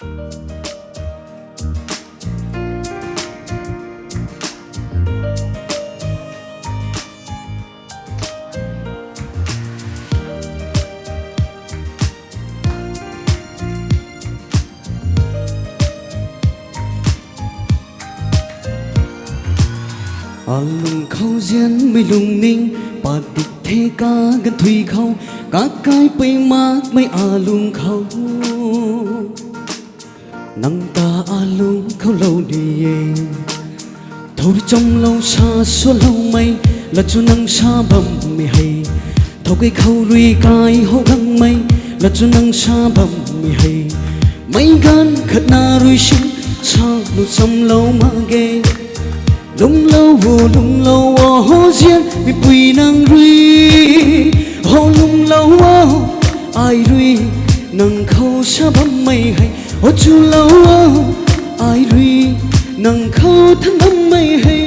lùng khâu diễn mới lùng ninh bà địch thế ca gần thủy khâu các cái bay mát mới lùng khâu nắng ta lùng khâu lâu đi thâu trong lâu xa xua lâu mây là cho nắng xa bầm mây hay thâu cái khâu ruy cài hô găng mây là cho nắng xa bầm mây hay mấy gan khát na ruy sinh xa lụt sông lâu mà ghê lung lâu ho diên bị bùi nang ruy ho lung lâu ai ruy nang khâu sa bấm mây hay ho chu lâu ai ruy nang khâu thân bấm mây hay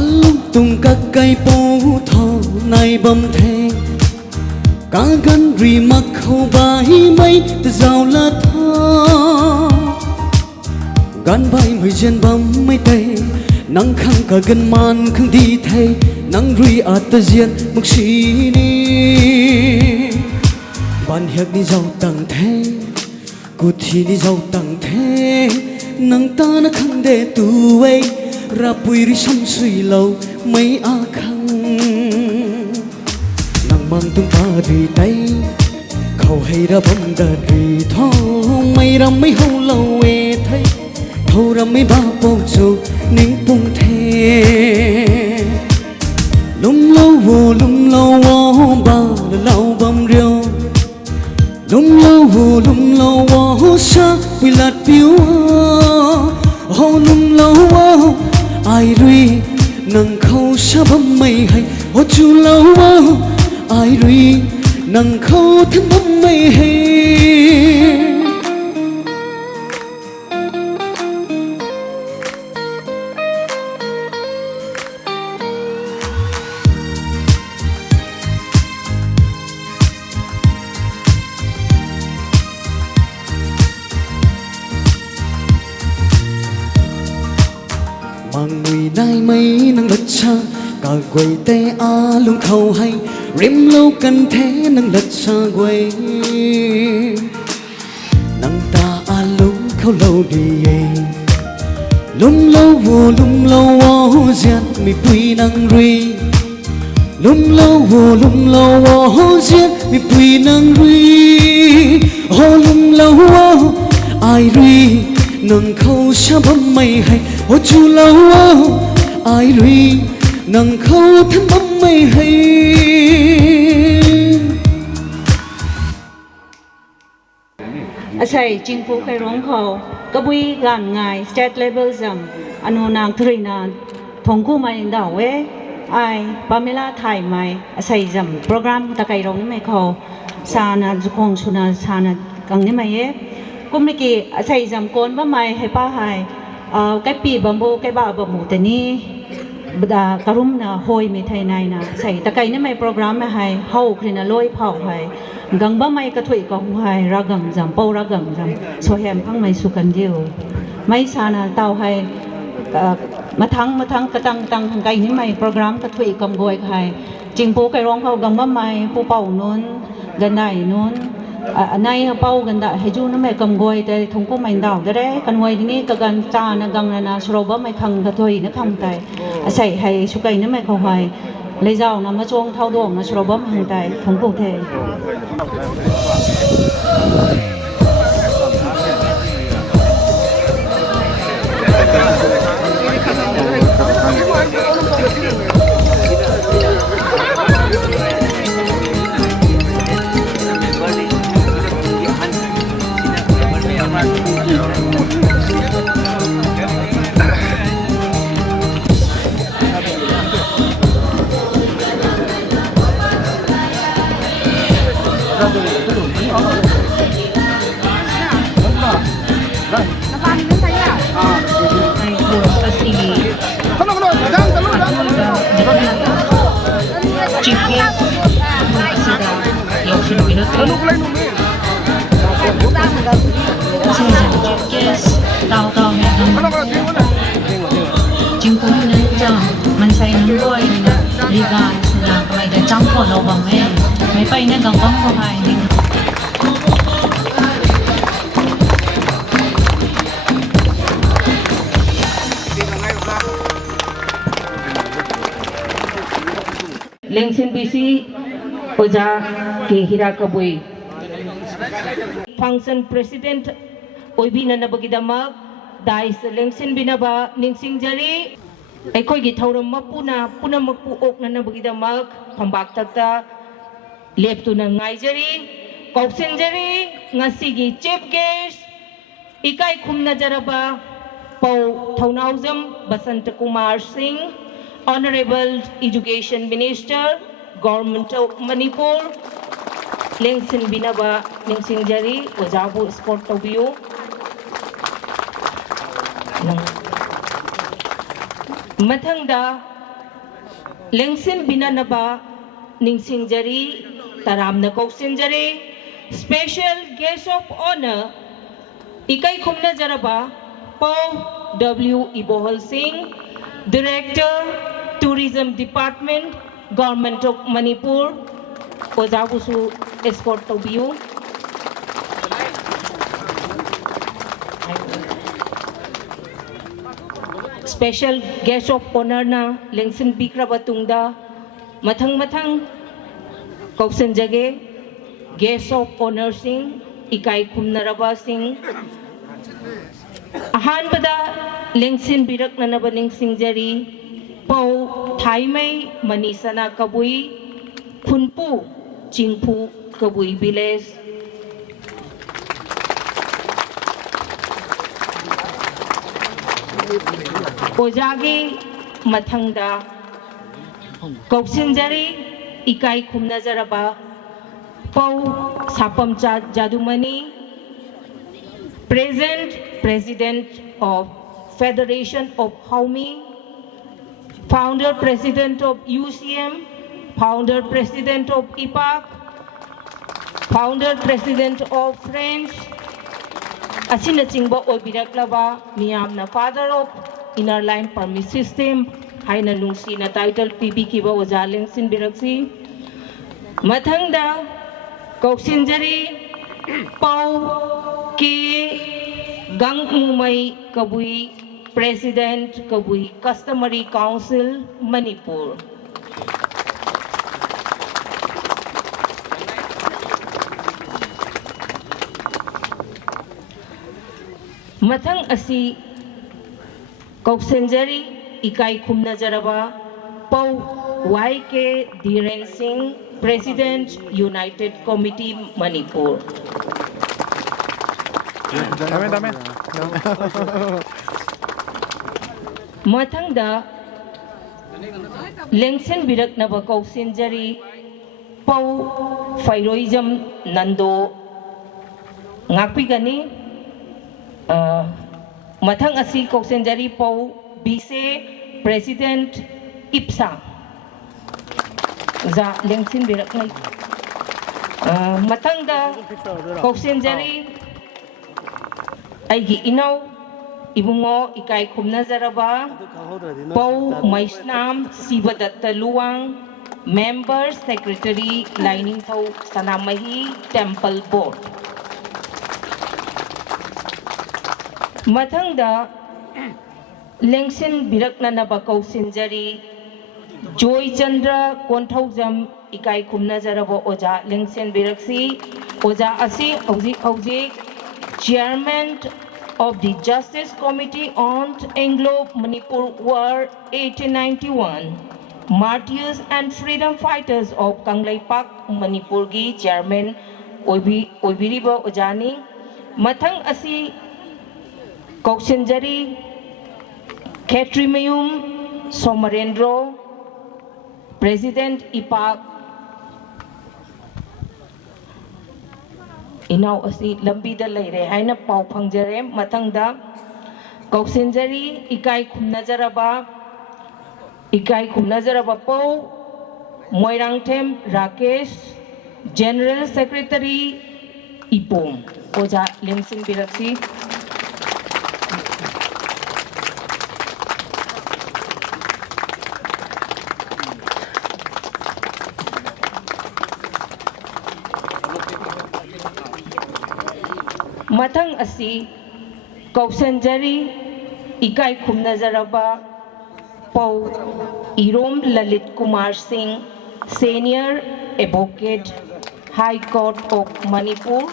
lung tung các cây bố thọ này bấm thề cả gan rì mặc khâu bài mây từ giàu là thơ gan bài mây gen bấm mây tây nắng khăng cả gần man khăng đi thay nắng rì ta diện mực xí ni ban hiệp đi giàu tặng thế cụt thì đi giàu tặng thế nắng ta nó khăng để tu ấy ra bùi đi sông suy lâu mấy khăng mang tung ta rì tay khâu hay ra bấm ta rì thô mây ra mấy hâu lâu ê thấy thâu ra mấy ba bầu dù nín bung thề lung lâu vô ba là lâu bấm riêu lung lâu xa vì lạt phiếu hô lung lâu ai ruy nâng khâu xa bấm mây hay hô chu lâu ai ruy nang khâu thân bấm mây hay mang người đai mây nang lật xa cả quầy tê lung khâu hay rìm lâu cần thế nâng lật xa quay nâng ta lung khâu lâu đi lung lâu giết mi bùi nâng ruy lung lâu giết mi bùi nâng ruy hô lung lâu ai ruy nâng khâu xa bấm mây hay hô chu lâu ai ruy nâng khâu thân bấm mây hayใช่จิงฟูใครร้องเขากบุยงานไง state level จังอนุนางทรีนานทงคู่มาอินดาวเวไอปาเมล่าไทยไหมใช่จังโปรแกรมตะไคร้ร้องนี่ไหมเขาสานาจุกงสุนาสานากังนี่ไหมกุมนิกีใช่จังโกนว่าไม่ให้ป้าให้แกปีบัมโบแกบ้าบัมโมแต่นี่การุมนะหอยมีไทยในนะใส่ตะไคร้นี่ไหมโปรแกรมไม่ให้เฮาคลินาลอยเผาให้กังบ้าไม่กระถุยกองไห้รักกังจำเป้ารักกังจำสวยแหมพังไม่สุกันเดียวไม่สานะเต่าให้มาทั้งกระตังทางไกลนี่ไม่โปรแกรมกระถุยกองกวยไห้จริงผู้ไก่ร้องเขากังบ้าไม่ผู้เป่านู้นกันได้นู้นในเป่ากันได้ให้จูนั่นไม่กำกวยแต่ทงก็ไม่ดาวได้กันไว้ที่นี่กันจานะกังนะสโลบ้าไม่คังกระถุยนะคังใจใส่ให้สุกัยนั่นไม่เขาไห้เลยเจ้านะมาช่วงเท่าดวงนะสโลบ้าไม่คังใจทงกูเท Yes, tao tao nghe ngâm chính cũng nên cho mình say nắng đôi liga là mày đã trong còn đâu bằng mấy bay nên còn bóng không phải đi Leng Sin BC Oja ke Hira Kabui Function President Oibina Nabagidama Dais Lengsin Binaba Ningsing Jari Ekoi gi thauram mapuna puna mapu ok na Nabagidama Pambak Takta Leptu na Ngaijari Koksin Jari Ngasi gi Chief Guest Ikai Khumna Jaraba Pau Thaunauzam Basant Kumar Singh Honorable Education Minister Government of Manipur Lengsin Binaba Ningsing Jari Ojabu Sport Tobio Mathangda Lengsin Binanaba Ningsing Jari Taramna Koksin Jari Special Guest of Honor Ikai Khumna Jaraba Pau W. Ibohal Singh Director Tourism Department Government of Manipur Ojabusu Escort Tobio Special Guest of Honor na Lengsin Bikra Batungda Mathang Koksen Jage Guest of Honor Singh Ikai Khumnaraba Singh Ahan Bada Lengsin Birak Nanaba Ningsing Jari Pau Thaimei Manisana Kabui Khunpu Chingpu Kabui Village Ojagi Mathangda Koksin Jari Ikai Khumna Jaraba Pau Sapamcha Jadumani Present President of Federation of Haumi Founder President of UCM Founder President of IPAC Founder President of Friends Asina Chingba Obiraklaba Miyamna Father of Inner Line Permit System Haina Nungsi na title PB Kiba Oja Lengsin Biraksi Mathangda Koksin Jari Pau Ki Gang Umai Kabui President Kabui Customary Council Manipur Mathang asi Koksin Jari Ikai Khumna Jaraba Pau YK Dhiren Singh President United Committee Manipur Dame. Mathangda Lengsin Birak Naba Koksin Jari Pau Fairoism Nando Ngakpigani Mathang asi Koksin Jari Pau Vice President IPSA Za Lengsin Birak Nai Mathangda Koksin Jari Aigi Inau Ibungo Ikai Khumna Jaraba Pau Maisnam Sivadatta Luang Member Secretary Lining Thau Sanamahi Temple Board Mathangda Lengsin Birakna Naba Koksin Jari Joy Chandra Konthaujam Ikai Khumna Jaraba Oja Lengsin Biraksi Oja Asi Hauzik Chairman of the Justice Committee on Anglo-Manipur War 1891, Martyrs and Freedom Fighters of Kanglaipak, Manipur gi Chairman Oibiriba Ojani, Mathang asi Koksin Jari Ketrimayum Somarendro, President IPAC, Inau asi lambida leire haina pau phangjare mathangda Koksin Jari Ikai Khumna Jaraba Pau Moirangthem Rakesh General Secretary Ipong Oja Lengsing Biraksi. Mathang asi Kausanjari Ikai Khumnazaraba Pau Irom Lalit Kumar Singh, Senior Advocate, High Court of Manipur.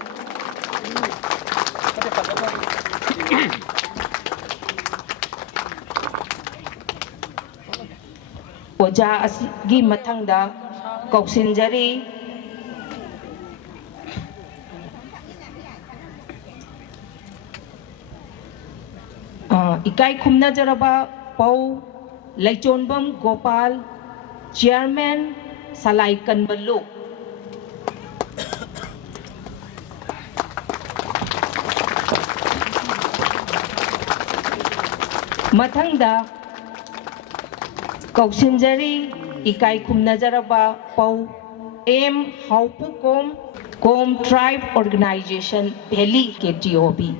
Oja asigi mathangda Kausanjari Ikai Khumnazaraba Pau Laichonbam Gopal, Chairman Salai Kanbaluk. Mathangda Kausanjari Ikai Khumnazaraba Pau M Haupukom Kom Tribe Organization Delhi KTOB.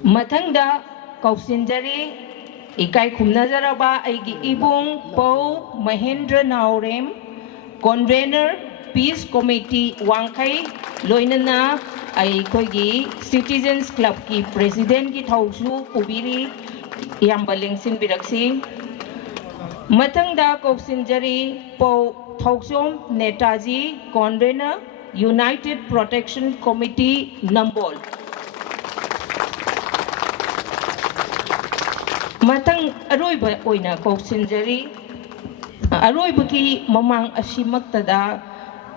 Mathangda Kausanjari Ikai Khumnazaraba Aigi Ibung Pau Mahendra Naurem, Convener Peace Committee Wangkai Loinana Aikogi Citizens Club ki President ki Thausu Kubiri Yambaleng Sin Biraksi. Mathangda Kausanjari Pau Thausom Netaji, Convener United Protection Committee Nambol. Matang Aroiba Oina Kausanjari Aroibaki Mamang Ashimaktada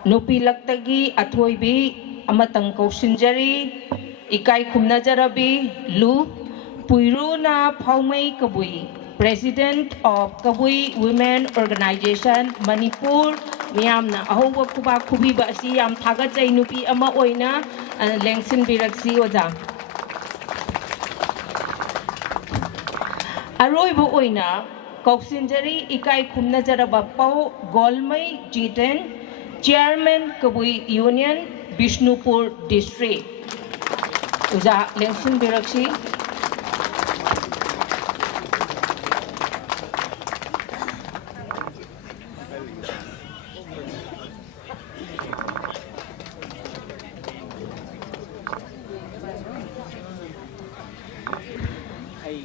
Nupilaktagi Atoibi Amatang Kausanjari Ikai Khumnazarabi Lu Puiruna Paumei Kabui, President of Kabui Women Organization Manipur Miamna Ahowa Kuba Kubiba Siam Tagajay Nupi Ama Oina Lengsin Biraksi Oja. Aroibu Oina, Kausanjari Ikai Khumnazaraba Pau Golmai Jiten, Chairman Kabui Union, Bishnupur District. Uja Lengsin Biraksi.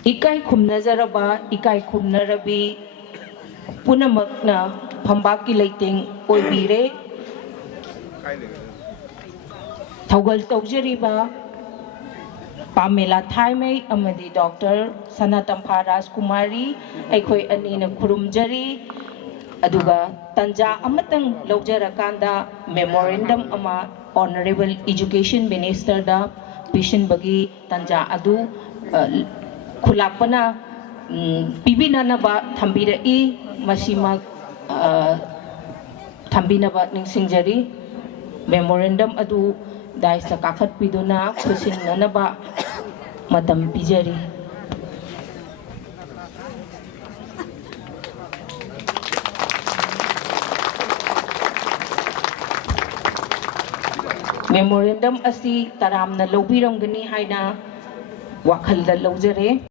Ikai Khumnazaraba, Ikai Khumnarabi, Punamakna, Pambaki Lighting, Oibire, Taugal Taujariba, Pamela Thaimei, Amadi Doctor, Sanatamparas Kumari, Aikoi Anina Kurumjari, Aduga, Tanja Amatang Laujarakanda, Memorandum Ama, Honorable Education Minister da, Pishin Bagi, Tanja Adu, Kulapana Pibinanaba Tambira Masima Tambinaba Ningsingjari Memorandum Adu Daisa Kakat Piduna Kusin Nanaba Madam Pijari Memorandum Asi Taram na Lobiram Gani Haina Wakal da Lojare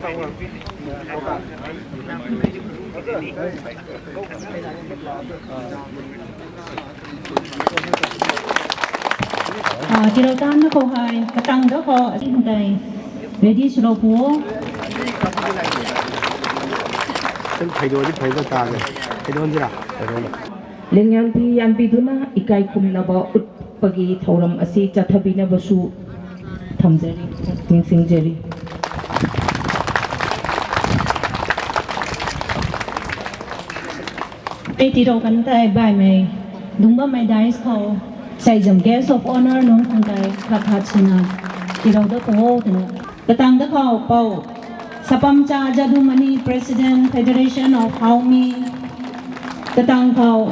Tirautan na ko hai katang da ko hintay ready suro po Lengan pi yan biduna Ikai Khumnaba utpagi thauram asi chathabina basu thamjari ningsingjari Tiro kan tai bai mai dungba mai dais ko sai jam guest of honor nong thang tai khakhachina tiro da ko tene katang da ko pau sapamcha jadumani president federation of haumi katang ko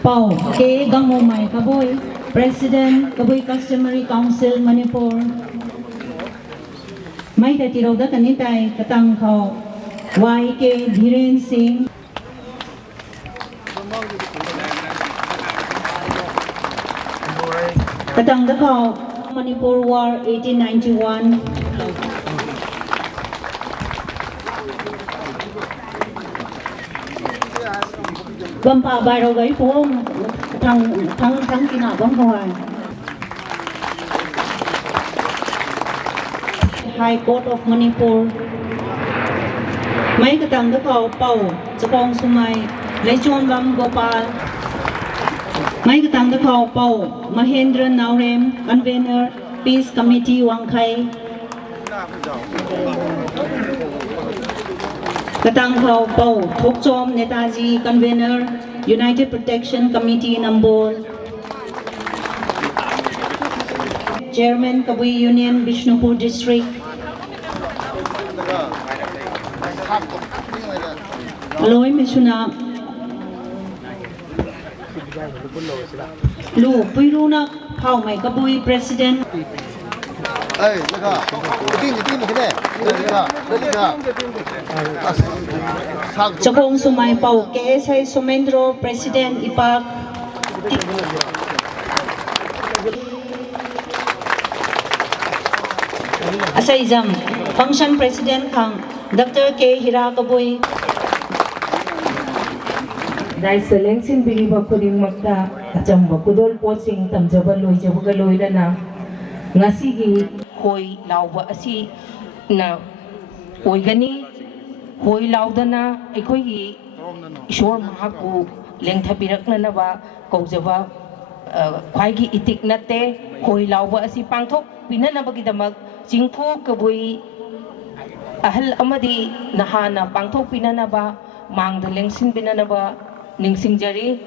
pau ke gamo mai kaboy president kaboy customary council manipur Mai ta tiro da kanitai katang ko YK Dhiren Singh, Katang Dakau, Manipur War 1891, Bampa Baro Gai Phom, Thang Tina Bang Hawai, High Court of Manipur, Mai Katang Dakau Pau, Chapong Sumai, Lechon Bam Gopal, Mai Katang Dakau Pau, Mahendra Naurem, Convener, Peace Committee Wangkai, Katang Dakau Pau, Thok Chom Netaji, Convener, United Protection Committee Nambol, Chairman Kabui Union, Bishnupur District, Loi Mishuna, Lu Puiruna, Pau Mai Kabui President, 哎，那个，你定的，那个，Chapong Sumai Pau, KSI Sumendro, President Ipak, Asaizam, Function President Kang, Dr. K. Hira Kabui, Dai Selengsin Biriba Kuring Makta, Achamba Kudol Potsing, Tamjaba Loijabuga Loirana, Nasigi, Hoi Lauba Asi, Na Oigani, Hoi Laudana, Ekoi, Shor Mahaku, Lengtabiraknava, Kozava, Kwaigi Itik Nate, Hoi Lauba Asi Pangtok, Pinanabagidamak, Jingpo Kabui, Ahal Amadi, Nahana, Pangtok Pinanaba, Mang the Lengsin Pinanaba, Ningsing Jari.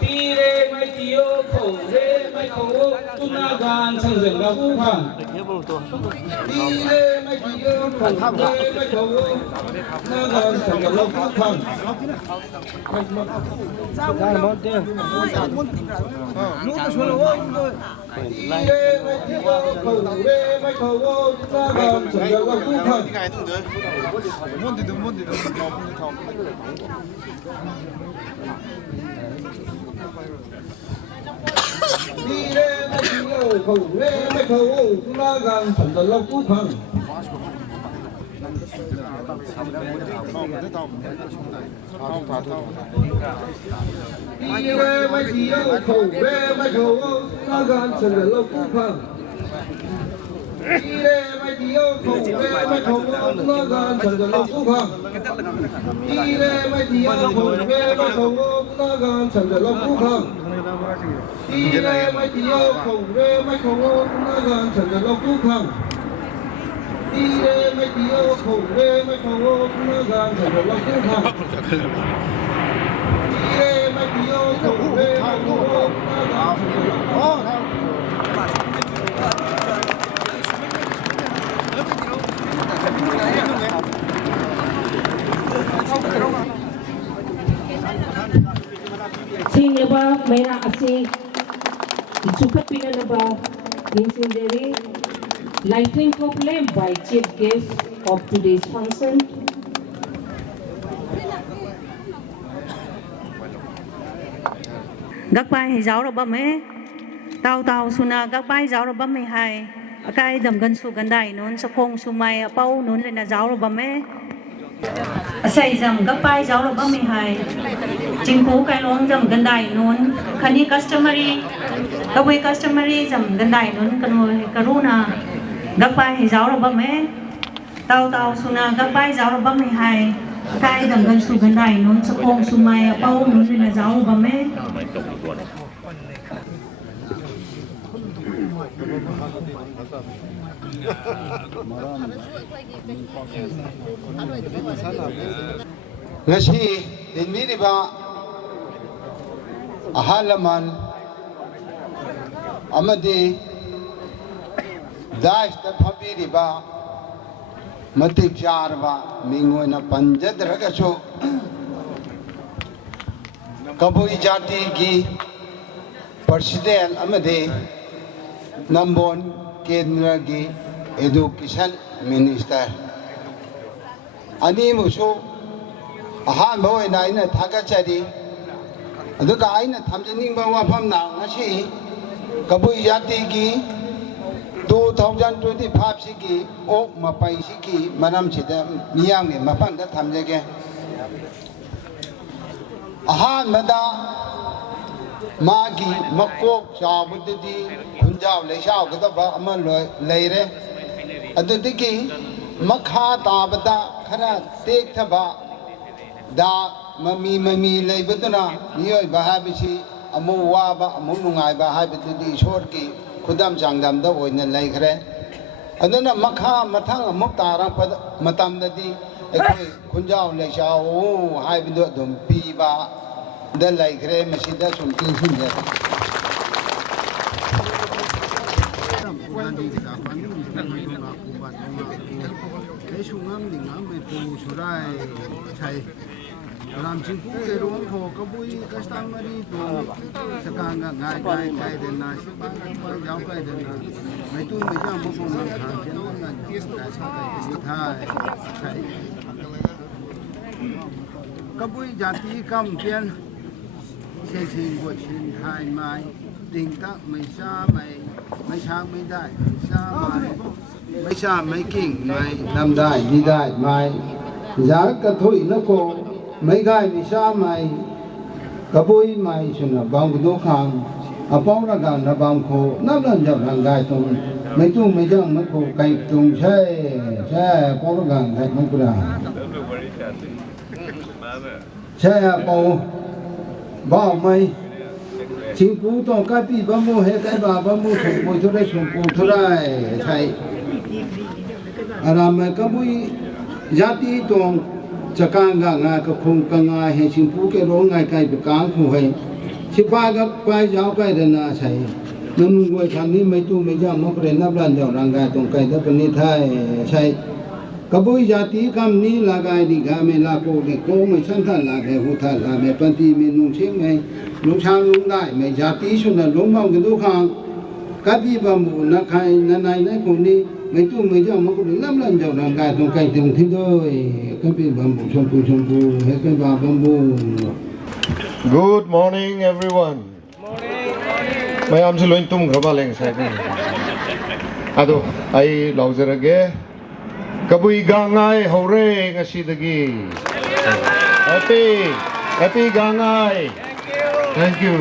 Tire mai tio ko re ไม่เขาตุนาการสังเสริญกับผู้พังดีเลยไม่กี่เยอะของเลยไม่เขานาการสังเสริญกับผู้พังการมดเดียวรู้จะชวนเราดีเลยไม่กี่เยอะของเลยไม่เขานาการสังเสริญกับผู้พังดีเลยไม่กี่เยอะของเลยไม่เขานาการสังเสริญกับผู้พังดีเลยไม่กี่เยอะของเลยไม่เขานาการสังเสริญกับผู้พังดีเลยไม่กี่เยอะของเลยไม่เขานาการสังเสริญกับผู้พังดีเลยไม่กี่เยอะของเลยไม่เขานาการสังเสริญกับผู้พังดีเลยไม่กี่เยอะของเลยไม่เขานาการสังเสริญกับผู้พังดีเลยไม่กี่เยอะของเลยไม่เขานาการสังเสริญกับผู้พังดีเลยไม่กี่เยอะของเลยไม่เขานาการสังเสริญกับผู้พัง Sing laba mera asi Chukat pina laba Vincent Devi lighting of lamp by chief guest of today's function. Gak pai giáo rồi bấm ấy tao tao suna gak pai giáo rồi bấm ấy hay cái đầm gần su gần đại nón sa khong su mai pau nón lên là giáo rồi bấm ấy xây dầm gak pai giáo rồi bấm ấy hay chính phủ cái lông dầm gần đại nón khani customary các vị customary dầm gần đại nón cần hồi karuna gak pai giáo rồi bấm ấy tao tao suna gak pai giáo rồi bấm ấy hay cái đầm gần su gần đại nón sa khong su mai pau nón lên là giáo rồi bấm ấy ngasi dinmiri ba ahalaman amadi dash ta phabiri ba matik char ba mingoina panjadraga chu kabui jati ki president amadi nambon kendra ki education minister ani musu ahan boy na ina thaga chari aduga aina thamjaning ba wafam na ngasi kabui yati ki 2025 sigi ok mapai sigi manam chida miyang ni mapang da thamjage ahan mada magi makok chawuddi khunjaw leishaw gadaba ama leire adudiki makha tabada khara tek thaba da mami leibaduna niyoi bahabisi amu waba amu nungai bahabidi ishor ki khudam changdam da oina leikhre aduna makha mathang amuk tarang matamdadi ekoi khunjaw leishaw haibidu dum piba da leikhre masida sumtin sinja Ram chingpu ke rong ho kabui customary to sakanga ngai de na sipa pa jaw kai de na mai tu mai jam bo na kha chen na ka sa kai thai kabui jati kam pian se sin bo chin hai mai ding ta mai sa mai sang mai dai mai sa mai king mai nam dai ni dai mai giá ka thui na ko mấy gai mi sa mai kabui mai suna bang do khang apong ra gan na bang kho nam lan jab hang gai tum mai tu mai jang ma ko kai tum che ko ra gan kai ma kura che po ba mai chính phủ to cái pi ba mu he cái ba mu sum mo thu dai sum pu thu dai thai aram kabui jati tong chakanga nga ka khung ka nga he chingpu ke ro ngai kai be kang khu hai chipa ga pai jaw kai de na sai nằm ngồi khám đi mấy tu mấy giờ mốc đến nắp lần dòng răng gai tông cây đất bên thay chạy các bối gia tí cam ní là gai đi gà mẹ là cô để cô mấy sẵn sàng là để hút thật là mẹ toàn tì mẹ nung chiếc mẹ nung sang nung đại mẹ gia tí xuống là lốm bao cái đô khang các đi vào mù nó khai nó này nó cũng đi mấy tu mấy giờ mốc đến nắp lần dòng răng gai tông cây từng thế thôi các bị vào mù xong phu hết cái vào mù. Good morning everyone. May am siloi tum graba leng sai ni. Ado ai lauzerage kabui gangai hore ngasi dagi. Happy gangai. Thank you.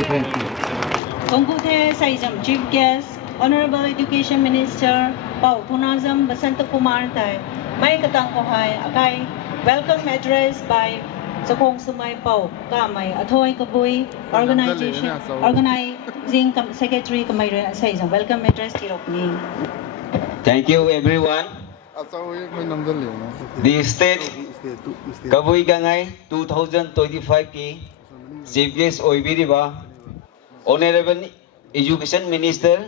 Kongkute Saijam Chief Guest, Honorable Education Minister Pau Punazam Basanta Kumar Tai, Mai Katang Kohai, Akai, welcome address by Sakong Sumai Pau, Kamai, Atoy Kabui, Organizing Secretary Kamai Saijam, welcome address Tirokni. Thank you everyone. The state Kabui Gangai 2025 ki Chief Guest Oibiriba, Honorable Education Minister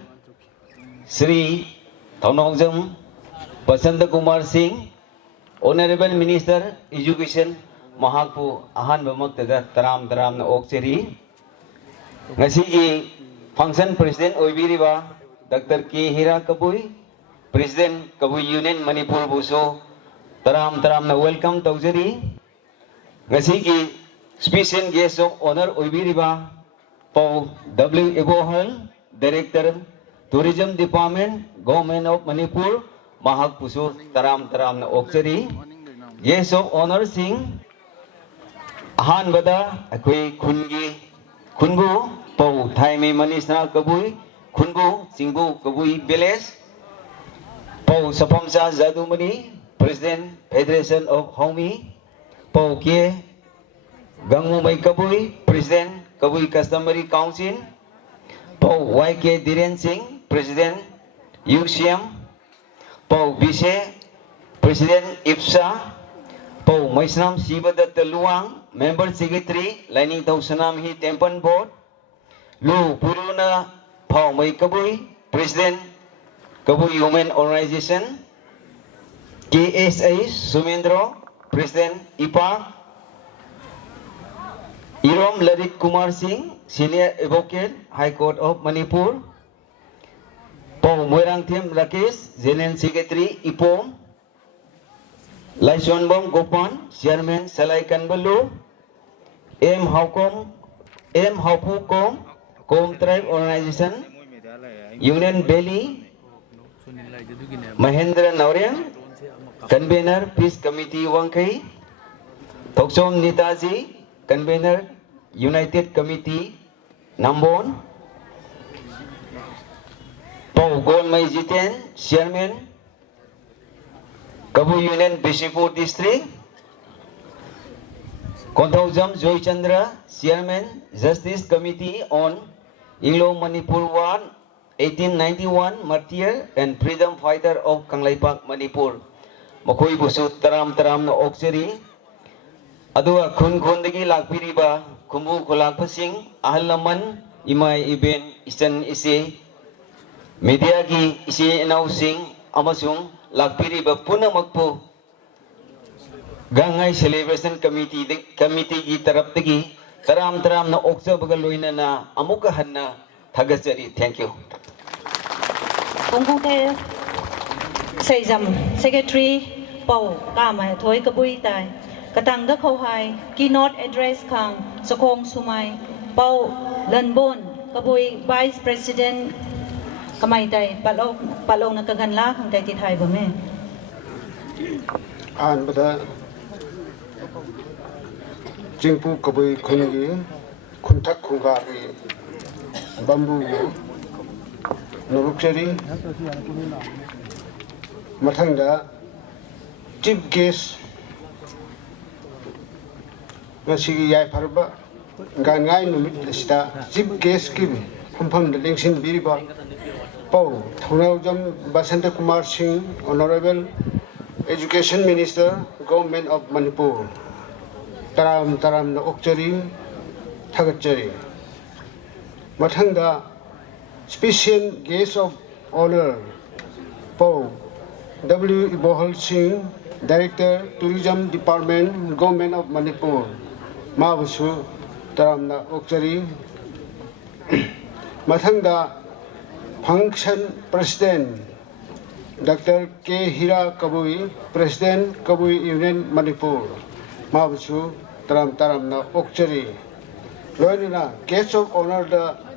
Sri Thonongjam Basanta Kumar Singh, Honorable Minister Education Mahakpu Ahan Bamaktada Taram na Okseri, Ngasi Function President Oibiriba Dr. K. Hira Kabui, President Kabui Union Manipur Buso Taram na welcome Taujari, Ngasi Special Guest of Honor Oibiriba Pau W. Ebohal, Director Tourism Department, Government of Manipur, Mahak Pusu Taram na Okseri, Guest of Honor Singh, Ahan Bada, Akui Kungu, Pau Taime Manisna Kabui, Kungu, Singbu Kabui Village, Pau Sapamsa Zadumani, President Federation of Homi, Pau Kie Gangmu Mai Kabui, President Kabui Customary Council, Pau YK Dhiren Singh, President UCM, Pau Bise, President IPSA, Pau Maisnam Sibadat Luang, Member Secretary, Lining Tausanam Hi Temple Board, Lu Puruna Pau Mai Kabui, President Kabui Human Organization, KSA Sumendro, President IPA, Irom Lalit Kumar Singh, Senior Advocate, High Court of Manipur, Pau Moirang Tim Rakesh, General Secretary IPOM, Laishon Bom Gopan, Chairman Salai Kanbalu, M. Haupu Kom, Kom Tribe Organization, Union Belly, Mahendra Naurian, Convener Peace Committee Wangkai, Toksom Nitaji, Convener United Committee Nambon, Pau Golmai Jiten, Chairman Kabu Union Bishipur District, Konthaujam Joy Chandra, Chairman Justice Committee on Inglo Manipur War 1891 Martyr and Freedom Fighter of Kanglaipak Manipur, Makoi Busu Taram na Okseri, Adua Kun Kundagi Lakpiriba, Kumbu Kulakpasing, Ahalaman, Imai Iben, Eastern Ise, Mediagi Ise Nausing, Amasung, Lakpiriba Puna Makpu, Gangai Celebration Committee Gi Taraptagi, Taram na Oksa Bagaloina na Amukahanna, Tagasari. Thank you. Kongkute Saijam Secretary Pau Kamai Thoi Kabui Tai, Katanga Kohai, Keynote Address Kang, Sakong Sumai, Pau Lanbon, Kabui Vice President Kamay Tai, Palong Nakaganla, Kang Tai Tithai Bame. An Bada Jingpu Kabui Kungi, Kuntak Kungari, Bambu, Nurukcheri, Matanga, Chief Guest, Nasi Yai Parba, Gangai Numita, Chief Guest Kim, Pumpam the Linkshin Biriba, Pau, Thonojam Basanta Kumar Singh, Honorable Education Minister, Government of Manipur, Taram na Okcheri, Tagacheri, Matanga, Special Guest of Honor Paul W. Ibohol Singh, Director, Tourism Department, Government of Manipur. Mabusu Taramna Okchari. Mathanga Function President Dr. K. Hira Kabui, President Kabui Union Manipur. Mabusu Taramna Okchari. Loinuna, Guest of Honor the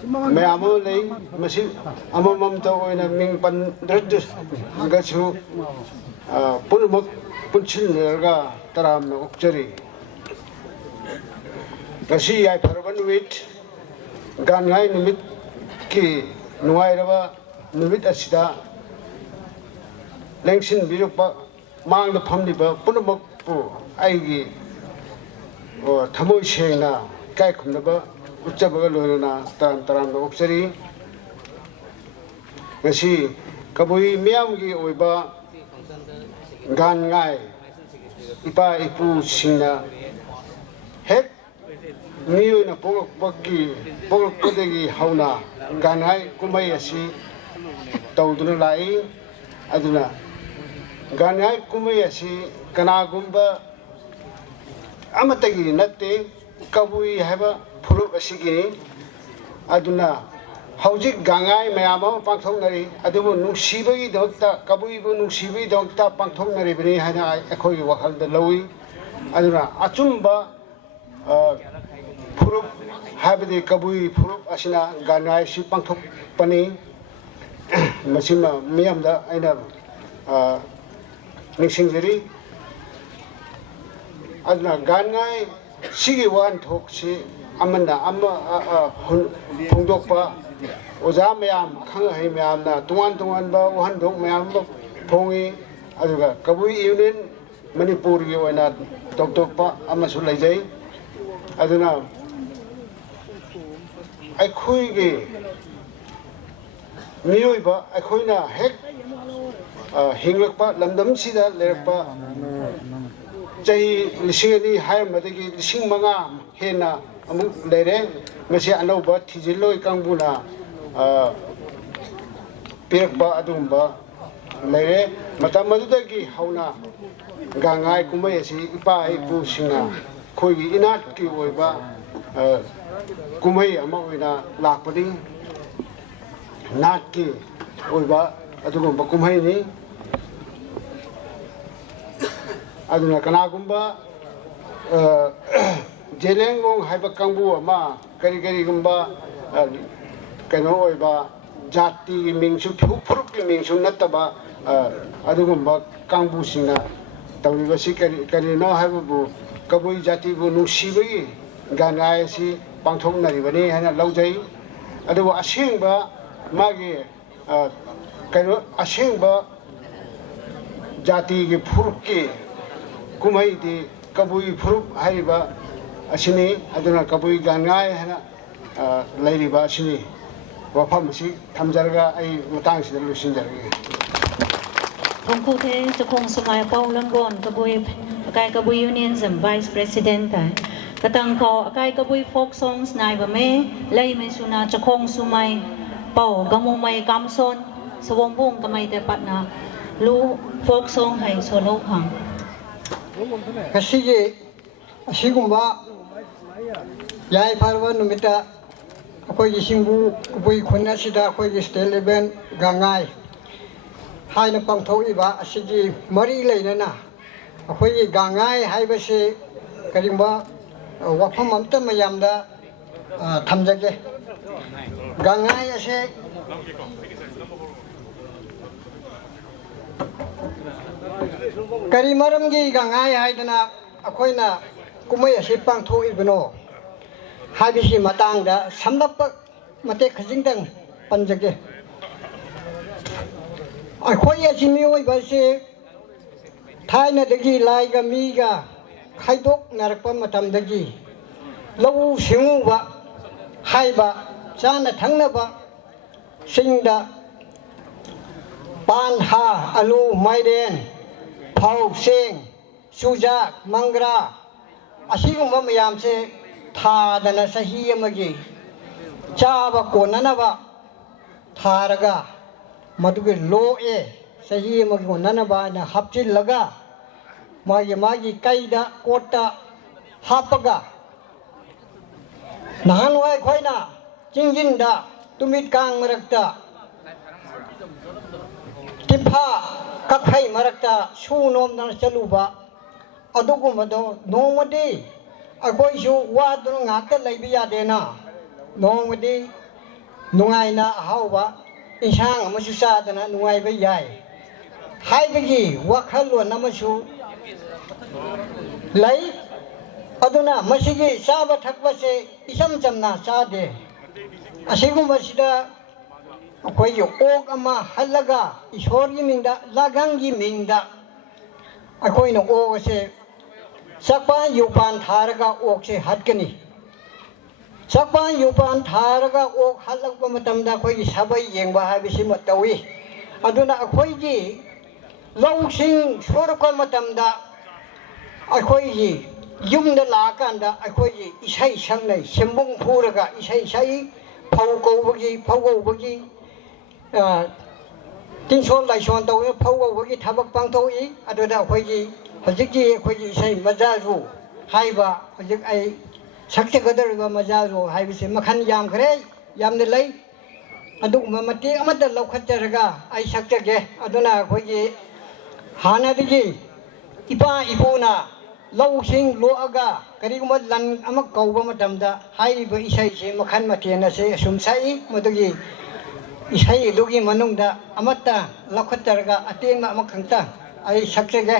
Mayamo lay, Massi Amamamta in a Ming Pan Gachu Punmuk Punchin Nerga Taram Okchari. Kasi I Paravan wit Gangai Numit Ki Nuairava Numit Asida Langshin Virupa Mang the Pamdiba Punmuk Pu Aigi or Tamu Shena Kaikumaba. Ucabaga loyona taram oksari ngasi kabui miam gi oiba gan ngai ipa ipu singna hek niu na pogok kodegi hauna gan ngai kumai asi tawduna lai aduna gan ngai kumai asi kana gumba amatagi natte kabui haba Furup Asigi Aduna Haujik Gangai Mayama Pangtonari Adu Nusibi Doctor Kabuibu Nusibi Doctor Pangtonari Bini Hana Ekoi Wakal the Lowy Aduna Achumba Furup Habidi Kabui Furup Asina Gangai Si Pangtok Pani Masima Miamda Aina Nixingiri Aduna Gangai Sigi Wan Toksi Amanda Amma Pungdokpa Oza Mayam Kangai Mayamna Tuan Ba Wandok Mayam Pongi Aduga Kabui Union Manipur Yoana Tokpa Amasulajay Aduna Akuigi Mioiba Akuina Hek Hingakpa Landam Sida Lerpa Jay Lishini Hai Madigi Lishing Manga Hena Amuk Lere Messi Anoba Tizilo Kanguna Pirba Adumba Lere Matamadaki Hauna Gangai Kumayasi Ipa Ipu Singa Kogi Inat Kiweba Kumay Amawina Lakpadi Natki Uba Adumba Kumayni Aduna Kanagumba Jelengong Hyperkambu Ama Kari Gumba Kanoiba Jati Mingsu Puruki Mingsu Nataba Adugumba Kambu Singa Tawibasi Karino Habu Kabui Jati Bunu Shibi Ganai Si Pangtong Naribani Hana Laujay Adu Ashingba Magi Kano Ashingba Jati Puruki Kumai di Kabui Furup Hariba Asini Aduna Kabui Gangai Hana Lairiba Asini Wapamasi Tamjarga Ai Matangsi the Lucian Jargi Tongkute Chakong Sumai Paulangon Kabui Akai Kabui Unions and Vice President Katangko Akai Kabui Folk Songs Naiba Me Lai Mesuna Chakong Sumai Pau Gamumai Kamson Sawongbong Kamay Depatna Lu Folk Song Hai Solo Hang Kasigi Asigumba Yai Parva Numita Akoi Simbu Kubui Kunasida Akoi State Level Gangai Haina Pangto Iba Asigi Mari Lena Akoi Gangai Haibasi Karimba Wapam Amta Mayamda Tamjake Gangai Ase Karimaramgi Gangai Haidana Akoina Kumaya Sipang to Ibano Habishi Matanga Samdapa Mate Kazington Panjake Akoya Jimio Basi Taina Dagi Laiga Miga Haidok Narapa Matam Dagi Low Simuba Haiba Jana Tangnaba Singda Panha Alu Maiden Pau Sing Sujak Mangra Asigum Yamse Tadana Sahi Magi Java Konanaba ทารกะมาตุกิโลเอสยีมากินันบานะฮับจิลลกะมากิไกดะโกตะฮับปะกะนานไว้ค่อยนะจิงยินดะตุมิดกางมรักตะทิพากักให้มรักตะชูนมนันชลูบะอดุกุมดโนมดีอคอยชูวาดงงักไลบิยาเดนะโนมดีนุงไงนะฮาวบะอิช่างมาชูซาตนะนุงไงไปใหญ่ให้ไปกี่วักขลวนน้ำมาชูไหลอดุนะมาชิกีซาบะทักบะเซอิชัมจำนาซาเดอาศัยกุมบะชิดาอคอยอยู่โอกอามาฮัลลกะอิชอร์กิมิงดาลากังกิมิงดาอคอยนโอกเซสักปานอยู่ปานทารกะโอกเซหัดกันนี่สักปานอยู่ปานทารกะโอกฮัลลักบะมาตำดาคอยสบายเย็นว่าให้บิสิมาตวีอดุนะคอยจีลงสิงชวรกันมาตำดาคอยจียุ่งเดลากันดาคอยจีอิชัยช่างในเชมบุงพูรกะอิชัยใช้เผาโกวกีทิ้งชนไหลชนตัวเผาโกวกีทับปังตัวอีอดุนะคอยจีพจิกีคอยจีใช้มาจารูให้บ่พจิกไอสักเจก็ได้ว่ามาจารูให้บิสิมาขันยามเครยยามเดลัยอดุมามาตีมาเดลเราขัดจรกะไอสักเจเกอดุนะคอยจีหานาดิกีอีป้าอีปูนาเราสิงโลอากาคดีกุมลันอามาเกาบมาดำดาให้บ่อิชัยเชมาขันมาเทียนเสสมใส่มาตุกีอิชัยลูกีมนุงดาอามาตาเราขัดจรกะอเตียงมาขังตาไอสักเจเก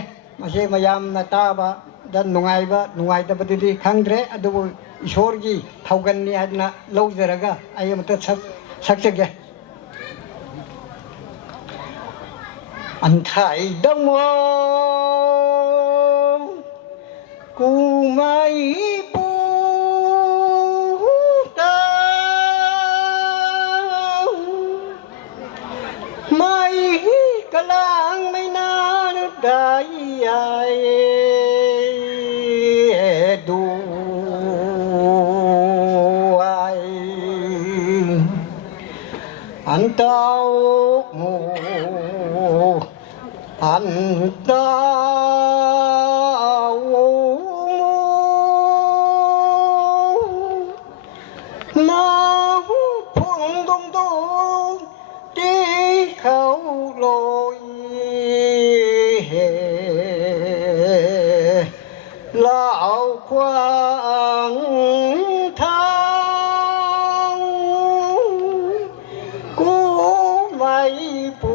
มาเชมายามนาตาบะดันนุงไงบะนุงไงตะบดีดีขังเดรอดูอิชอร์กีเท่ากันนี่นะเล่าจรกะไอมันตะสักเจเกอันไทยดังโมกูไม่ปูตาไม่กลางไม่นานได้ดูอันเต้ามูอันเต้าน้ำพุ่งดงดงที่เขาลอยเล่าควางทางกูไม่ปู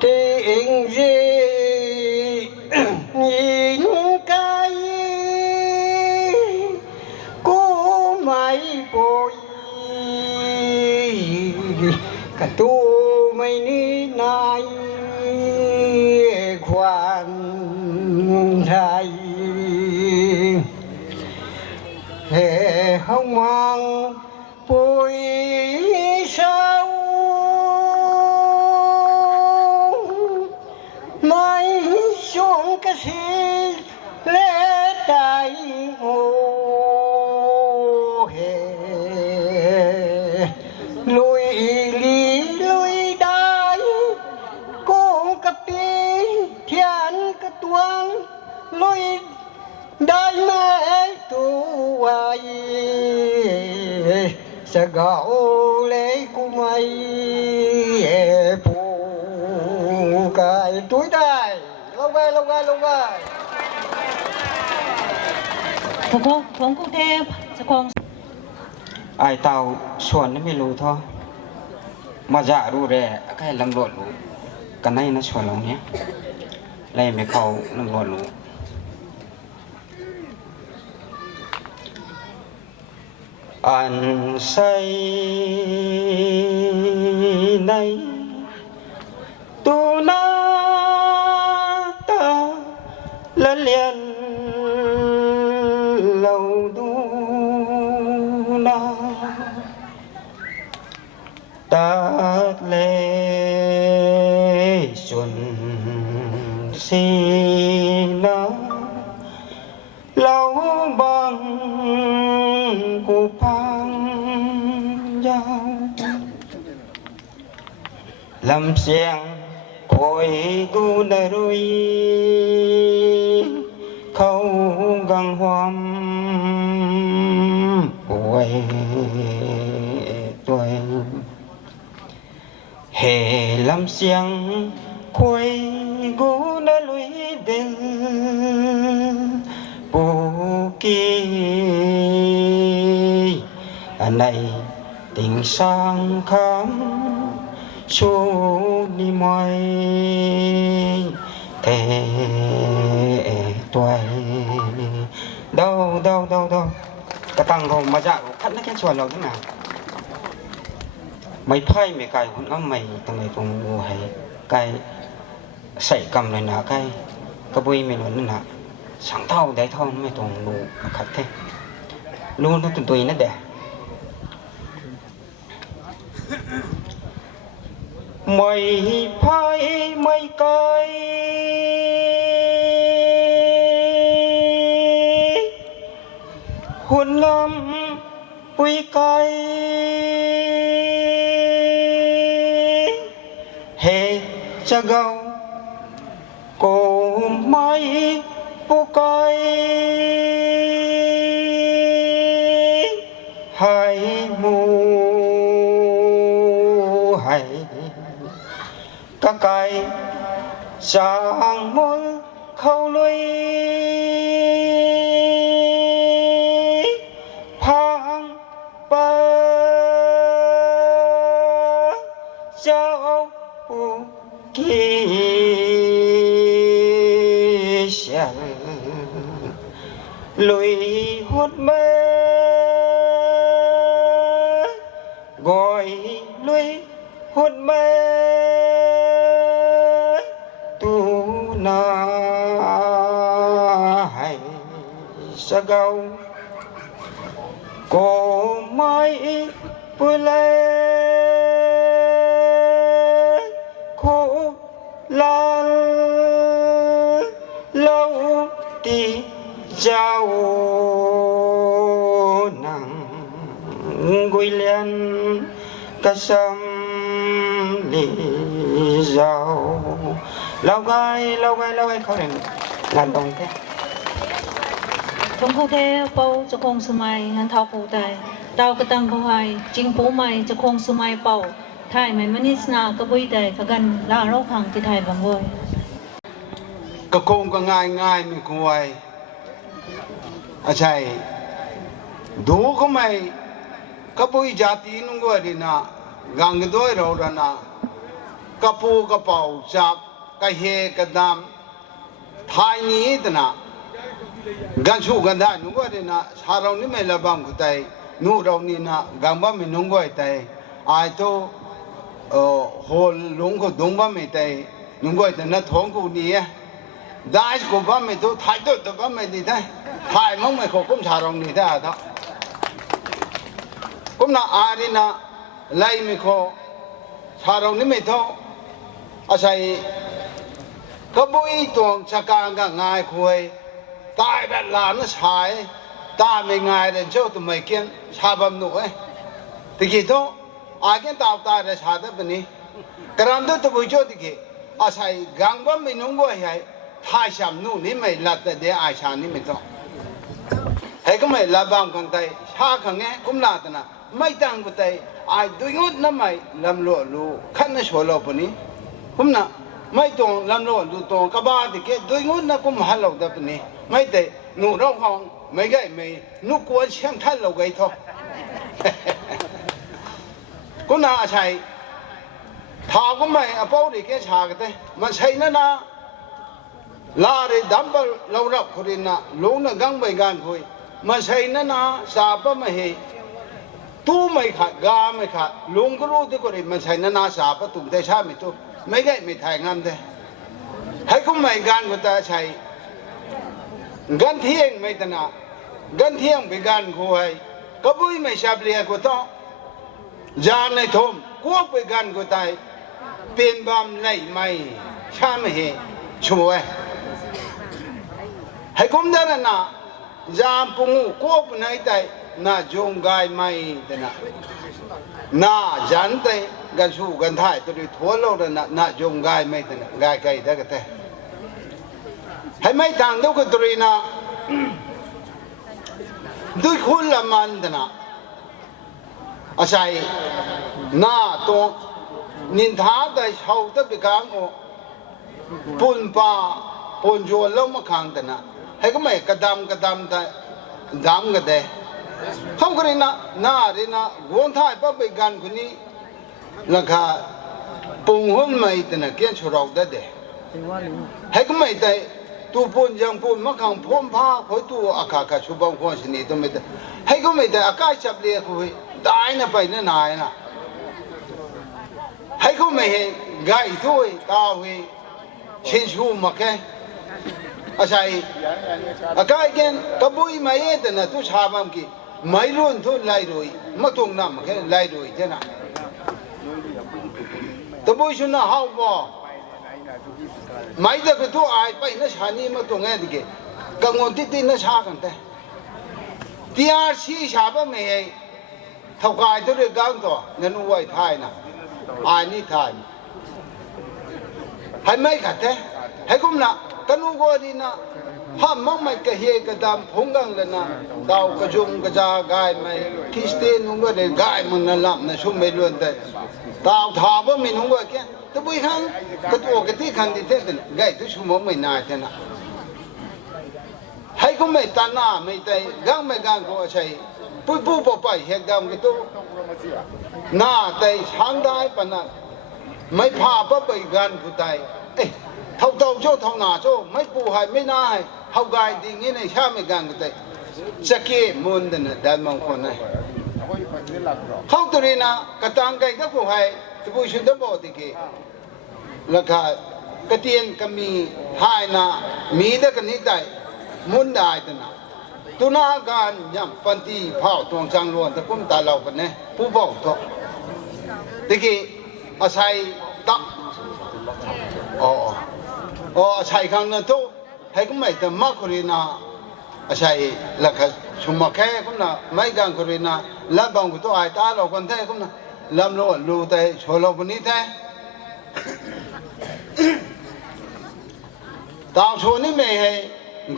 tình gì nhìn cái cô mày bồi cả tu mày ní nay khoan thai hè không mang bồi sao mai xuống cái gì lẽ tại ngô hè lùi lì lùi đai cô cà pi thiên cái tuang lùi đai mẹ tu ai sẽ gạo lấy cô mày cái túi đây lâu gai พวกกรุงเทพจะคง ไอเต่าส่วนนั้นไม่รู้ท่อมาจะรู้แร่ก็ให้ลำรวจรู้กันให้นะส่วนเราเนี้ยไล่ไม่เข้าลำรวจรู้อันใส่ในตูนาตาละเลียนเราดูนาตาเลสุนสีนาเราบัง ลำเสียงคอยกูนรุยเขากังหวมป่วยตัวเฮลำเสียงคอยกูนรุยเดินปูกีอันไหนติงสังคำชูนิมวยเทตัวเดากระตังของมาจากคัดนักแข่งชวนเราทั้งนั้นไม่ไพ่ไม่ไก่คุณก็ไม่ตรงไหนตรงงูให้ไก่ใส่กำเลยนะไก่กระบุยไม่หนุนนั่นนะสั่งเท่าได้เท่าไม่ตรงรูขัดแท้รูนั่นตัวนั่นแหละไม่ไพ่ไม่ไก่หุ่นลำปุยไก่เฮจะเกาโกไม่ปุไก่ให้หมูให้กะไก่สร้างมนเข้าลุยพังปะเจ้าปุกีเสียลุยหดแม่กอยลุยหดแม่ตูนาให้สะเกาโกไม่ปุเลคูลาเล่าตีเจ้านังกุยเลียนกะซัมลีเจ้าเราไงเขาเรียนงานตรงแท้ trong khu thế bầu cho con sum mai ngăn thao phụ tài tao cái tăng bầu hai chính bố mày cho con sum mai bầu thay mày mình na cái bụi tài cái gần là rau hàng thì thay bằng vôi ก็คงก็ง่ายไม่คุยอาชัยดูก็ไม่ก็ปุยจาตีนุ่งก็ดีนะกังด้วยเราดนะก็ปูก็เป่าจับก็เฮก็ดำทายนี้แต่นะกันชูกันได้นุ่งก็ดีนะชาเรานี่ไม่ละบังกุไตนู่เรานี่นะกังบ้าไม่นุ่งก็ไตไอ้ตัวโหลงก็ดงบ้าไม่ไตนุ่งก็ไตนะท้องกูนี่ได้กูบ้าไม่ตัวถ่ายตัวบ้าไม่ดีได้ถ่ายมั่งไม่ขอกุ้มชาลงนี่ได้ท่ากุ้มน่ะอารีน่ะไล่ไม่ขอชาลงนี่ไม่ท้ออาศัยก็บุยตวงชะกางก็ง่ายคุยตายแบบหลานชายตาไม่ง่ายเดินเจ้าตัวไม่เกี่ยนชาบำหนุ่ยตะกี้ท้ออาเกี่ยนตาตาเดินชาได้ปนี้กระนั้นตัวบุยเจ้าตะกี้อาศัยกังบ้าไม่นุ่งก็ใหญ่ท่าชามนู่นนี่ไม่ลัดแต่เดี๋ยวอาชานี่ไม่ต้องให้ก็ไม่ละบางกันใจชาขังเงี้ยกุ้มลาตนะไม่ตั้งกุใจไอ้ดูยุดน้ำไม่ลำโลลูขันน่ะชัวร์ลปนี้กุ้มน่ะไม่ตรงลำโลลูตรงกบ้าติเกดูยุดน่ะกุ้มฮัลโหลดับนี้ไม่แต่หนูร้องห้องไม่ไงไม่นุกวนเชียงท่านเราไงท้อกุ้มน่ะอาชัยถ้ากุ้มไม่เอาเป้าดิเกชากันเต้มันใช่นั่นนะลาเรดัมเบลเรารับคนน่ะลุงน่ะกังไปกันคุยมาใช่นั่นนะสาบไม่ให้ตู้ไม่ขาดกาไม่ขาดลุงก็รู้ที่คนมาใช่นั่นนะสาบตุ้มแต่ชาไม่ตู้ไม่ไงไม่ถ่ายงานเด้ให้ก็ไม่กันก็แต่ใช่กันเที่ยงไม่ตนะกันเที่ยงไปกันคุยก็บุยไม่ชาเปลี่ยนก็ต้องจานในทมกู้ไปกันก็ตายเป็นบำไล่ไม่ชาไม่ให้ช่วยให้คุ้มได้นะจามปุงกูปนัยใจน่าจงกายไม่แต่น่ะน่าจันเต กันสู้กันท่ายตัวนี้ทั่วโลกน่ะยงกายไม่แต่กายไกลได้ก็แต่ให้ไม่ต่างดูกันตัวนี้นะด้วยคุณละมันแต่นะอาศัยหน้าตัวนินทาแต่ชาวตะบิกังโอปุ่นป่าปุ่นโจรแล้วมาขังแต่นะให้ก็ไม่กระดำแต่ดำกันเดะเขาก็เลยนะหน้าเลยนะกวนท้ายปั๊บไปกันคนนี้ราคาปุ่งหุ่นไม่แต่นะเกี่ยนชรอกได้เดะให้ก็ไม่แต่ตัวปุ่นยังปุ่นมาขังพ่มผ้าคอยตัวอาคาชุบงคนชนิดตัวไม่แต่ให้ก็ไม่แต่อากาศจับเลี้ยคุยตายนะไปนั่นนายนะให้ก็ไม่เห็นไก่ถ้วยตาหุยเชิญชูมาแค่อาศัยอากาศเก่งกบุยไม่เห็นแต่นะทุกชาวบ้านกี่ไม่รุ่นทุนไล่รวยมาตรงนั้นมาแค่ไล่รวยเท่านั้นกบุยชุนน่ะฮาวบ่ไม่ได้ก็ตัวไอ้ไปนั่นชานี่มาตรงนี้ดิเกกังวลที่นั่นชากันแต่ที่อาชีพชาวบ้านไม่เห็นเท่ากับตัวเรื่องกันตัวนั่นไว้ท้ายนะอันนี้ท้ายให้ไม่ขัดเตะให้กุมนะกันอุกอดีนะห้ามมั่งไม่กระเฮกระดำพงกังเลยนะดาวกระจุงกระจากายไม่คิสเตนุ่งก็ได้กายมันนั่นละนั่นชุ่มไม่ล้วนแต่ดาวถาบ่มีนุ่งก็แค่แต่บุยขังกระตัวกระที่ขังที่เท่านั้นกายทุกชั่วโมงไม่นานเท่านั้นให้กุมไม่ตันหน้าไม่แต่กังไม่กังก็ใช่ปุ๊บไปเฮกดำก็ตัวหน้าแต่ช่างได้ปนัดไม่พาปั๊บไปกันผู้ใดเอ๊ะเท่าโจ้เท่าหน้าโจ้ไม่ปูให้ไม่น่าให้เท่ากายดิ่งนี้ในชาไม่กันก็ได้สเกมุนเดนดันมองคนนั้นเขาตัวนี้นะกระตังไก่ก็ผู้ให้ที่ผู้ชุดบ่ติเกราคากระเทียนก็มีให้นะมีได้กันนี้ได้มุนได้แต่นะตัวนาการยังปันตีเผาตวงจังล้วนแต่ผมตาเรากันเนี่ยผู้บอกตัวติเกอาศัยตักอาศัยครั้งนั้นทุกให้ก็ไม่แต่มากกว่านะอาศัยหลักชุมมาแค่ก็นะไม่กันกว่านะแล้วบางคนตัวไอ้ตาเราคนแท้ก็นะลำโลดรู้แต่โชว์เราคนนี้แท้ตามโชว์นี่ไม่ให้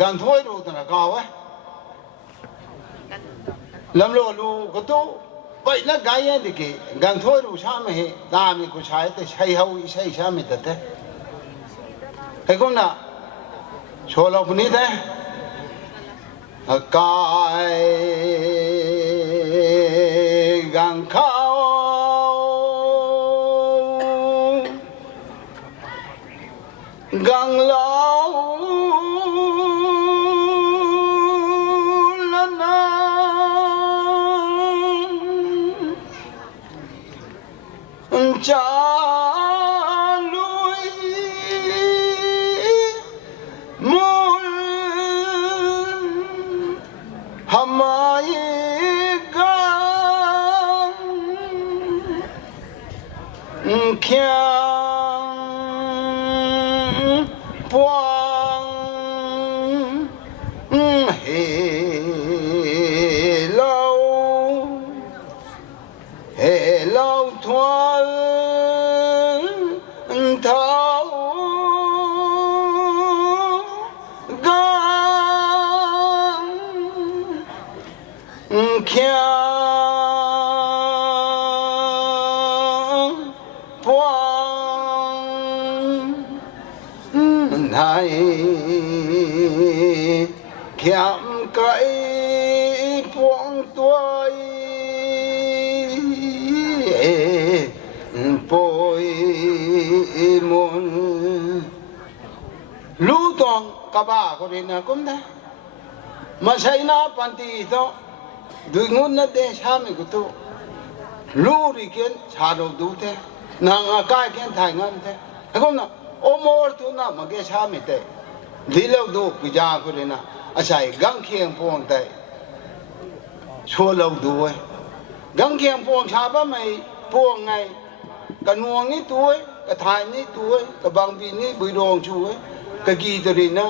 กันถ้วยรู้แต่ละกาวลำโลดรู้ก็ตัวไปนักกายดิเกกันถ้วยรู้ชาไม่ให้ตามีกุศลแต่ใช้เขาใช้ชาไม่แต่ให้คนน่ะโชว์เราคนนี้แท้กายกังเขากังเหลาละนาจาลุยมุลหามายกันเขียปวงเฮลาทวนเท้ากันเขียปวงไหนเขียมไก่ปวงตัวปอยมุนรู้ตองกบ้าคนนี้นะกุมได้มาใช้น้าปันตีโตดูงุนนัดเดชามิกุตุรู้ริเกนชาโรดูเตนางอากาศเกนถ่ายงานเตไอ้กุมนะโอโมร์ตุนะมาเกชามิเตดีเล่าดูปิจาคนนี้นะอาศัยกังเคียงพวงเตชัวเล่าดูเว้กังเคียงพวงชาบ้าไม่พวงไงกันวงนี้ตัวกระทายนี้ตัวกระบางปีนี้บุยรองช่วยกระกีตรีนะ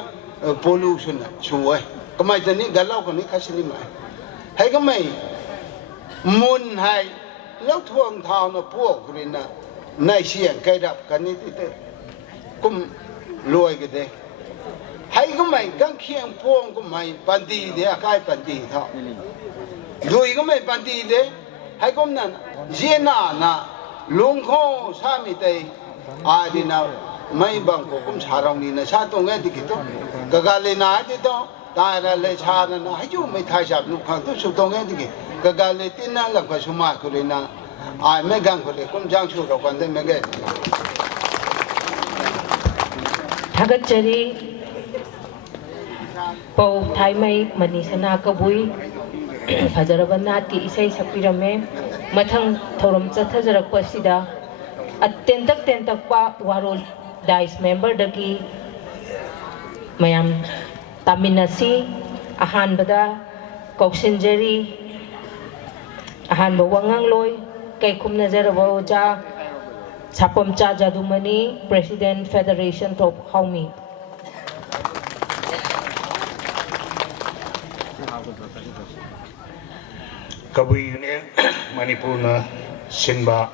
โพลูชันช่วยก็ไม่ตอนนี้กันเล่าคนนี้คัสลิมให้ก็ไม่มุนให้ แล้วทวงทาวนะพวกคุณนะในเสียงไกดับกันนี่ที่กุมรวยกันเด้ให้ก็ไม่กังเคียงพวงก็ไม่ปันดีเดียใกล้ปันดีเท่าดูก็ไม่ปันดีเด้ให้ก็นั่นเจน่านะลุงเขาสามีเตยอาดินาไม่บังก็กุมชาลงนี่นะชาตรงนี้ที่คิดก็กาเลน่าที่ต้องตายแล้วชานะนะให้อยู่ไม่ทายจับลูกข้างตัวสุดตรงนี้ที่คิดก็กาเลติน่าหลังก็สมัยคนนะไม่กังคนเลยกุมจังชูเรากันได้ไม่เกินถ้าเกิดเจดีปอไทยไม่มันนิสนากบุยพระเจ้าบรรณาที่อิสัยสักพิรามมาทั้งทรมจัตจารักปัสสิดาอัดเต็นตักปะวารอลได้สเมมเบอร์ดกีมายามตามินาซีอาหารบดากอกซินเจรีอาหารบวังงังลอยไก่คุมนาจาระวาจาชับปมจ่าจาดุมันี President Federation of Haumi Kabui Union Manipur na Sinba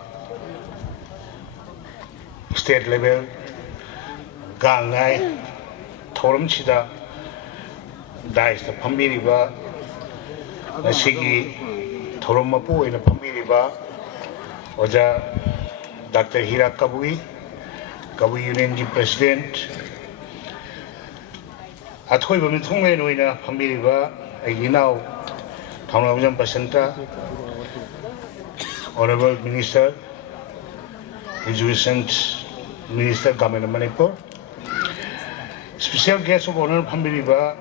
state level gangai thorum chida dais na phambiri ba nasigi thorum mapu ina phambiri ba oja Dr. Hira Kabui Union ji president athoi ba mi thongai noina phambiri ba aginau Thonawajam Pasanta, Honorable Minister, Education Minister, Government of Manipur, Special Guest of Honor Phambiriba,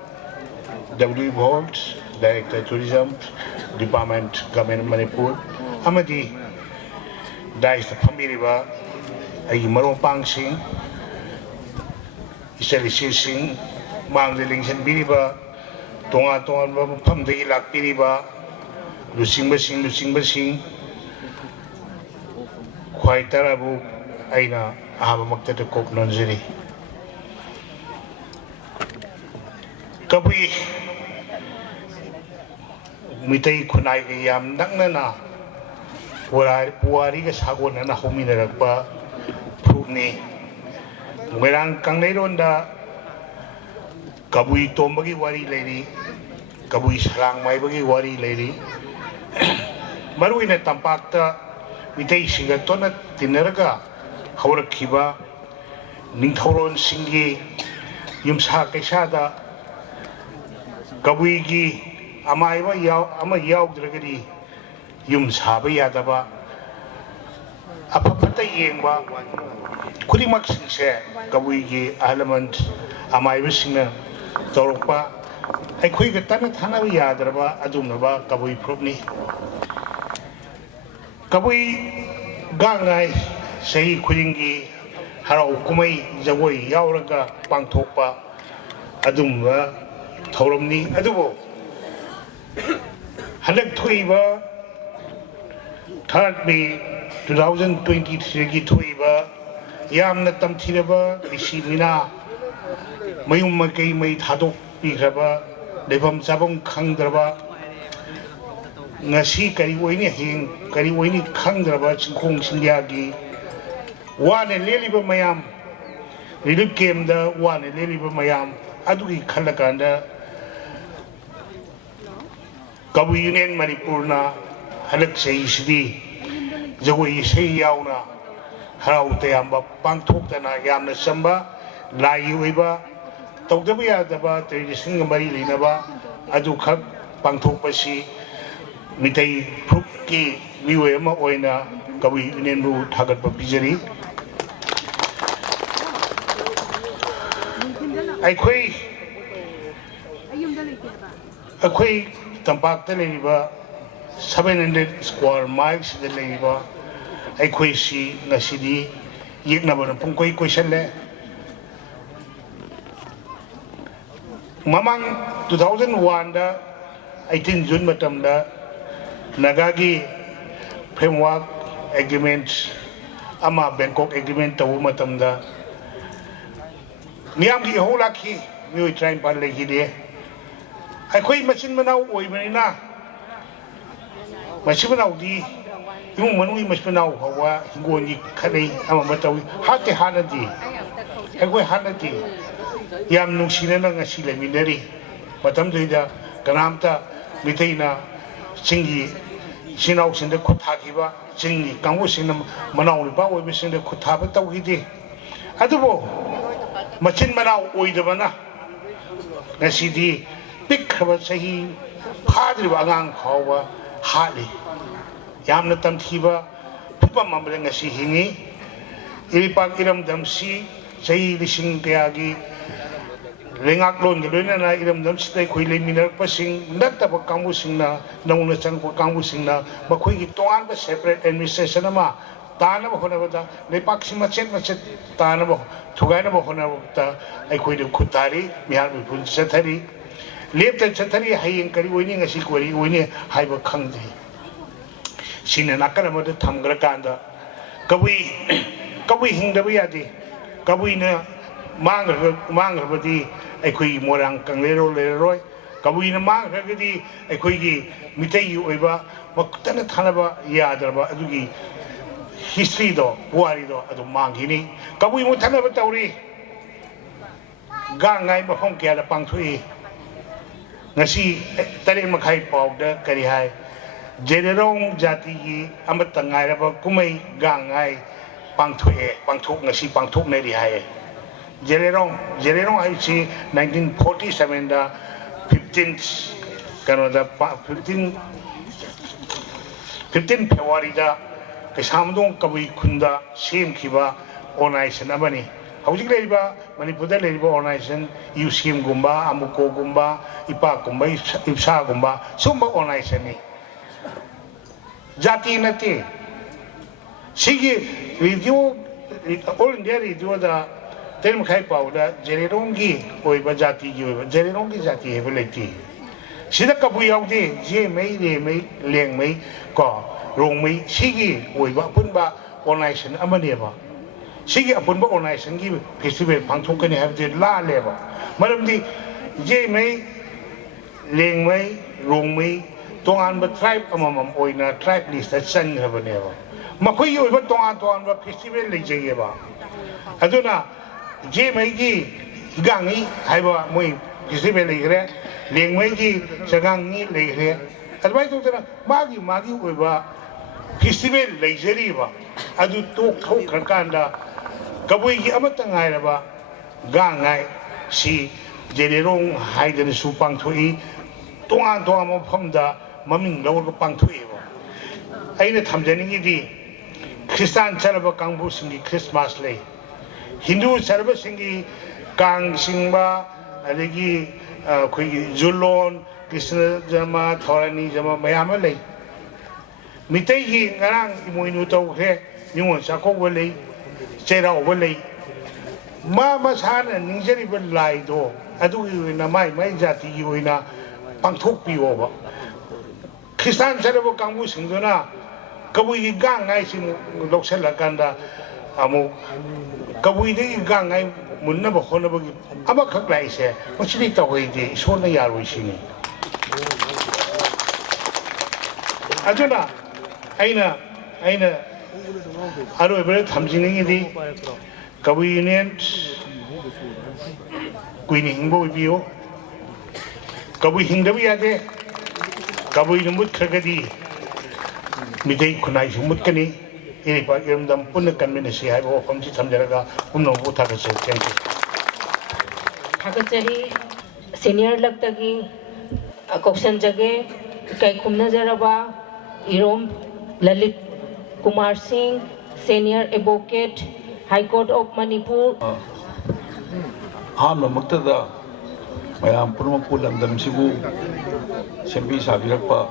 W. Bolt, Director Tourism, Department, Government of Manipur, Amadi, Dice Phambiriba, Ayimaro Pang Singh, Isali Singh, Mang the Lingshan Biriba, Tonga Pam the Ilak Piriba, Lucing Basing, quite terrible. Aina, I have a Makta Coke Nonzeri. Kabi Mitai Kunai Yam Dangnana, Wariga Sagon and a Hominarapa, Pruni, Werang Kangeronda. Kabui Tombagi Wari Lady, Kabui Slang Maibagi Wari Lady, Maruina Tampakta, Vitay Singatona, Tineraga, Haura Kiba, Ninghoron Singi, Yumsa Kesada, Kabuigi, Amaiva Yaw Dragadi, Yumsaba Yadaba, Apapata Yemba, Kurimax Sing, Kabuigi, Element, Amaiva Singer. Torpa, I quick a tanat Hanavi Yadraba, Adumaba, Kabui Probni Kabui Gangai, Sei Kuringi, Haro Kumai, Zawai, Yauraga, Pangtopa, Adumba, Toromni, Adubo Hanak Tuiva, Third May 2023 Tuiva, Yamnatam Tiraba, Ishimina. Mayum Makai may Hadok Pigraba, Levam Sabong Kangraba Nasi Kariwini Hing, Kariwini Kangraba, Chinkong Sindiagi, one and Liliba Mayam, Lilip came the one and Liliba Mayam, Aduki Kalakanda, Kabu Union Manipurna, Halak Say Zawai Say Yauna, Harau Teamba, Pangtokana Yamna Samba, Lai Uiba. Togdabia daba tradition Mari Linaba, Adukak, Pangtopasi, Mitai Pruki, Viwema Oina, Kawi Nenu Tagat Papizari. I quay Tampak the Leva, 700 square miles the Leva, I quay si Nasidi, Yignaban Punkway question. Mamang 2001 da 18 June matam da Nagagi framework agreement ama Bangkok agreement tawu matam da Niam gi holaki mi train pan le gi de ai khoi machine manau oi mani na machine manau di imung manung masmanaw hawa hingoni khanei ama matawi hate hanadi egoi hanadi yam nungsina na ngasi leminari matam duida kanamta miteina singi sinau sinda khuthakiba singi kangbu sinna manaw ni ba oi sinda khuthaba tawhidi adubo machin manaw oidabana ngasi di pikhaba sahi phadri bangang khawa hali yamna tamthiba pupa mamre ngasi hingi iripak iram damsi sahi lising kayagi lengak lon ge loina na iram damsi tai khoi leminar pasing nattaba kangbu singna nangna changko kangbu singna makhoi gi toan ba separate administration ama ताना बखोना लेपाक सिमा check मचेत ताना बख थुगाना बखोना बता आई कोई खुतारी मिहार बिपुन चथरी लेप चथरी हाइंग करी वइनी ngasi कोरी वइनी HYBE खंगदे सिने नाकन मद थमग्र कांदा कबुई हिंगदब यादे कबुइना मांगरबदी आई कोई मोरांग कंगलेरो लेरोय कबुइना मांगरगदी आई कोई गी मितई ओइबा मक्तन थानबा यादरबा अदुगी history do puari do adu mangini kabui mu thana ba tawri ga ngai ma phong kya la pang thui ngasi tare ma khai paw da kari hai generong jati gi amat tangai ra ba kumai ga ngai pang thuk ngasi pang thuk ne ri hai generong hai chi 1947 da 15th kanada 15 February da Samdong Kabui Kunda, same Kiba, organization Abani. How would you labor, Manipuda labor organization, Usim Gumba, Amuko Gumba, Ipa Gumba, Ipsa Gumba, Sumba organization. Jati Nati Sigi review all India review the Term Kai powder, Jerongi, Oiba Jati, Jerongi Jati, Evelati. Sida Kabui out there, J May, Liang May, Ko. Rong mi sigi oiba punba organization amaneba sigi apunba organization gi festival pangthok kani habde la leba maramdi je mai leng mai rong mai tongan ba tribe amamam oina tribe list san habaneba makoi oiba tongan ba festival le jeyeba aduna je mai gi gangi haiba moi festival le gre leng mai gi sagangi le gre adbai to tana magi oiba festival luxury ba adu to khau kharkanda kabui gi amata ngai ba ga ngai si jenerong haidan su pangthui tonga mo phamda maming law ko pangthui ba aina thamjani di Christian charaba kangbu singi Christmas le Hindu charaba singi kang singba adegi khoi julon Krishna jama thorani jama mayama le Mitei hi ngarang imoinu tau he nyung sakok wale chera wale ma sana ningjari ben lai do adu na mai jati yoina pangthok pi oba Christian charabo kangbu singdona kabui gang ngai sing loksel lakanda amu kabui de gang ngai munna ba khona ba aba khak lai se machini tawai de sona yaroi sini ajuna aina aro ebre thamjini di kabui union kuini hingbo biyo kabui hingdabi ade kabui numut khagadi midai khunai sumut kani iri pa dam punna kanmene si hai bo famji thamjaraga punno bo thakase thank you thakachari senior laktagi akopsan jage kai khumna jaraba irom Lalit Kumar Singh, Senior Advocate, High Court of Manipur. Ham Maktada, Mayam Purmakul and Damsibu, Sembi Savirapa,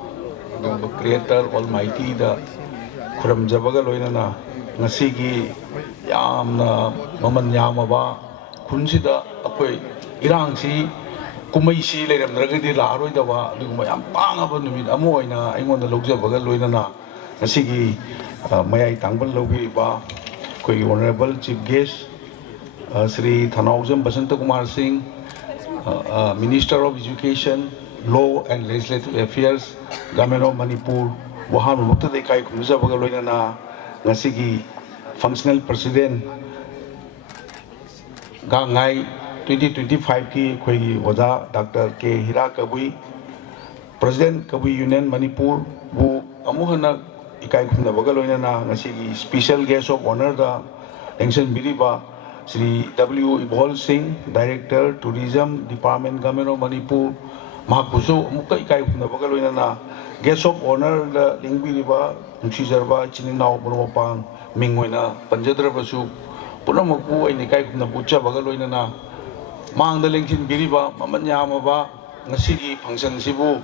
the Creator Almighty, the Kuram Jabagaloina, Nasigi, Yam, Maman Yamaba, Kunsida, Apoy, Irangsi, Kumaisi, Lam Ragadi Laroidava, Lumayam Pangabun, Amoina, I want the Luxa Bagaloina. Asigi Mayai Tangbal Lobi Ba, Koi Honorable Chief Guest, Sri Thanaujam Basanta Kumar Singh, Minister of Education, Law and Legislative Affairs, Government of Manipur, wahan mukta de kai khumja baga loina na ngasi gi functional president ga ngai 2025 ki khoi gi oja Dr. K Hira Kabui President Kabui Union Manipur bu amuhana ikai khumna baga loina na ngasi gi special guest of honor da Engson Biriba Sri W. Ibol Singh, Director, Tourism Department, Government of Manipur, Mahakuso, Mukai Kai Nabagaloina, Guest of Honor, the Lingbiliba, Nusizarba, Chininao, Bromopang, Mingwina, Panjadra Basu, Punamoku, and the Kai Nabucha Bagaloina, Mang the Linkin Biriba, Mamanyamaba, Nasigi, Function Sibu,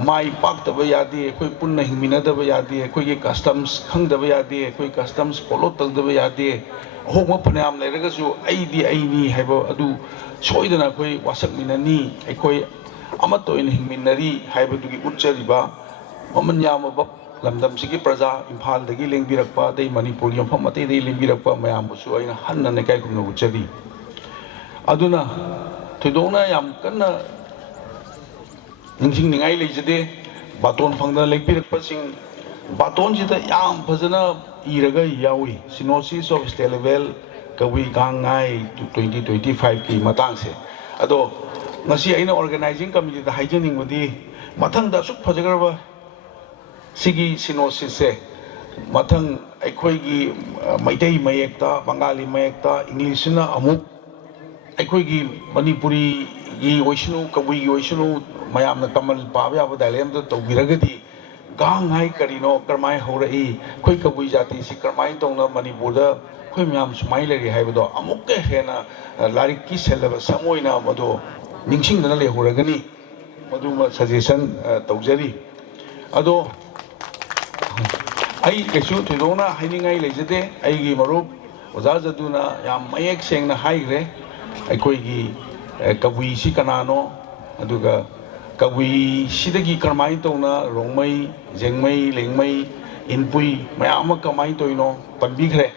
Mai Pak the Bayadi, Quick Puna Himina the Bayadi, Quick Customs, Hung the Bayadi, Quick Customs, Polotal the Bayadi. Home Panam Legasu, AD have a do Soidana Koi, Wasak Minani, a Koi Amato in Himinari, Hybertuki Uchariba, Mamanyama Lamdam Siki Praza, Impal, the Giling Birapa, the Manipurium, Pomate, the Limbirapa, Mayamusu, and Hanan Nekakum Uchari. Aduna, Tudona Yam Kana Ning Island, Baton Fanga Lake Birapasing, Baton Jita Yam Pazana. Iraga yawi Synosis of state level Kawi Gangai to 2025 ki matang se ado ngasi aina organizing committee da hijaining wadi mathang da suk phajagarba sigi Synosis se mathang aikoi gi maitai mayekta Bengali mayekta English na amuk aikoi gi Manipuri gi oishnu Kawi gi oishnu mayam na kamal pabya ba dalem da tobiragadi Gangai Karino, Karmai Horai, Quick Kabui Jati, Sikarmai Tona, Manipura, Quimiam Smiley Habido, Amuke Hena, Lariki Selva, Samoina, Mado, Ningsing the Nale Horagani, Maduma suggestion, Togzeri. Ado I get you to Dona, hiding I legate, I give a rope, Wazazaduna, Yam Mayak saying the high gray, I Koigi, Kabui Sikanano, Aduga. Kawi Sidagi Karmai Tona, Romai, Zengmai, Lengmai, Inpui, Mayama Kamai Toino, Pambigre,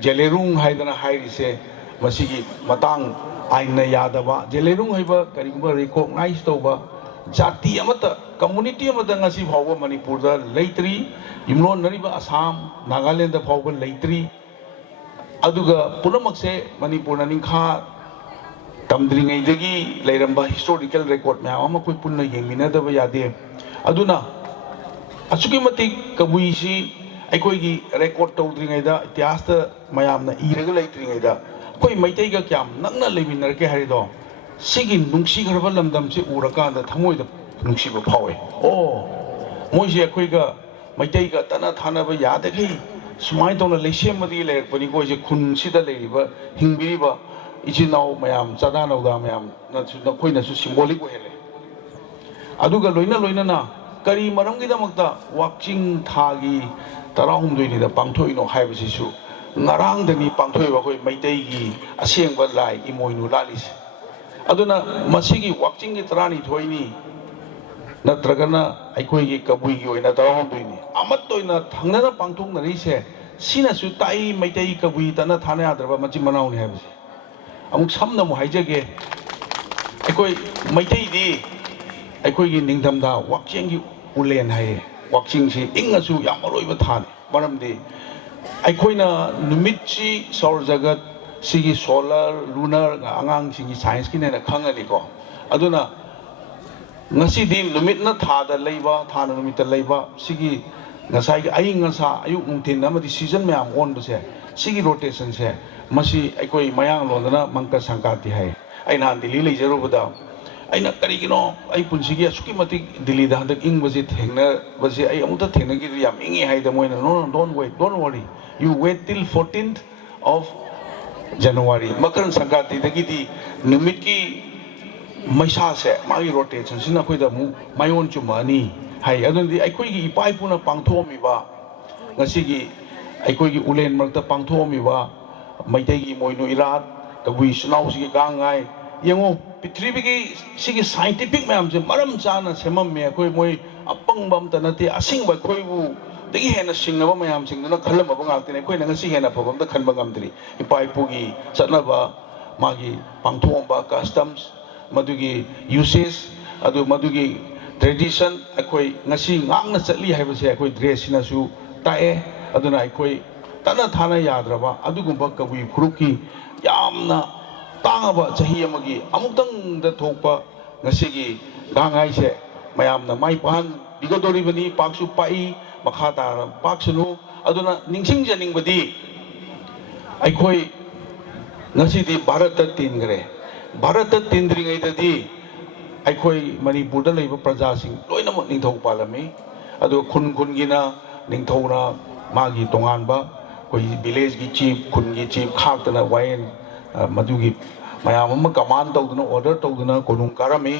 Jelerung Haidana Haidise, Masigi, Matang, Aina Yadava, Jelerung Hiba, Karimba recognized over Jati Amata, community Amatangasi Power Manipur, Latri, Imron Nariba Assam, Nagaland the Power Latri, Aduga, Punamakse, Manipur Naninka. Tamdringai Lairamba historical record Mayama Puna Yamina the Vayade Aduna Asukimati Kabuisi Ekoigi record Todringaida Tiasta Mayamna irregulating Koi Maitega Kam Nana Levinar Harido Sigin Nungsi Harvalam Damsi Urakan the Tamoy the Nungsiba Power Oh Moisia Quiga Maitega Tana Tanava Yadaki Smite on a Leshamadi Lake when he goes a Kun Sida Leva Hingbiba Ichino Mayam, Sadano Mayam, not Queen symbolic way. Aduga Loina, Kari Marangida Magda, watching Tagi, Tarahum doing the Pangtoino Hybrid issue. Narang the Mi Pangtoy, Maitegi, a saying but like Imoinu Lalis. Aduna Masigi watching it Rani Toini, not Dragana, Aikoi Kabuyo in a Tarahum doing it. Amatoina, Tangana Pangtung Narise, Sina Sutai, Maitei Kabuy, Tana Tana, Machimanao Habs. Amuk Samna Muhajage Ekoi Maitei, Ekoi Ningdamda, watching Ulen Hai, watching she Ingasu Yamaroi Tan, Baram de Ekoina Numichi, Sorzagat, Sigi Solar, Lunar, Angang, Sigi Science Kin and a Kanganiko. Aduna Nasi Dim Numitna Tada Labor, Tana Numita Labor, Sigi Nasai Ayingasa, Ayukuntin, Namadi season may am on to say, Sigi rotation say. Masi Ekoi Mayang Londana, Manka Sankati Hai. I not the Lily Jerubada. I not Karigino, I Punsigia Sukimatic, Dilida, the Ing was it, was I am the Tenagiriam, Ingi Hai the Moina. No, don't wait, don't worry. You wait till 14th of January. Makaran Sankati, the Giti, Numiki Maisase, Magi rotation, Sinakuida, my own Chumani. Hai, I don't the Equigi Paipuna Pangtomiba, Nasigi, Equigi Ulen Marta Pangtomiba. Maitegi Moinu Irat, the wish now Sigi Gangai, Yango, Pitribigi, Sigi scientific ma'am, Maram Sana, Semam Mekoi Moi, a Pangbam Tanati, a sing by Koivu, the Hena sing of Mayam sing, the Kalamabang, and a Queen and Sihana Pogam, the Kanbagamdri, Ipai Pugi, Satnava, Magi, Pangtomba, Customs, Madugi, Uses, Adu Madugi, tradition akhoi ngasi ngangna chatli haibase akhoi dress na su tae aduna akhoi tana thana yadraba adugumba kabui furuki yamna tangaba chahi amagi amuktang da thokpa ngasi gi gangai se mayamna mai pan bigodori bani paksu pai makhata paksunu aduna ningsing janing badi akhoi ngasi di bharat ta tin gre bharat ta tin dringai dadi akhoi manipur da leiba praja sing loina mo ningthau palami adu khun khun gina ningthauna magi tongan ba koi village gi chief khun gi chief khaktana wain madugi mayam ama command tawduna order tawduna konung karami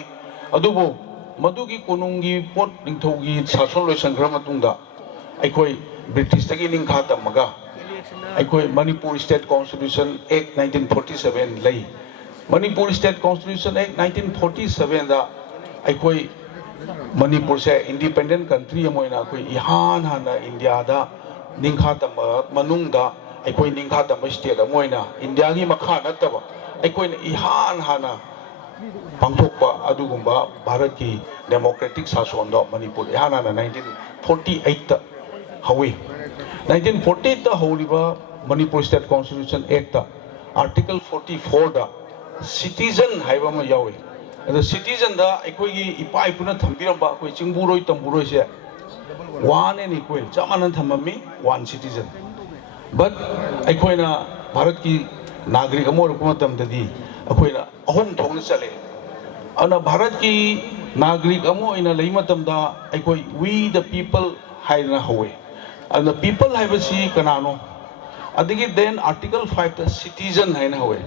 adubo madugi konungi pot ningthau gi sason loisan gra matungda akhoi british tagi ningkha tamaga akhoi manipur state constitution act 1947 lei Manipur State Constitution Act 1947 da akhoi Manipur se independent country amoina akhoi ihan hana India da ningkha tam manung da akhoi ningkha tam state amoina India gi makha nataba akhoi ihan hana pangthokpa adugumba Bharat ki democratic sason da Manipur ihan hana 1948 da hawi 1948 da holiba Manipur State Constitution Act da Article 44 da citizen haiba ma yawi the citizen da ekoi gi ipa ipuna thambira ba koi chingburoi tamburoi se one and equal chamanan thamami one citizen but ekoi na bharat ki nagrik amor kuma tamdadi ekoi na ahum thong chale ana bharat ki nagrik amo ina leima tamda ekoi we the people haina howe and the people haiba si kanano adigi then article 5 the citizen haina howe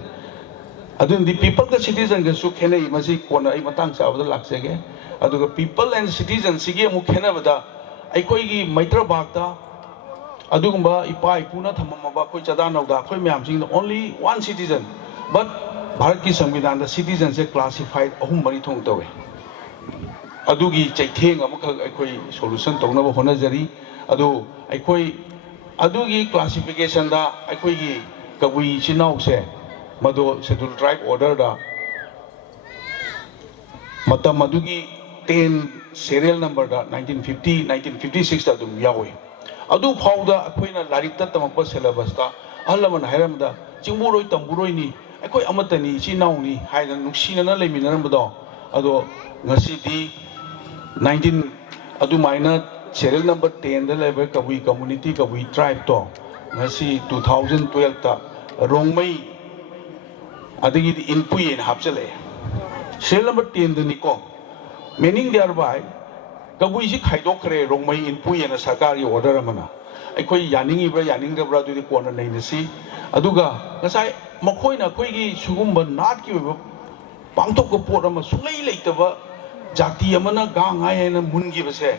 adun the people the citizen ga su khena imasi kona ai matang sa abda laksege aduga people and citizens sige mu khena bada aikoi gi maitra bakta adugumba ipa ipuna thamma ba koi chada nauda koi myam sing only one citizen but bharat ki samvidhan the citizen se classified ahum mari thong tawe adugi chaitheng amukha aikoi solution tawna ba hona jari adu aikoi adugi classification da aikoi gi kabui chinau se Madu scheduled tribe order da mata madugi 10 serial number da 1950 1956 da dum yawi adu phauda akoina larik ta tamakpa syllabus ta alaman hairam da chingburoi tamburoi ni akoi amatani chi nauni haina nuksina na leminaram bado ado ngasi di 19 adu minor serial number 10 da lebe kabui community kabui tribe to ngasi 2012 ta rongmai adigi di inpui in hapsale serial number 10 the niko meaning thereby kabui si khaidok kare rongmai inpui in sarkari order amana aikoi yaning ibra yaning dabra du di kona nei nasi aduga ngasai makhoi na khoi gi sugumba nat ki pangtok ko pot ama sulai leitaba jati amana ga ngai na mungi base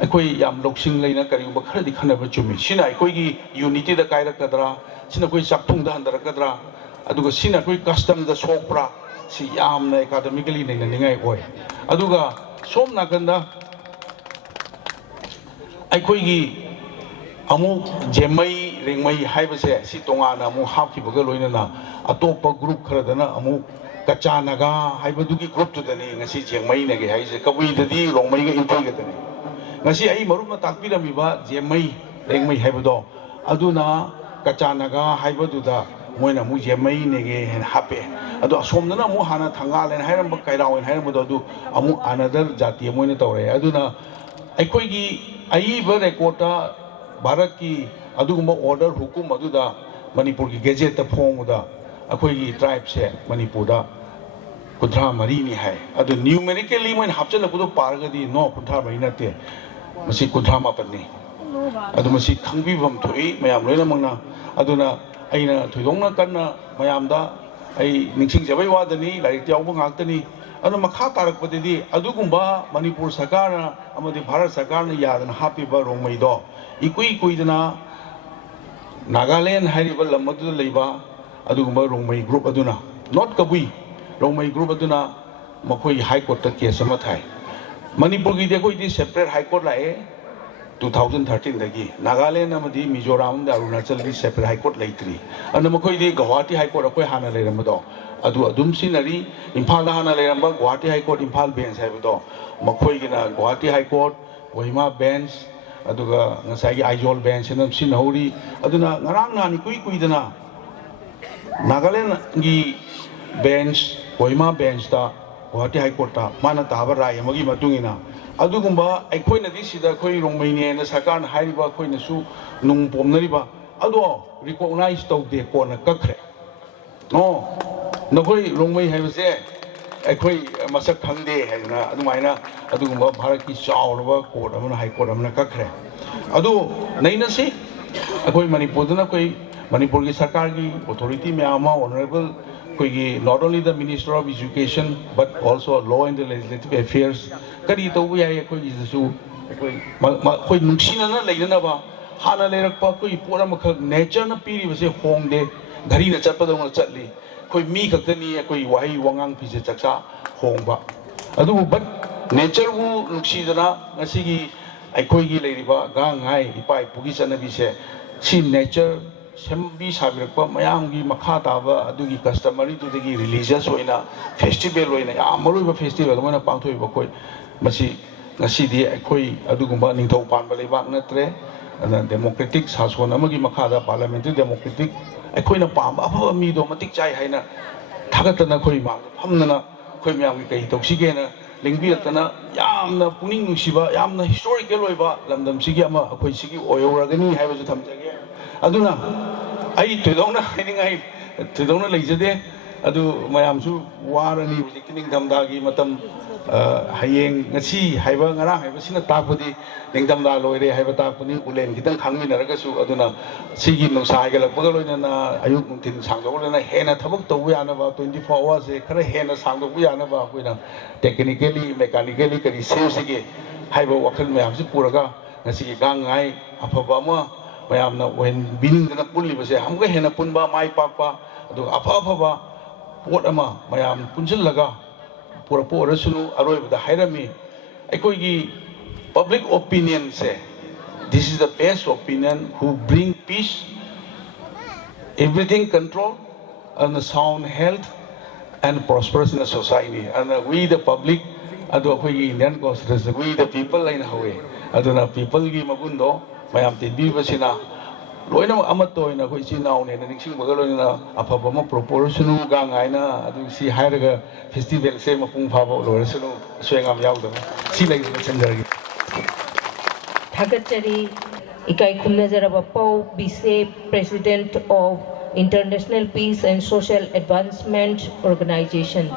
aikoi yam loksing leina kari ba khara di khana ba chumi sina aikoi gi unity da kai rakadra sina koi sapthung da handar rakadra aduga sina koi custom da sokpra si yam na academically nei ningai oi aduga som nakanda aikoi gi amu jemai ringmai haibase si tongana amu hapki baga loina na atopa group khara dana amu kacha naga haibadugi group tu dani ngasi jemai ne ge haise kabui dadi rongmai ga impoi ga dani ngasi ai maruma takpi rami ba jemai ringmai haibado aduna kacha naga haibadu da moina mu jemai ne ge hen hape adu asomna mu hana thangalen hairam ba kairawen hairam do adu amu another jati moina tawre aduna aikoi gi ai ba rekota Bharat ki adugumba order hukum aduda Manipur ki gazette ta phongda akhoi gi tribe se Manipur da kudra mari ni hai adu numerically mon hapchal ko parga di no kudra mari na te masi kudra ma panni adu masi khangbi bam thoi mayam loina mangna aduna aina thoidongna kanna mayam da ai ningsing jabai wadani lai tiaw ngak tani anu makha tarak padidi adugumba Manipur sarkar amadi Bharat sarkar na yadan happy ba rongmai do ikui kuidana Nagaland hariba lamadu leiba adugumba rongmai group aduna not kabui rongmai group aduna makoi high court ta case ama thai Manipur gi de koi di separate high court lae 2013 dagi Nagaland amadi Mizoram da Arunachal di separate high court leitri and makoi di Guwahati high court akoi hana leiramado अदुम सिनरी इम्फाल हाना लेरंबा Guwahati high court Imphal bench हाइबदो मखोइगिना Guwahati high court Kohima bench अदुगा ngसाई Aizawl bench न सिनहौरी अदुना ngarang na ni kui kuidana Nagaland की बेंच कोहिमा बेंच ता गुवाहाटी हाई कोर्ट ता माना ताबा राय अमगी मतुंगिना अदुगुंबा अखोइनदि सिदा खोइ रोंमैने न सरकार हाइरिबा खोइनसु नुंग पोमनरिबा अदो रिकॉग्नाइज तौदे कोना कखरे नो नखोइ रोंमै हाइबसे अखोइ मसक खंगदे हाइना अदुमाइना अदुगुंबा भारत की चावरबा कोर्ट अमना हाई कोर्ट अमना कखरे अदु नैनसी अखोइ मणिपुरदना कोइ मणिपुर की सरकार की अथॉरिटी में ऑनरेबल कोई not only the minister of education but also law and legislative affairs करी तब याय कोई नुसीना लेनबा हाना लेरप कोई पोर नेचर न पीरीबसे होंगे घरी न चटपदौन चली कोई मी खतनी कोई वही वंगांग फिसे चक्सा होंबा अदुबु बट नेचर बु नुसीदना ngasi अखोई लेरिबा गांगाई इपा इपुगी चनबीसे सी नेचर सेम्बी साबिरप मयाम की मखा ताबा अदुगी कस्टमरी तुदगी रिलीजियस होइना फेस्टिवल होइना याम मरुबा फेस्टिवल मोना पांथोइबा कोइ मसी ngasi अखोई अदुगुंबा निंथौ पानबा लेबाक नत्रे डेमोक्रेटिक शासन अमगी मखादा पार्लियामेंट्री डेमोक्रेटिक अखोइना पाम अफबा मीदो मतिक चाइ हाइना थागतना खोइ मा फमना खोइ म्याम की कई तौसिगेना लिंगबिरतना यामना पुनिंग नुसिबा यामना हिस्टोरिकल होइबा लमदम सिगी अमा अखोइ सिगी ओयोरगनी हाइबजु थमजगे अदुना आई थोदौना हाइनिंगाई थोदौना लेजदे अदु मयामसु वारनी हुजिक निंगदमदागी मतम हयेंग ngasi हाइबा ngarang हाइबा सिना ताकबदी निंगदमदा लोइरे हाइबा ताकबनी उलेन खितंग खांगमिनरगसु अदुना सिगी नुसा हाइगलपगा लोइना अयुक नुथिन सांगदोगलेना हेना थबक तौबु यानबा 24 आवर्स से खरा हेना सांगदोगबु यानबा कोइना टेक्निकली मेकानिकली करी सेमसिगे हाइबा वखल मयामसु पुरगा ngasi गांगाई अफबा मैम बीनिंगना पुलिबसे हमगा हेना पुनबा माई पाकपा अफबा पोट मैम पुनसिल्लगा पुरप ओरसुनु अरोइबदा हाइरमी अखोइगी पब्लिक ओपिनियन से this is the best opinion who bring peace everything control and sound health and prosperous in a society and we the public ado akhoi Indian constitution we the people line hawe aduna people gi magundo mayam tinbi basina loina amato ina khoi chi naw ne ningsing baga loina afaba ma proportion ga ngaina adu si hairaga festival se mapung phaba loresunu soengam yaudam si lai chenjari Thagachari ikai khumnazaraba Pau Bise President of International Peace and Social Advancement Organization.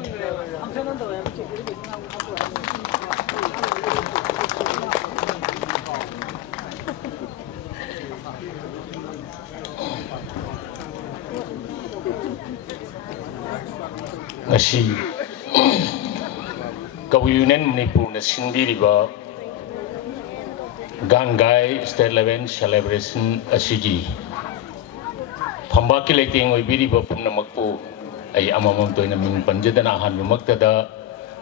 Ngasi Kawiyunan Manipur na sinbiriba Gangai State Level Celebration asigi Thambaki Lighting oy biriba pumna makpu ay amamam toina min panjadana hanba maktada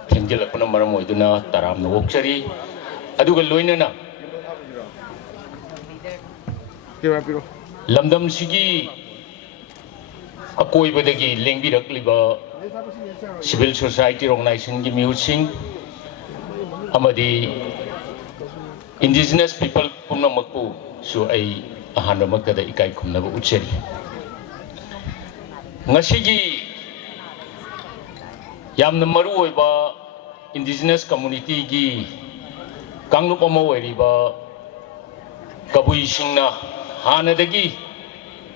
thenjilakuna maram oiduna taram na wokchari aduga loinana lamdam sigi akoibadagi lengbirakliba civil society organization gi miusing amadi indigenous people pumna makpu su ay ahanba maktada ikai khumna ba ucheri ngasigi yamna maru oiba indigenous community gi kanglup ama oiriba kabui singna hanadagi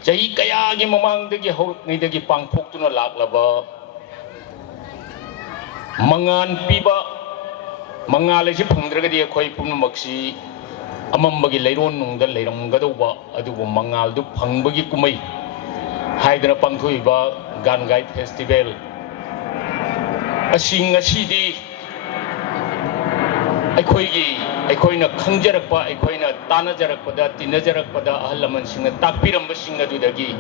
chahi kaya gi mamang dagi hoknai dagi pangthoktuna laklaba mangan piba mangale si phangdragadi khoi pumnamaksi amambagi leiron nungda leiramgadauba adubu mangal du phangbagi kumai Haidra Pangthuiba Gangai Festival Asing Asidi Aikoina Kangjarakpa Aikoina Tanajarakpada Tinajarakpada Ahalaman Singa Takpiramba Singa Dudagi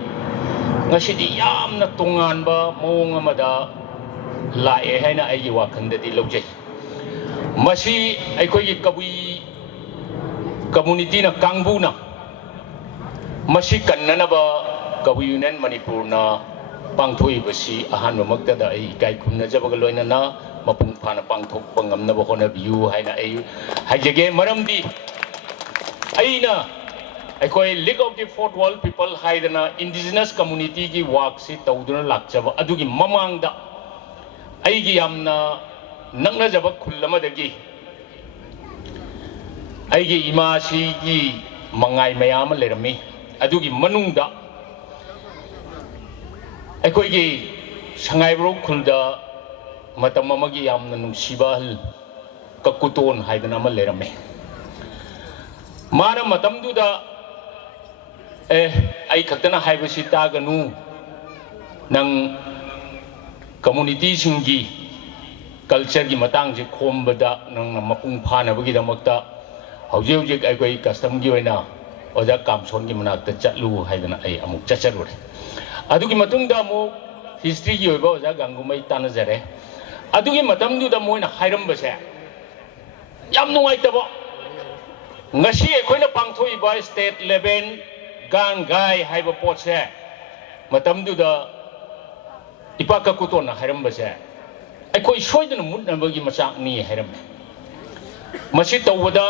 Ngasidi Yamna Tunganba Moongamada La Ehena Ayiwa Kandadi Lojay Masi Aikoi Kabui Community na Kangbuna Masi Kananaba Kawiyunan Manipur na पांथोइबसी अहानबमक्तदा आई इकाई खुमनजबग लोइनना मपुंग फाना पांथोकपा ngamnaba honabiyu haina ai haijege maramdi aina aikoi League of the Fourth World People haidana indigenous community gi work si tawduna lakchaba adugi mamangda aigi yamna nangna jaba khullamadagi aigi ima si gi mangai mayam lerami adugi manungda aikoi gi sangai bro khulda matam amagi yamna nungsiba kakuton haidana ma lerami mana matam duda ai khaktana haibasi taganu nang community singi culture gi matang je khombada nang mapung phana bagi damakta hauji hauji ai koi custom gi oina oja kamson gi manakta chatlu haidana ai amuk chacharure adugi matungda mo history gi oiba oja gangumai tanajare adugi matam duda moina hairambase yam nungai tabo ngasi ekoina pangthoi ba state level gang gai haiba potse matam duda ipaka kutona hairambase aikoi soidana mutnabagi machak ni hairam masi tawada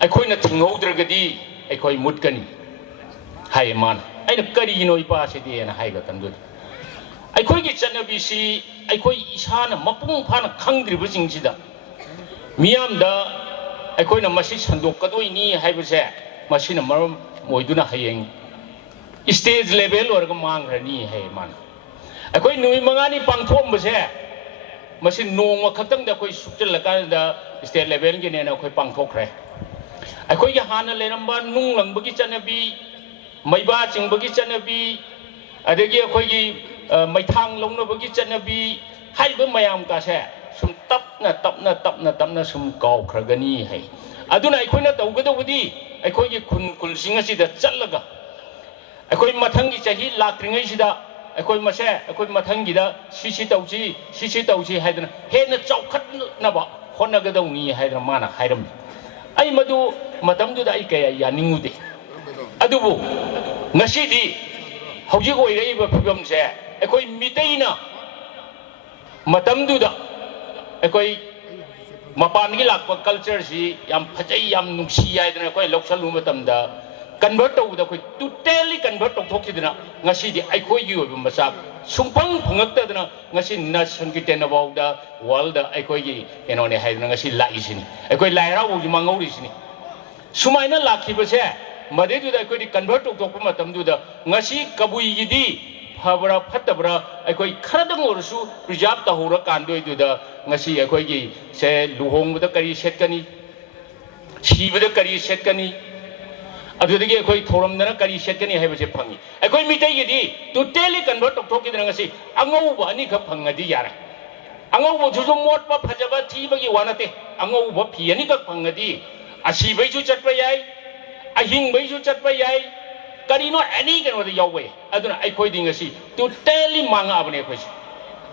aikoina thingoudragadi aikoi mutkani hai man aina kari no ipa se de na haiga tandu aikoi gi chanabi si aikoi isana mapung phana khangdriba jingsida miyamda aikoina masi sandok kadoi ni haibase masina maram moiduna hayeng stage level orga mangrani hai man akoi nui mangani pangthom base masin nongma khatang da koi sukchal la kan da state level gi ne na koi pangthokre akoi gi hana leramba nung langbagi chanabi maiba chingbagi chanabi adagi akoi gi maithang longnabagi chanabi haiba mayam ka se sum tapna sum kaw khragani hai aduna aikoina tawgadawdi aikoi gi khun kulsing asi da challaga aikoi mathangi chahi lakringai sida aikoi mase aikoi mathangi da sisi tauchi haidana hena chawkhat na ba honagadawni haidana mana hairam ai madu matamdu da ai kaya yaningude adubu ngasidi hauji goi rei ba phibam se aikoi miteina matamdu da aikoi mapan gi lakpa culture si yam phajai yam nungsi haidana aikoi loksalu matamda convert to koi totally convert to thokidna ngasi di aikoi gi obi masak sungpang phungakta dna ngasi nation ki ten about the world aikoi gi enone haidna ngasi lai sini aikoi laira oji mangori sini sumaina lakhi base made du da aikoi di convert to thokpa matam du da ngasi kabui gi di phabra phatabra aikoi kharadang orsu reserve ta hora kandoi du da ngasi aikoi gi se luhong da kari set kani sibada kari set kani adudagi akoi thoramdana kari setkani haibase phangi akoi mitai gi totally convert thokidna ngasi angau ba ani kha phangadi yara angau bo juju mot pa phajaba thi bagi wanate angau bo phi ani ka phangadi asi bai chu chatpa yai ahing bai chu chatpa yai kari no ani kan wada yawe aduna akoi ding ngasi totally manga abane akoi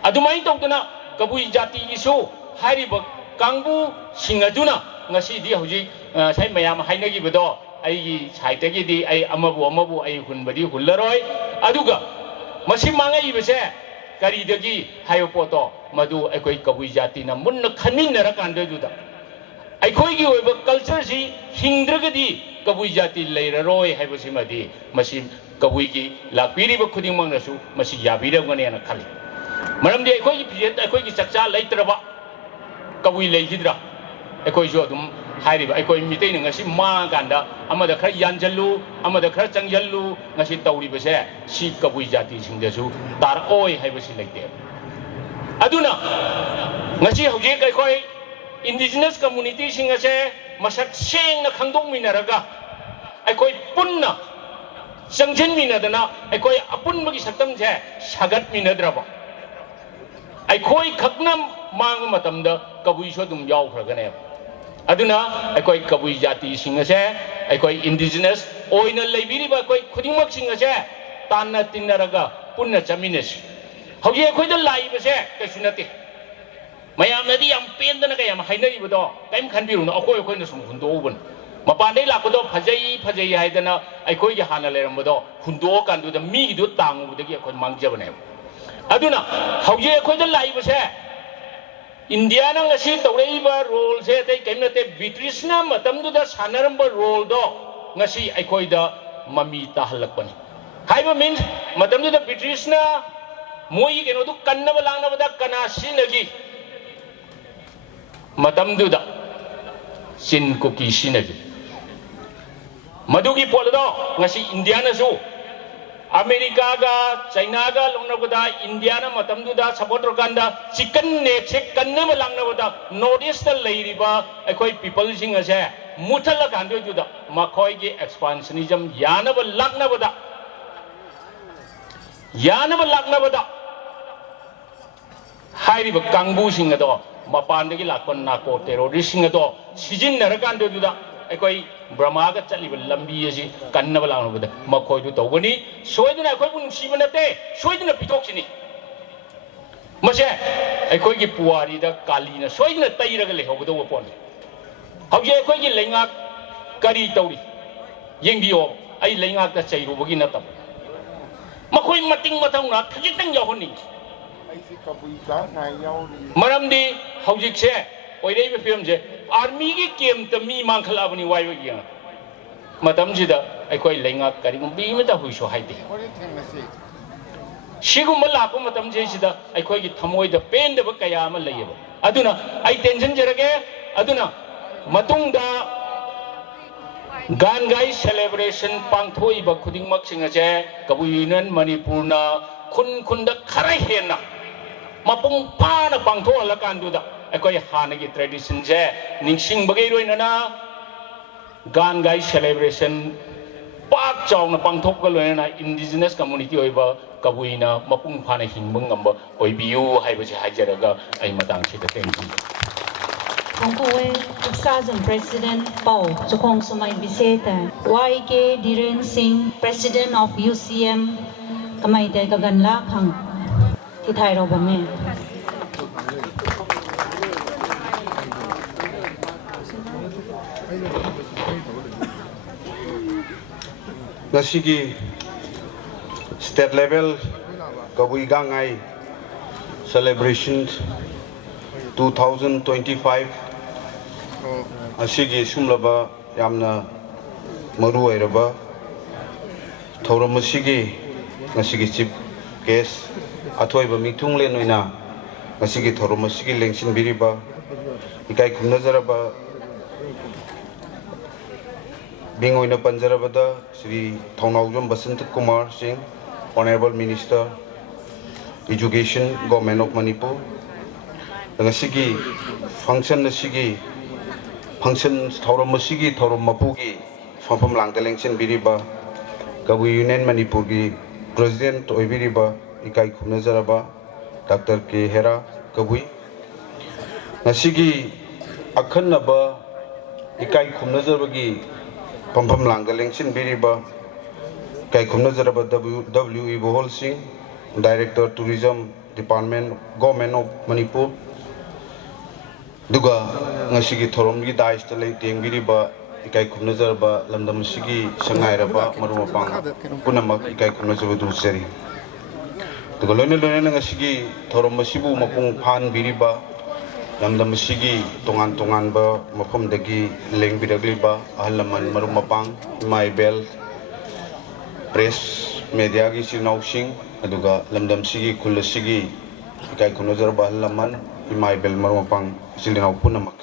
adumai tokdana kabui jati gi so hariba kangbu singaduna ngasi di hoji sai mayam hainagi bedo aigi saitagi di ai amabu ai hunbadi hullaroi aduga masi mangai bese kari dagi hayo poto madu aikoi kabui jati na munna khaminara kande duda aikoi gi oiba culture si hingdragadi kabui jati leiraroi haibasi madi masi kabui gi lakpiri ba khuding mangnasu masi yabiragane na khali maramdi aikoi gi piyet aikoi gi chakcha leitraba kabui leihidra aikoi jo dum hairiba aikoi mitei ngasi ma ganda amada khar yanjallu amada khar changjallu ngasi tauri base si kabui jati singdesu tar oi haibasi leite aduna ngasi hoje aikoi indigenous community singase masak seng na khangdong minaraga aikoi punna changjen minadana aikoi apun bagi saktam je sagat minadraba aikoi khaknam mang matamda kabui so dum yaw khragane aduna aikoi kabui jati singase aikoi indigenous oina leibiriba aikoi khudingmak singase tanna tinnaraga punna chaminas hoje aikoi da lai base kaisunati mayam nadi yam pendana kayam hainai bodo kaim khanbiru na akoi na sum hundo ban मपान लापदो फजई हाइदना अखोई हाना लेरमबदो हुंदो कांदुदा मीगिदो तांगुबदगी अखोई मांगजबने अदुना हौजे अखोइदा लाइबसे India ना ngasi तौरेइबा role से तै केमनते ब्रिटिशना मतमदुदा सानरंबा role दो ngasi अखोइदा mummy ताहलकपनि हाइबा means मतमदुदा ब्रिटिशना मोई केनोदु कन्नब लांगनबदा कनासिनगी मतमदुदा चिन cookie सिनगी मधुगी पोलदो ngasi India नसु America गा China गा लोंगनबदा इंडिया ना मतमदुदा सपोर्ट रकांदा चिकन नेट से कन्नब लांगनबदा नॉर्थ ईस्ट लेरिबा अखोई पीपल सिंग असे मुथल कांदुदा मखोई गे एक्सपांशनिज्म यानब लांगनबदा हाइरिब कांगबू सिंग अदो मपानदगी लापन नाको टेररिस्ट सिंग अदो सिजिननरकांदुदा अखोई ब्रह्मा का चलिब लंबी असी कन्नब लांगनबदा मखोइदु तौगनी सोइदना अखोइबु नुसिब नते सोइदना पिथोक्सिनी मसे अखोइगी पुवारीदा कालीना सोइदना तैरगा लेहोगदो पोन हौजे अखोइगी लेंगा करी तौरी येंगियो आई लेंगा ता चैरुबगी नतब मखोइ मटिंग मथौना खजितंग याहोनी मरमदी हौजिकसे ओइरेबे फिल्मसे आर्मी की केम त मी मांखलाबनी वाइबा गिया मतमजिदा अखोइ लेंगा करिगुम बीमता हुइसो हाइदे सिगुम लापो मतमजे सिदा अखोइगी थमोइदा पेंदब कया अमा लैयबा अदुना आई टेंशन जरगे अदुना मतुंगदा गानगाई सेलिब्रेशन पांथोइबा खुदिंगमक सिंगसे कबु यूनियन मणिपुरना खुन खुंदा खरा हेना मपुंग पाना पांथोहलकांदुदा अखोई हानगी ट्रेडिशन से निंगसिंग बगै रोइनना गानगाई सेलिब्रेशन पाक चावना पांथोक लोइना इंडिजिनस कम्युनिटी ओइबा कबुइना मपुंग फाना हिंबंग ngamba ओइबियु हाइबसे हाइजरगा आई मतंग सिदा thank you Hongkowe Uksazam President Pau Chukong Sumai Biseta YK Dhiren Singh President of UCM Kamai Dai Kaganla Khang Thithai Robame Nasigi state level Kabui Gangai celebration 2025 asigi sumlaba yamna maru airaba thoram asigi nasigi chief guest athoiba mithung le noina nasigi thoram asigi lengsin biriba ikai khumnazaraba Bingoina Panjarabada Sri Thaunaujam Basant Kumar Singh, Honorable Minister, Education, Government of Manipur. Ngasigi function nasigi function Thauram Masigi Thauram Mapugi from Langtalengsin Biriba, Kabu Union Manipur gi President Oibiriba, Ikai Kunazaraba, Dr. K. Hera Kabui. Nasigi Akanaba Ikai Kunazarabagi Pampam Langtalengsin Biriba, Kai Kunazaraba W.E. Bohol Singh, Director Tourism Department, Government of Manipur. Duga ngasigi thorom gi dais tale tengbiriba ikai khumnazarba lamdam sigi sangairaba marumapang punamak ikai khumnazaba duseri duga loine ngasigi thorom masibu mapung phan biriba lamdam sigi tongan ba mapum dagi lengbiragliba ahalaman marumapang maibel press media gi sinausing aduga lamdam sigi kulasigi ikai khumnazarba ahalaman Maibel Marumapang Silinaw Punamak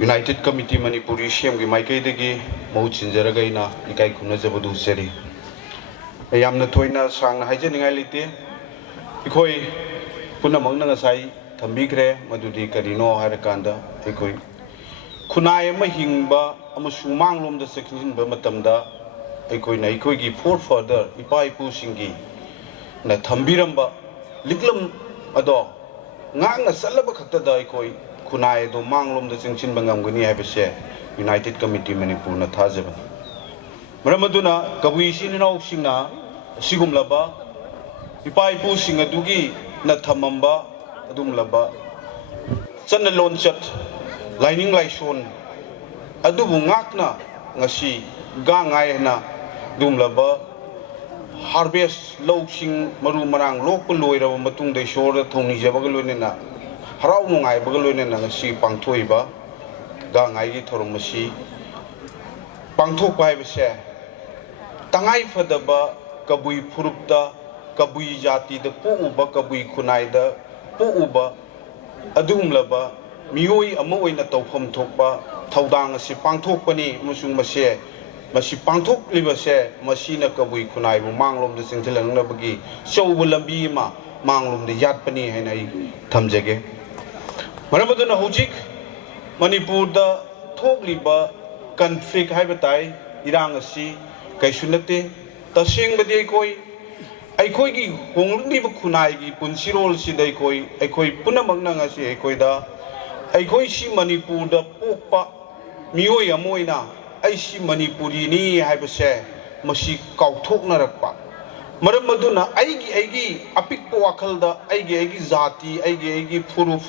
United Committee Manipuri Siem gi Maikai degi Mauchin Jaragaina Ikai Kunazabadu Seri Ayamna Toina Sang Hajaningai Lite Ikoi Punamang Nangasai Tambigre Madudi Karino Harakanda Ikoi Kunai Mahingba Amasumang Lum the Section Bamatamda Ikoi na Ikoi gi forefather Ipai Pusingi Na Tambiramba Liklam Ado Ngang na salaba khaktada ikoi kunai do manglom da chingchin bangam gani habise United Committee Manipur na thajaban maramaduna kabui sininaw singna sigumlaba ipai pu singa dugi na thamamba adumlaba channa lonchat lining laishon अदुबु ngakna ngasi gangai na dumlaba harvest lowsing maru marang lokul loiraba matung dei shor da thongni jabaga loinena harau nungai baga loinena ngasi pangthoiba gangai gi thorom masi pangthok bai bese tangai phadaba kabui phurupta kabui jati da pu uba kabui khunai da pu uba adumlaba mioi ama oina tawpham thokpa thaudang asi pangthokpani musung mase masi pangthok libase masina kabui khunai bu manglom da singthilangnabagi chaubu lambi ma manglom da yatpani haina ai thamjage maramuduna hojik manipur da thokliba conflict haibatai irang asi kaisunate tasing badi koi aikoi gi honglibba khunai gi punsirol sidai koi aikoi punamak nang asi aikoi da aikoi si manipur da pokpa mioi amoina ai si manipuri ni haibase masi kauthoknarakpa maram maduna aigi apikpa wakhal da aigi zati aigi furuf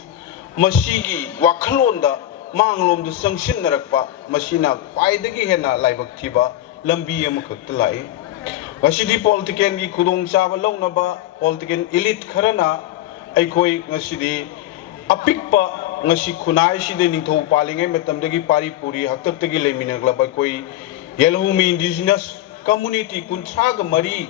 masigi wakhalon da manglom da sangsin narakpa masina paidagi hena laibak thiba lambi amakhak lai ngasidi politician gi khudong chaba launaba politician elite kharana aikoi ngasidi apikpa ngasi khunai side ningthau palingai matamdagi pari puri haktaktagi leiminaglaba koi yelhumi indigenous community kunthraga mari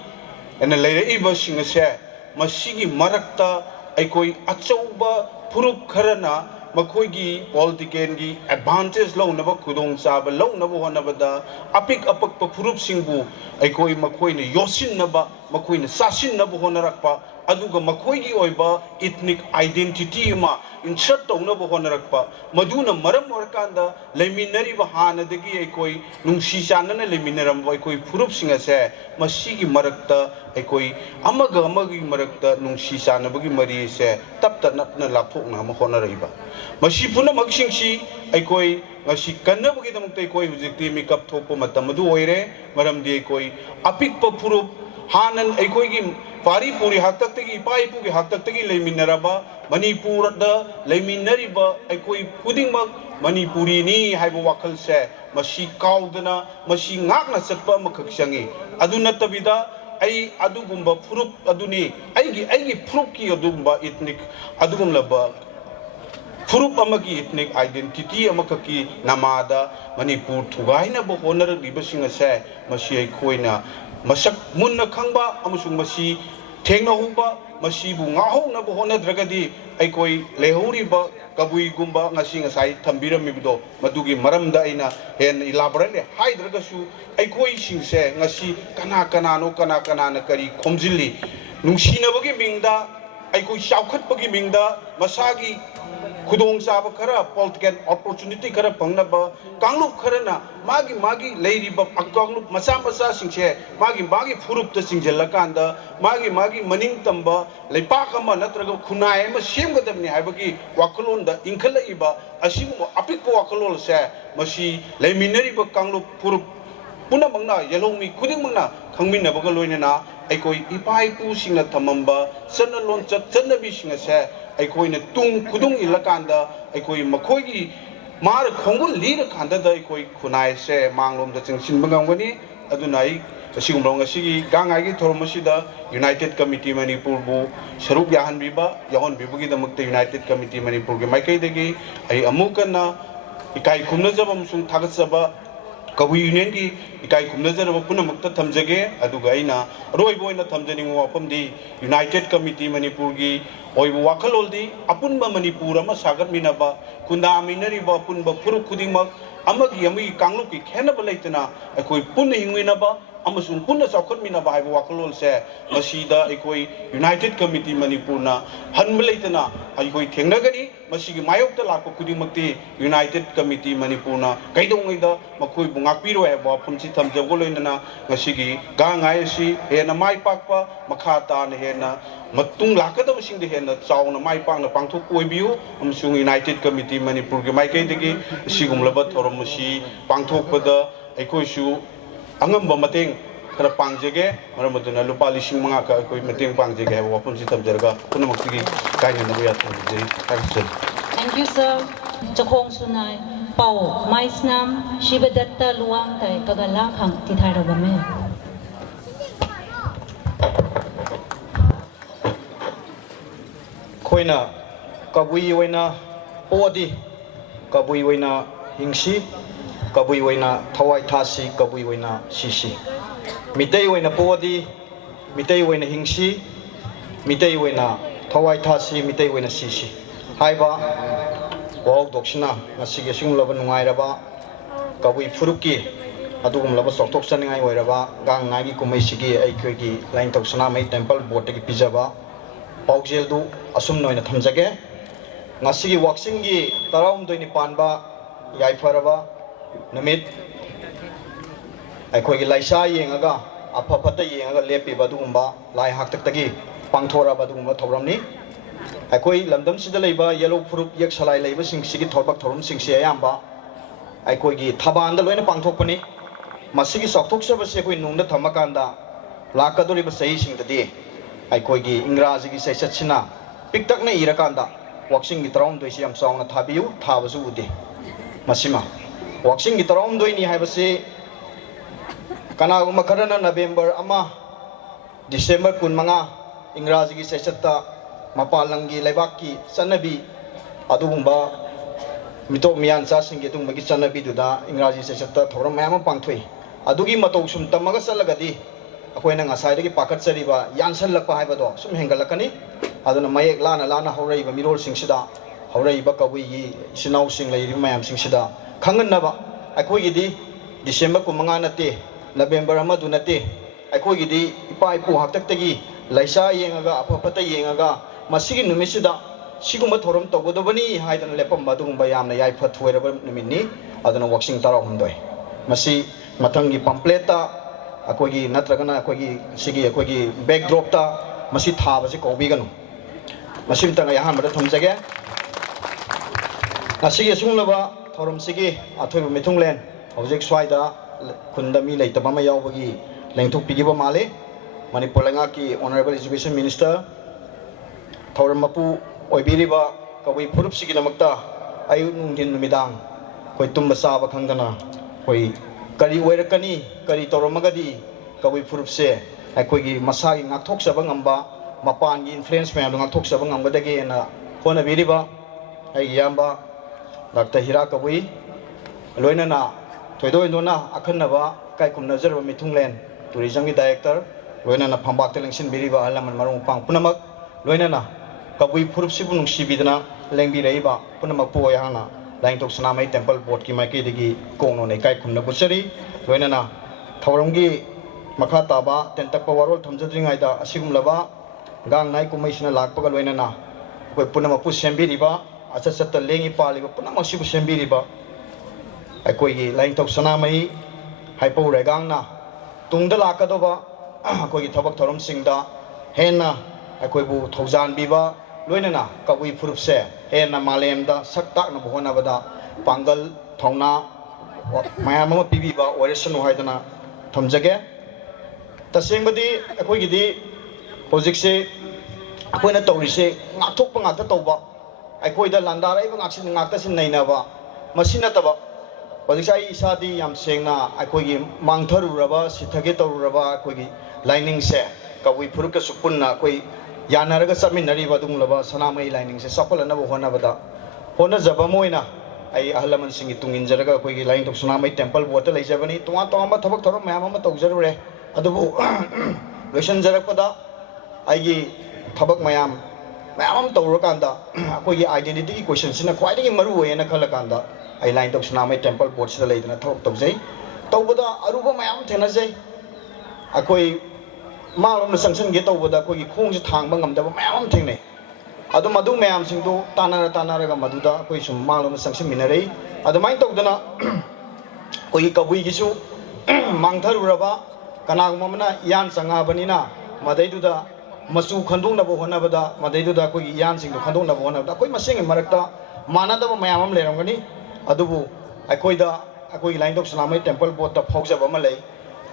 ena leiraiba singase masigi marakta aikoi achauba purup kharana makoigi politician gi advantage launaba khudong chaba launaba honabada apik apakpa purup singbu aikoi makoina yosinaba makoina sasinaba honarakpa aduga makoigi oiba ethnic identity ma insert tawna honarakpa maduna maram orkanda leiminariba hanadagi aikoi nungsi chanana leiminaramba aikoi furup singase masigi marakta aikoi amaga marakta nungsi chanabagi mari se tapta napna laphokna ma honaraiba masi puna magsingsi aikoi ngasi kannabagi damukta aikoi hujikti makeup thokpa matam adu oire maramdi aikoi apikpa furup hanan aikoi gi pari puri haktaktagi pai pugi haktaktagi leiminaraba manipur da leiminariba aikoi pudingmak manipuri ni haiba wakhal se masi kaudana masi ngakna chatpa makhaksangi aduna tabida ai adugumba furup aduni aigi furup ki adugumba ethnic adugumlaba furup amagi ethnic identity amakaki namada manipur thugaina bo honor libasinga se masi aikoina masak munna khangba amusung masi thengna huba masibu ngahona bo honadragadi aikoi lehuriba kabui gumba ngasi ngasai thambiramibido madugi maramda aina hen elaborate haidragasu aikoi singse ngasi kana na kari khomjili nungsinabagi mingda aikoi chaukhatpagi mingda masagi khudong chaba khara political opportunity khara pangnaba kanglup kharana magi leiriba akanglup macha singse magi furup ta singjellakanda magi maning tamba leipak ama natraga khunai ama semgadamni haibagi wakalon da inkhalaiba asimu apikko wakalol se masi leiminariba kanglup furup punamangna yelongmi khudingmangna khangminabaga loinena aikoi ipai pu singna thamamba sanalon chatnabi singa se aikoi tung kudung ilakanda aikoi makhoigi mar khongul lira kanda da aikoi khunai se manglom da chingsin bangangani adunai asigumrong asigi gangai gi thormasida united committee manipur bu saruk yahan biba yahon bibugi damakte united committee manipur ge maikai degi ai amukana ikai khumna jabam sung thagasaba kabui union gi ikai khumna jaraba punamakta thamjage aduga aina roiboina thamjaningo apamdi united committee manipur gi oibu wakhaloldi apunba manipur ama sagat minaba kunda minariba apunba furuk khudingmak amagi kanglup ki khenaba leitana akoi punna hingwinaba amasung punna chawkhatminaba haiba wakhalol se masida akoi united committee manipur na hanba leitana akoi thengnagani masigi mayokta lakpa khudingmakti united committee manipur na kaidongaida makoi bungakpiro haiba phumchi thamjago loinana ngasigi gangai si hena mai pakpa makha ta na hena matung lakadaba singde hena chauna mai pakna pangthok oibiu amasung united committee manipur ge maikai degi sigumlaba thorom masi pangthokpada aikoi su angamba mateng khara pangjege maramaduna lupa lising manga ka koi mateng pangjege ha wapun si tamjarga punamakti kaina nabu ya thamjeri Thank you, sir. Chakong Sunai. Pau Maisnam Shivadatta Luang Tai Kagalakang Titharabame. Koina kabui waina odi kabui waina hingsi kabui waina thawai thasi kabui waina sisi mitei waina podi mitei waina hingsi mitei waina thawai thasi mitei waina sisi haiba wau doksina ngasige singulaba nungairaba kabui furuki adugum laba soktok saningai oiraba gang nagi kumai sigi aikhoigi lain toksana mai temple board gi pijaba paujel du asum noina thamjage ngasigi waxing gi tarawum doini panba yaifaraba namit aikhoigi laisa yengaga afafata yengaga lepi badugumba lai haktak tagi pangthora badugumba thawramni aikoi lamdam sida leiba yellow fruit yak salai leiba sing sigi thorbak thorum sing se ayamba aikhoigi thaban da loina pangthokpani masigi sokthok sabase koi nungda thamakanda lakadori ba sahi sing dadi aikhoigi ingraji gi sai sachina piktak na irakanda waxing gi tarawum doi siam sauna thabiu thabasu ude masima waxing gi tarawum doi ni haibase kana guma karana November ama December 15 ingraji gi sai chatta mapalangi leibaki sanabi adugumba mito miyan sa singi dungba gi sanabi duda ingraji sai chatta thoram mayam pangthoi adugi matou sum tamaga salagadi akoina ngasai dagi pakat sariba yansal lakpa haibado sum hengalakani aduna mayek lana lana haurai ba mirol singsida haurai ba kabui gi sinau sing leiri mayam singsida khangan naba akoi gi di December 15 nate November amadu nate akoi gi di ipa ipu haktak tagi laisa yengaga apapata yengaga masigi numisida siguma thorom togodobani haidana lepam badugumba yamna yaifa thuiraba numinni aduna waxing tarawundoi masi matangi pampleta akogi natragana akogi sigi akogi backdrop ta masi thabase kobiganu masi mtanga yahan bada thamjage asigi sunglaba thorom sigi athoiba mithunglen hojek swaida khundami leitaba ma yawbagi lengthok pigiba male Manipur lenga ki honorable education minister thoram mapu oibiriba kabui phurup sigi namakta ayu nungdin numidang koi tumba saba khangdana koi kari oirakani kari toramagadi kabui phurup se aikoigi masagi ngakthok sabang amba mapan gi influence me ngakthok sabang amba dage na kona biriba ai yamba Dr. Hira kabui loina na thoidoi nona akhanaba kai kum nazar ba mithunglen tourism gi director loina na phambak telengsin biriba alaman marung pang punamak loina na kabui phurup sibu nungsi bidana lengbi reiba punamak po yana lain tok sanamai temple board ki maike digi kongno ne kai khumna busari loina na thawronggi makha taba tentak warol thamjadringai da asigum laba gang nai kumaisina lakpaga loina na koi punamak pu sembiriba asasata lengi paliba punamak sibu sembiriba aikoi gi lain tok sanamai haipo regang na tungda lakadoba akoi gi thabak thorom singda henna aikoi bu thaujan biba loina na kabui phurup se henna malemda sakta na bhona bada pangal thongna mayam ma pibiba oresanu haidana thamjage tasengbadi akoi gi di project se akoina tawrise ngathok pa ngata tawba aikoi da landar ai ba ngaksin ngakta sin nainaba masina taba project ai isadi yam sengna aikoi gi mangtharuraba sithage tawuraba akoi gi lining se kabui phurup ka supunna akoi yanaraga saminari badunglaba sanamai lining se sapalana bo hona bada hona jaba moina ai ahlaman singi tungin jaraga koi gi line tok sanamai temple board lai jabani tunga to ama thabak thorom mayam ama tawjarure adubu loisan jarapada ai gi thabak mayam mayam tawrakanda koi gi identity ki question sina khwai dagi maru hoyena khalakanda ai line tok sanamai temple board sida leidana thok tawjai tawbada aruba mayam thena jai akoi malom sanction ge tawbada koi gi khong ji thangba ngamdaba mayam thengne adu madu mayam singdu tanara ga maduda koi sum malom sanction minarei adu mai tawdana koi kabui gi su mangtharuraba kanagumamna yan sanga banina madaiduda masu khandung na bo hona bada madaiduda koi yan singdu khandung na bo hona bada koi masing marakta manadaba mayam am lerangani adubu akoida akoi line dok sanamai temple board ta phawjaba ma lei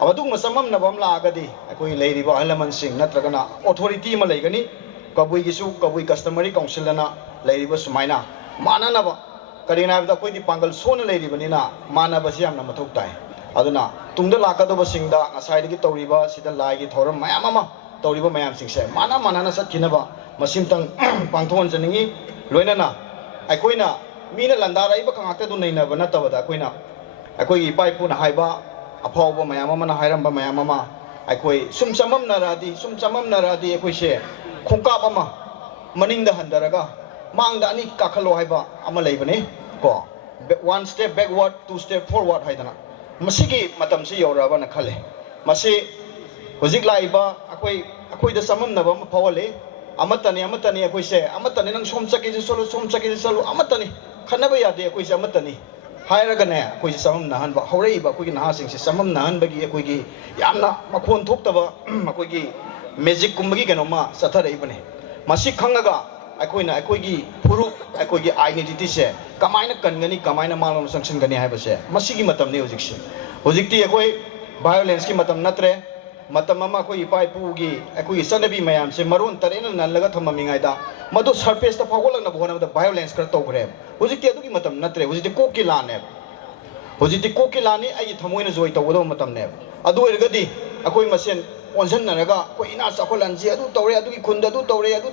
abadung masamam na bam la agadi akoi leiriba alaman sing natragana authority ma leigani kabui gisu kabui customary council na leiriba sumaina mananaba ꯀꯔꯤꯒꯤꯅꯣ ꯍꯥꯏꯕꯗ ꯑꯩꯈꯣꯏꯗꯤ ꯄꯥꯡꯒꯜ ꯁꯣꯟꯅ ꯂꯩꯔꯤꯕꯅꯤꯅ ꯃꯥꯟꯅꯕꯁꯤ ꯌꯥꯝꯅ ꯃꯊꯧ ꯇꯥꯏ ꯑꯗꯨꯅ ꯇꯨꯡꯗ ꯂꯥꯛꯀꯗꯧꯕꯁꯤꯡꯗ ꯉꯁꯥꯏꯗꯒꯤ ꯇꯧꯔꯤꯕ ꯁꯤꯗ ꯂꯥꯏꯒꯤ ꯊꯧꯔꯝ ꯃꯌꯥꯝ ꯑꯃ ꯇꯧꯔꯤꯕ ꯃꯌꯥꯝꯁꯤꯡꯁꯦ ꯃꯥꯟꯅꯅ ꯆꯠꯈꯤꯅꯕ ꯃꯁꯤꯝꯇꯪ ꯄꯥꯡꯊꯣꯛꯍꯟꯖꯅꯤꯡꯉꯤ ꯂꯣꯏꯅꯅ ꯑꯩꯈꯣꯏꯅ ꯃꯤꯅ ꯂꯟꯗꯥꯔꯛꯏꯕ ꯉꯥꯛꯇꯗꯨ ꯅꯩꯅꯕ ꯅꯠꯇꯕꯗ ꯑꯩꯈꯣꯏꯒꯤ ꯏꯄꯥ ꯏꯄꯨꯅ ꯍꯥꯏꯕ ꯑꯐꯥꯎꯕ ꯃꯌꯥꯝ ꯑꯃꯅ ꯍꯥꯏꯔꯝꯕ ꯃꯌꯥꯝ ꯑꯃ ꯑꯩꯈꯣꯏ ꯁꯨꯝ ꯆꯃꯝꯅꯔꯛꯑꯗꯤ ꯑꯩꯈꯣꯏꯁꯦ ꯈꯣꯡꯀꯥꯞ ꯑꯃ ꯃꯅꯤꯡꯗ ꯍꯟꯊꯔꯒ ꯃꯥꯡꯗ ꯑꯅꯤ ꯀꯥꯈꯠꯂꯣ ꯍꯥꯏꯕ ꯑꯃ ꯂꯩꯕꯅꯤ ꯀꯣ 1 step backward 2 step forward ꯍꯥꯏꯗꯅ मसीगी मतम से यौरबना खले मसी हुजिक लाइबा अखोइदा सममनबा म फवले अमतनी अखोइसे अमतनी नंग सोम चके चलो अमतनी खनबा यादे अखोइसे अमतनी हायरगने अखोइसे सममना हनबा हौरैबा अखोइगी नहासिंगसे सममना हनबगी अखोइगी यामना मखोन थोक्तबा अखोइगी मैजिक कुंबगी कनोमा सथरैबने मसी खंगगा अखोइगी फुरु अखोइगी आइडेंटिटी से कमायना कनगनी कमायना मालम संगसनगनी हाइबसे मसीगी मतमने हुजिकसे हुजिकती अखोइ वायलेंस की मतम नत्रे मतम अमा अखोइ इपा इपुगी अखोइगी सनबी मयाम से मरोन तरेना नलगा थममिंगाइदा मदु सरफेस ता फागोलगना बोनबदा वायलेंस कर तौग्रे हुजिकती अदुगी मतम नत्रे हुजिकती कोकी लाने हुजिकती कोकी लानी आई थमोइना जोय तौगदो मतमने अदु ओइरगदी अखोइ मसेन ओनसनरगा अखोइ इना सखोलनजी अदु तौरे अदुगी खुंद अदु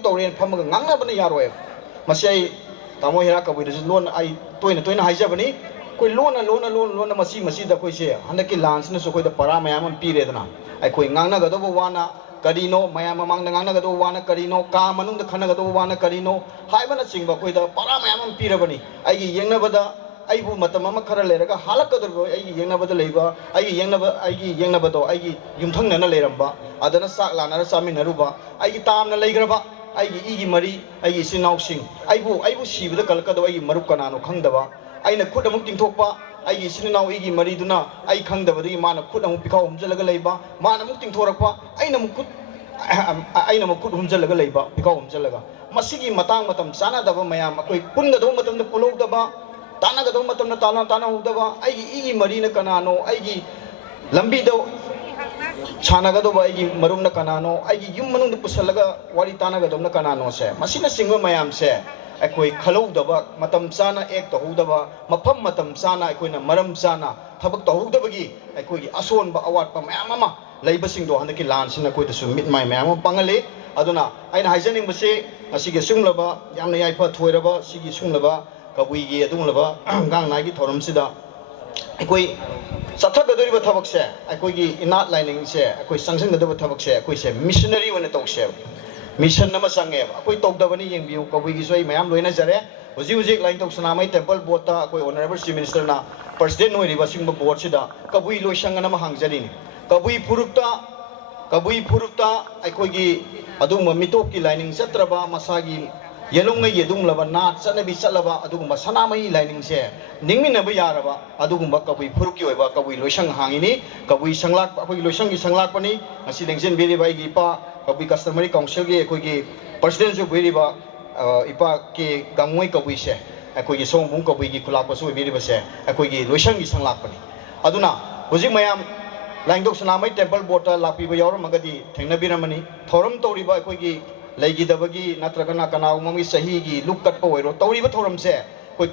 तौरे फमगा ngangnabana yaroy masai tamo hera kabui लोन आई तोइना हाइजबनी कोई लोन मसी दा कोई से हनकी लांस न सो कोई दा परा मयाम पीरेदना आई कोई nganna गदो वाना करिनो मयाम मांगना nganna गदो वाना करिनो का मनुंग खना गदो वाना करिनो हाइबना चिंगबा कोई दा परा मयाम पीरबनी आई येंगनबदा आइबु मतम अमा खरा लेरगा हालकदरबो आइगी येंगनबदा लेबा आइगी येंगनबदो आइगी युमथंगना लेरंबा अदना साक लानारा सामिनरुबा आइगी तामना लेग्रबा आइगी इगी मरी आइगी सिनाउसिंग आइबु सिबदा कलकदो आइगी मरुप कनानो खंगदबा आइना खुद अमुक तिंथोकपा आइगी सिनाउ इगी मरीदुना आइ खंगदबदगी माना खुद अमुक पिखाउ हुमजलगा लेबा माना अमुक तिंथोरकपा आइना मुक खुद हुमजलगा लेबा पिखाउ हुमजलगा मसिगी मतांग मतम चानादबा मयाम अखोइ पुनगदो मतमदा पुलौदबा तानागदो मतमदा तानाहुदबा आइगी इगी मरीना कनानो आइगी लंबीदो छानागदोबा आइगी मरुमना कनानो आइगी युम मनुंग पुसलगा वारी तानागदोमना कनानो से मसिना सिंगबा मयाम से अखोई खलौदबा मतम चाना एक तहुदबा मफम मतम चाना अखोइना मरम चाना थबक तहुदबगी अखोइगी असोनबा अवाटपा मयाम अमा लैबसिंगदो हनकी लानसिना कोइदसु मिटमाय मयाम पंगले अदुना आइना हाइजनिंगबसे असिगे सुंगलबा यामना याइफा थोइरबा सिगी सुंगलबा कबुइगी अदुंगलबा गांगनागी थोरमसिदा अखोइ चथगदोरिबा थबकसे अखोइगी इनाट लाइनिंगसे अखोइ संगसनगदबा थबकसे अखोइसे मिशनरी वने तौसे मिशन नम संगे अखोइ तौदबनी येंबियो कबुइगी सोइ मयाम लोइना जरे हुजिक लाइन तौ सनामई टेम्पल बोर्ड अखोइ ऑनरेबल चीफ मिनिस्टर ना प्रेसिडेंट होइरिबा सिंग बोर्ड सिदा कबुइ लोइसंग नम हांगजरिनी कबुइ फुरुक्ता अखोइगी अदुम मिटोक की लाइनिंग चत्रबा मसागी येलुंगै येदुंगलबा नाट चनबी चलबा अदुगुम सनामई लाइनिंग से निंगमिनबा यारबा अदुगुम कबुइ फुरुक्की ओइबा कबुइ लोइसंग हांगिनी कबुइ संगलाक अखोइ लोइसंगी संगलाकपनी असि लेंजेन बेरिबा इगी पा कबुइ कस्टमरी काउंसिल के अखोइगी प्रेसिडेंट जो बेरिबा इपा के गांगोइ कबुइ से अखोइगी सोंगबुंग कबुइगी खुलाकपसु बेरिबा से अखोइगी लोइसंगी संगलाकपनी अदुना हुजिक मयाम लाइंदोक सनामई टेम्पल बोर्ड लापीबा यावरमगदी थेंगनबिरमनी थौरम तौरिबा अखोइगी लेगिदबगी नत्रगना कनाउमगी सहीगी लुक कटपा ओइरो तौरिबा थौरम से कोई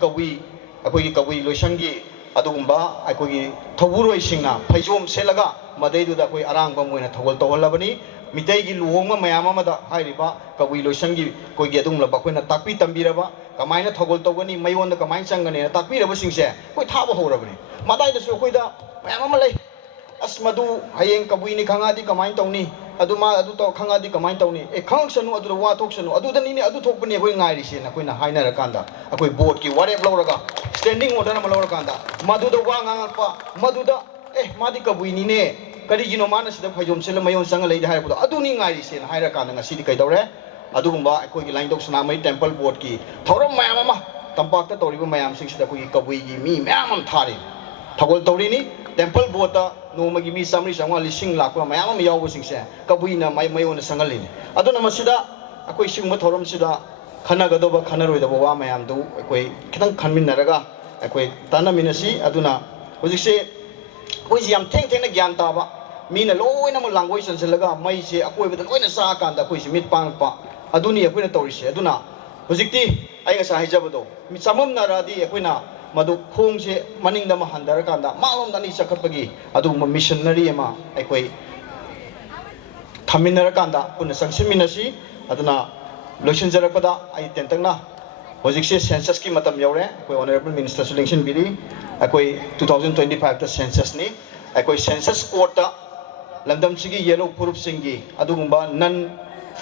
अखोइगी कबुइ लोइसंगी अदुगुंबा अखोइगी थौबुरोइसिंगना फैजोम सेलगा मदैदुदा कोई अरांगबा मोइना थौगल तौहलबनी मितैगी लुहोंगमा मयाम अमदा हाइरिबा कबुइ लोइसंगी कोइगी अदुंगलबा कोइना ताकपी तंबिरबा कमाइना थौगल तौगनी मयोंदा कमाइन चंगने ताकपिरबा सिंगसे कोइ थाबा होरबनी मदाइदसु कोइदा मयाम अमा लै अस मदु हयेंग कबुइनी खंगादी कमाइन तौनी अदुमा अदु तो खंगादी कमाइन तौनी ए खंगसनु अदु वा थोक्सनु अदुदनीने अदु थोकपनी अखोइ गाइरिसे नखोइना हाइनर कांदा अखोइ बोर्ड की वारेप लौरगा स्टैंडिंग ऑर्डर म लौर कांदा मदुदा वा गांगपा मदुदा मादी कबुइनीने करिगिनो माना सिदा फैजोम सेल मयोन संग लेदे हाइरबदो अदुनी गाइरिसे हाइरा कांदा ngasi कैदौरे अदुगुंबा अखोइगी लाइंदोक सनामई टेम्पल बोर्ड की थौरम मयाम अमा तंपाकता तौरिबा मयाम सिंगसिदा अखोइगी कबुइगी मी मयाम अम थारि थगोल तौरिनी टेम्पल बोर्ड नोमगी मी सामरी संगा लिसिंग लाख मयाम अम यावबसिंगसे कबुइना मयोन संगलिनी अदुना मसिदा अखोइ सिंगबा थौरम सिदा खनगदोबा खनरोइदबा वा मयाम दु अखोइ खितंग खनमिनरगा अखोइ तानमिनसी अदुना हुजिसे कोइसे याम थेंग ज्ञान ताबा मीना लोइना म लांगोइ चनसलगा मई से अकोइबदा लोइना सा कांदा कोइसे मिट पांगपा अदुनी अखोइना तौरिसे अदुना ꯍꯧꯖꯤꯛꯇꯤ ꯑꯩ ꯉꯁꯥꯏ ꯍꯥꯏꯖꯕꯗꯣ ꯆꯃꯝꯅꯔꯗꯤ ꯑꯩꯈꯣꯏꯅ ꯃꯗꯨ ꯈꯣꯡꯁꯦ ꯃꯅꯤꯡꯗ ꯑꯃ ꯍꯟꯊꯔꯀꯥꯟꯗ ꯃꯥꯡꯂꯣꯝꯗ ꯑꯅꯤ ꯆꯈꯠꯄꯒꯤ ꯑꯗꯨꯒꯨꯝꯕ ꯃꯤꯁꯟꯅꯔꯤ ꯑꯃ ꯑꯩꯈꯣꯏ ꯊꯝꯃꯤꯟꯅꯔꯀꯥꯟꯗ ꯄꯨꯟꯅ ꯆꯪꯁꯤꯟꯃꯤꯟꯅꯁꯤ ꯑꯗꯨꯅ ꯂꯣꯏꯁꯤꯟꯖꯔꯛꯄꯗ ꯑꯩ ꯇꯦꯟꯇꯛꯅ ꯍꯧꯖꯤꯛꯁꯦ ꯁꯦꯟꯁꯁꯀꯤ ꯃꯇꯝ ꯌꯧꯔꯦ ꯑꯩꯈꯣꯏ ꯑꯣꯅꯔꯦꯕꯜ ꯃꯤꯅꯤꯁꯇꯔꯁꯨ ꯂꯦꯡꯁꯤꯟꯕꯤꯔꯤ ꯑꯩꯈꯣꯏ 2025ꯗ ꯁꯦꯟꯁꯁꯅꯤ ꯑꯩꯈꯣꯏ ꯁꯦꯟꯁꯁ ꯀꯣꯔꯠꯇ ꯂꯝꯗꯝꯁꯤꯒꯤ ꯌꯦꯜꯂꯣ ꯐꯨꯔꯨꯞꯁꯤꯡꯒꯤ ꯑꯗꯨꯒꯨꯝꯕ ꯅꯟ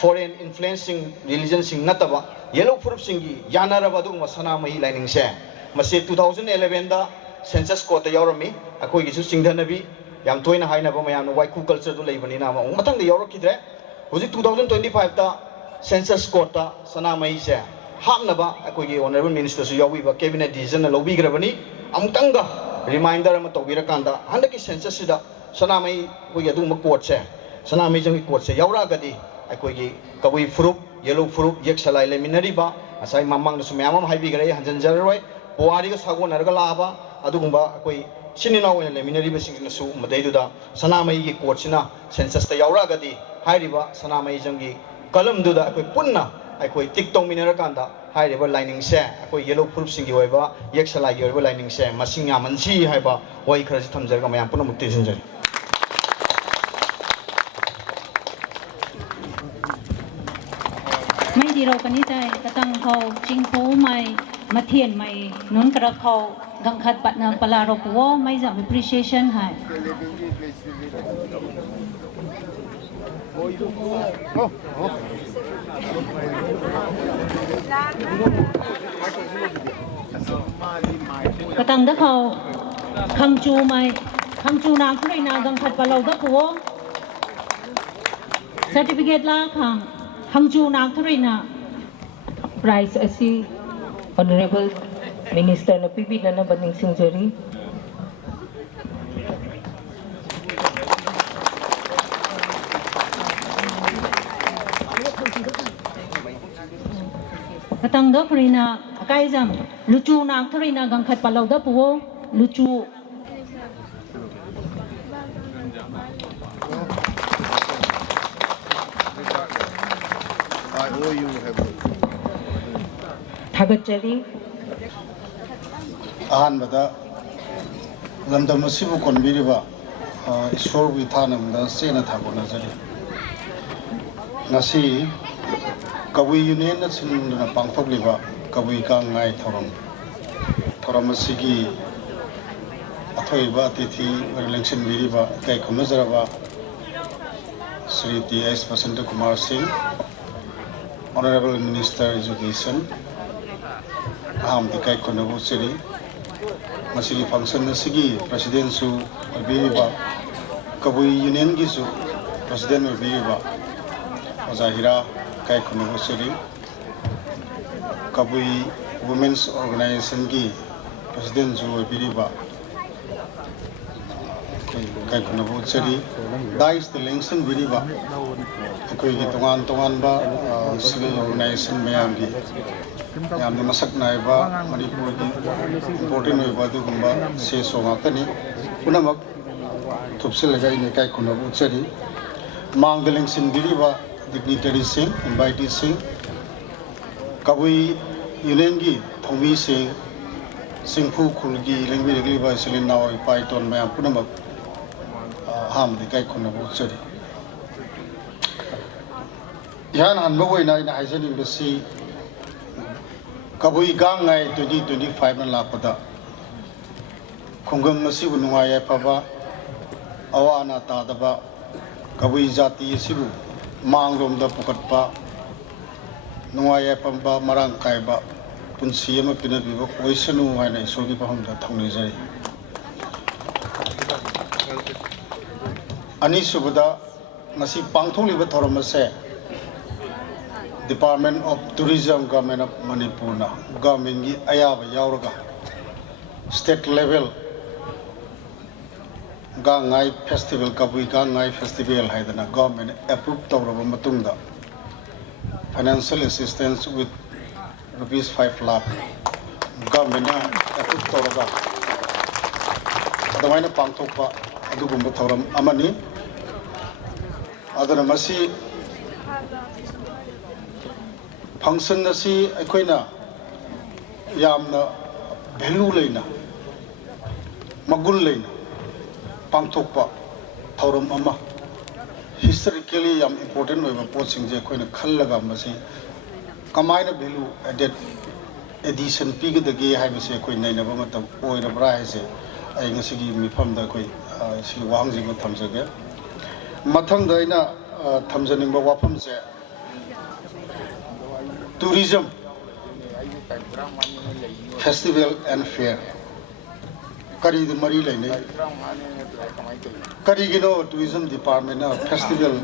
ꯐꯣꯔꯦꯟ ꯏꯟꯐ꯭ꯂꯨꯌꯦꯟꯁꯤꯡ ꯔꯤꯂꯤꯖꯟꯁꯤꯡ ꯅꯠꯇꯕ ꯌꯦꯜꯂꯣ ꯐꯨꯔꯨꯞꯁꯤꯡꯒꯤ ꯌꯥꯅꯔꯕ ꯑꯗꯨꯒꯨꯝꯕ ꯁꯅꯥꯃꯍꯤ ꯂꯥꯏꯅꯤꯡꯁꯦ ꯃꯁꯤ 2011ꯗ ꯁꯦꯟꯁꯁ ꯀꯣꯔꯠꯇ ꯌꯥꯎꯔꯝꯃꯤ ꯑꯩꯈꯣꯏꯒꯤꯁꯨ ꯆꯤꯡꯊꯅꯕꯤ ꯌꯥꯝ ꯇꯣꯏꯅ ꯍꯥꯏꯅꯕ ꯃꯌꯥꯝꯅ ꯋꯥꯏꯈꯨ ꯀꯜꯆꯔꯗꯨ ꯂꯩꯕꯅꯤꯅ ꯑꯃꯨꯛ ꯃꯊꯪꯗ ꯌꯥꯎꯔꯛꯈꯤꯗ꯭ꯔꯦ ꯍꯧꯖꯤꯛ 2025ꯗ ꯁꯦꯟꯁꯁ ꯀꯣꯔꯠꯇ ꯁꯅꯥꯃꯍꯤꯁꯦ ꯍꯥꯞꯅꯕ ꯑꯩꯈꯣꯏꯒꯤ ꯑꯣꯅꯔꯦꯕꯜ ꯃꯤꯅꯤꯁꯇꯔꯁꯨ ꯌꯥꯎꯕꯤꯕ ꯀꯦꯕꯤꯅꯦꯠ ꯗꯤꯁꯤꯖꯟꯅ ꯂꯧꯕꯤꯈ꯭ꯔꯕꯅꯤ ꯑꯃꯨꯛꯇꯪꯒ ꯔꯤꯃꯥꯏꯟꯗꯔ ꯑꯃ ꯇꯧꯕꯤꯔꯀꯥꯟꯗ ꯍꯟꯗꯛꯀꯤ ꯁꯦꯟꯁꯁꯁꯤꯗ ꯁꯅꯥꯃꯍꯤ ꯑꯩꯈꯣꯏꯒꯤ ꯑꯗꯨꯒꯨꯝꯕ ꯀꯣꯔꯠꯁꯦ ꯁꯅꯥꯃꯍꯤꯖꯝꯒꯤ ꯀꯣꯔꯠꯁꯦ ꯌꯥꯎꯔꯛꯑꯒꯗꯤ ꯑꯩꯈꯣꯏꯒꯤ ꯀꯕꯨꯏ ꯐꯨꯔꯨꯞ ꯌꯦꯜꯂꯣ ꯐꯨꯔꯨꯞ ꯌꯦꯛ ꯁꯂꯥꯏ ꯂꯩꯃꯤꯟꯅꯔꯤꯕ ꯉꯁꯥꯏ ꯃꯃꯥꯡꯗꯁꯨ ꯃꯌꯥꯝ ꯑꯃ ꯍꯥꯏꯕꯤꯈ꯭ꯔꯦ ꯑꯩ ꯍꯟꯖꯤꯟꯖꯔꯔꯣꯏ ꯄꯨꯋꯥꯔꯤꯒ ꯁꯥꯒꯣꯟꯅꯔꯒ ꯂꯥꯛꯑꯕ ꯑꯗꯨꯒꯨꯝꯕ ꯑꯩꯈꯣꯏ ꯏꯆꯤꯟ ꯏꯅꯥꯎ ꯑꯣꯏꯅ ꯂꯩꯃꯤꯟꯅꯔꯤꯕꯁꯤꯡꯅꯁꯨ ꯃꯗꯩꯗꯨꯗ ꯁꯅꯥꯃꯍꯤꯒꯤ ꯀꯣꯔꯠꯁꯤꯅ ꯁꯦꯟꯁꯁꯇ ꯌꯥꯎꯔꯛꯑꯒꯗꯤ ꯍꯥꯏꯔꯤꯕ ꯁꯅꯥꯃꯍꯤꯖꯝꯒꯤ ꯀꯂꯝꯗꯨꯗ ꯑꯩꯈꯣꯏ ꯄꯨꯟꯅ ꯑꯩꯈꯣꯏ ꯇꯤꯛ ꯇꯧꯃꯤꯟꯅꯔꯀꯥꯟꯗ ꯍꯥꯏꯔꯤꯕ ꯂꯥꯏꯅꯤꯡꯁꯦ ꯑꯩꯈꯣꯏ ꯌꯦꯜꯂꯣ ꯐꯨꯔꯨꯞꯁꯤꯡꯒꯤ ꯑꯣꯏꯕ ꯌꯦꯛ ꯁꯂꯥꯏꯒꯤ ꯑꯣꯏꯕ ꯂꯥꯏꯅꯤꯡꯁꯦ ꯃꯁꯤꯡ ꯌꯥꯝꯍꯟꯁꯤ ꯍꯥꯏꯕ ꯋꯥꯍꯩ ꯈꯔꯁꯤ ꯊꯝꯖꯔꯒ ꯃꯌꯥꯝ ꯄꯨꯝꯅꯃꯛ ꯇꯦꯟꯁꯤꯟꯖꯔꯤ mai di rau kani tai katang khau ching pho mai mathian mai nun kra khau gang khat pat na pala ro ko mai jam appreciation hai katang da khau khang chu na khrei na gang khat palau da ko certificate la khang Hangju Naktarina Prize asi Honorable Minister na pipila na baning singjari. Katang da Karina Kaizam Luchu Naktarina Gangkhat Palau da Puo Luchu Thagachari ꯑꯍꯥꯟꯕꯗ ꯂꯝꯗꯝ ꯑꯁꯤꯕꯨ ꯀꯣꯟꯕꯤꯔꯤꯕ ꯏꯁꯣꯔꯒꯤ ꯊꯥꯅꯝꯗ ꯆꯦꯟꯅ ꯊꯥꯒꯠꯅꯖꯔꯤ ꯉꯁꯤ ꯀꯕꯨꯏ ꯌꯨꯅꯤꯌꯟꯅ ꯁꯤꯟꯗꯨꯅ ꯄꯥꯡꯊꯣꯛꯂꯤꯕ ꯀꯕꯨꯏ ꯒꯥꯡꯉꯥꯏ ꯊꯧꯔꯝ ꯑꯁꯤꯒꯤ ꯑꯊꯣꯏꯕ ꯑꯇꯤꯊꯤ ꯑꯣꯏꯅ ꯂꯦꯡꯁꯤꯟꯕꯤꯔꯤꯕ ꯏꯀꯥꯏ ꯈꯨꯝꯅꯖꯔꯕ Shri T S. Basanta Kumar Singh Honorable Minister Education Aham Dikai Konabu Siri Masigi function Sigi President Su Albiba Kabui Union Gisu President Albiba Ozahira Kai Konabu Siri Kabui Women's Organization Gi President Su Albiba Kai Konabu Siri Dice the Lengson Viriba ꯑꯩꯈꯣꯏꯒꯤ ꯇꯣꯉꯥꯟ ꯇꯣꯉꯥꯟꯕ civil organisation ꯃꯌꯥꯝꯒꯤ ꯌꯥꯝꯅ ꯃꯁꯛ ꯅꯥꯏꯕ ꯃꯅꯤꯄꯨꯔꯒꯤ important ꯑꯣꯏꯕ ꯑꯗꯨꯒꯨꯝꯕ ꯁꯦ ꯁꯣ ꯉꯥꯛꯇꯅꯤ ꯄꯨꯝꯅꯃꯛ ꯊꯨꯞꯆꯤꯜꯂꯒ ꯑꯩꯅ ꯏꯀꯥꯏ ꯈꯨꯝꯅꯕ ꯎꯠꯆꯔꯤ ꯃꯥꯡꯗ ꯂꯦꯡꯁꯤꯟꯕꯤꯔꯤꯕ ꯗꯤꯒꯅꯤꯇꯔꯤꯁꯤꯡ ꯏꯟꯚꯥꯏꯇꯤꯁꯤꯡ ꯀꯕꯨꯏ ꯌꯨꯅꯤꯌꯟꯒꯤ ꯊꯧꯃꯤꯁꯤꯡ ꯆꯤꯡꯐꯨ ꯈꯨꯜꯒꯤ ꯂꯦꯡꯕꯤꯔꯛꯂꯤꯕ ꯏꯆꯤꯜ ꯏꯅꯥꯎ ꯏꯄꯥ ꯏꯇꯣꯟ ꯃꯌꯥꯝ ꯄꯨꯝꯅꯃꯛ ꯑꯍꯥꯟꯕꯗ ꯏꯀꯥꯏ ꯈꯨꯝꯅꯕ ꯎꯠꯆꯔꯤ ꯏꯍꯥꯟ ꯍꯥꯟꯕ ꯑꯣꯏꯅ ꯑꯩꯅ ꯍꯥꯏꯖꯅꯤꯡꯕꯁꯤ ꯀꯕꯨꯏ ꯒꯥꯡꯉꯥꯏ 2025ꯅ ꯂꯥꯛꯄꯗ ꯈꯨꯡꯒꯪ ꯑꯁꯤꯕꯨ ꯅꯨꯡꯉꯥꯏ ꯌꯥꯏꯐꯕ ꯑꯋꯥ ꯑꯅꯥ ꯇꯥꯗꯕ ꯀꯕꯨꯏ ꯖꯥꯇꯤ ꯑꯁꯤꯕꯨ ꯃꯥꯡꯂꯣꯝꯗ ꯄꯨꯈꯠꯄ ꯅꯨꯡꯉꯥꯏ ꯌꯥꯏꯐꯕ ꯃꯔꯥꯡ ꯀꯥꯏꯕ ꯄꯨꯟꯁꯤ ꯑꯃ ꯄꯤꯅꯕꯤꯕ ꯑꯣꯏꯁꯅꯨ ꯍꯥꯏꯅ ꯏꯁꯣꯔꯒꯤ ꯃꯐꯝꯗ ꯊꯧꯅꯤꯖꯔꯤ ꯑꯅꯤꯁꯨꯕꯗ ꯉꯁꯤ ꯄꯥꯡꯊꯣꯛꯂꯤꯕ ꯊꯧꯔꯝ ꯑꯁꯦ Department of Tourism Government of Manipur Government gi ayaba yauraga state level Gangai Festival Kabui Gangai Festival haidana government approved tawraba matungda financial assistance with rupees 5 lakh government approved tawraga adamaina pangthokpa adugumba thawram amani adana masi function असी अखोइना यामना value लेना मगुन लेना पांथोकपा थौरम अमा historically याम important होइबा पोतसिंग जे अखोइना खल्लगा मसी कमाइना value added addition पीगदगे हाइबसे अखोइ नैनबा मतम ओइरब्रा हाइसे आई ngasiगी मिफमदा अखोइ सी Wangjing थमजगे मथंगदा आइना थमजनिंगबा वाफम से tourism festival and fair kari the mari lai nei kari gino tourism department na festival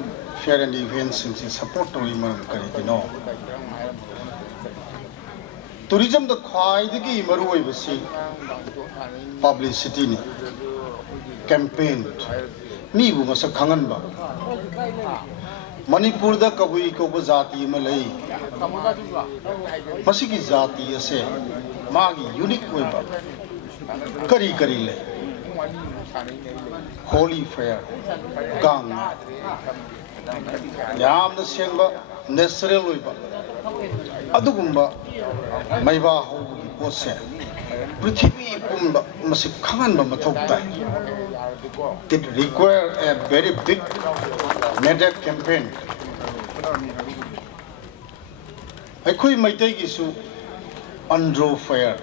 fair and events in support to imam kari gino tourism the khwai de gi maru oi basi publicity ni campaign mi bu masak khangan ba Manipur दा कबुई को जाति में लई मसिकी जाति असे मागी unique होइबा करी करी ले होली फेयर गांग यामना सेंबा नेचुरल होइबा अदुगुंबा मैबा होगी पोसे पृथ्वी पुंबा मसिक खंगन मथौ ताई it require a very big media campaign अखोई मैतै गिसु अंड्रो फेयर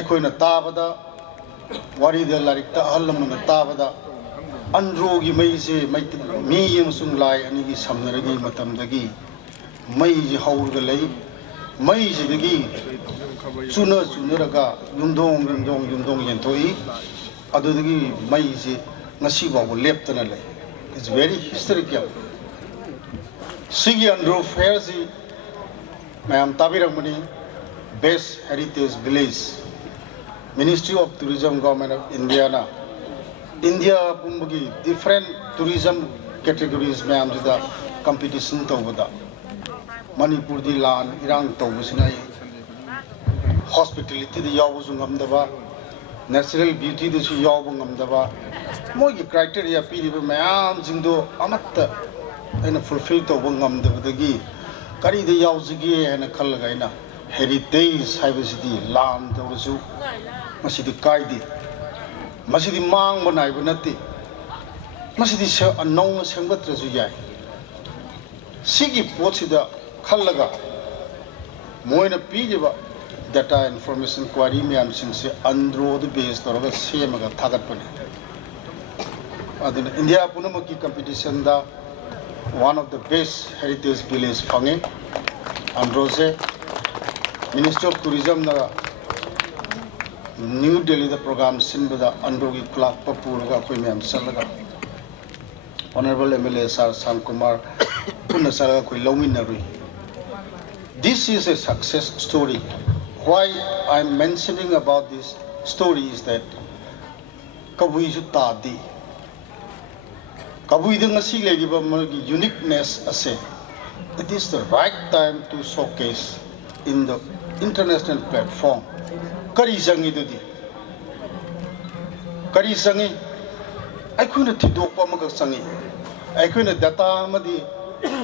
अखोइना ताबदा वारीदा लारिकता अहलमना ताबदा अंड्रो गी मैसे मी यमसुंग लाई अनिगी समनरगी मतमदगी मै जी हौरगा लई मै जिदगी चुनरगा युमदोंग यंथोई अदुदगी मै जी ngasi babu leptana lay it's very historical sigi andro fair si mayam tabiramani best heritage village ministry of tourism government of india pumbagi different tourism categories mayam jida competition tawada manipur di lan irang tawbusina hospitality di yawu ngamdaba natural beauty di su yawu ngamdaba मोगी criteria पीरिबा ma'am जिंदो अमत्ता एना fulfil तौबा ngamdabadagi karida yaujigi hena khallaga ina heritage haibasidi lan tawrasu masidi kaidi masidi mang banai banati masidi anong sengbatrasu yai sigi pochida khallaga moina piriba data information query myam singse andro the base tawraga semaga thagatpani India Punamaki competition da one of the best heritage village fange Androse Minister of Tourism na New Delhi the program sinbada Androgi Clark Papuraga Kuimiam Salaga Honorable MLA Sir Sankumar Punasara Kuilominari. This is a success story. Why I'm mentioning about this story is that Kabuiju Tadi Kabui ngasi legiba magi uniqueness ase it is the right time to showcase in the international platform kari sangi dudi kari sangi akhuna thidokpa maga sangi akhuna data amadi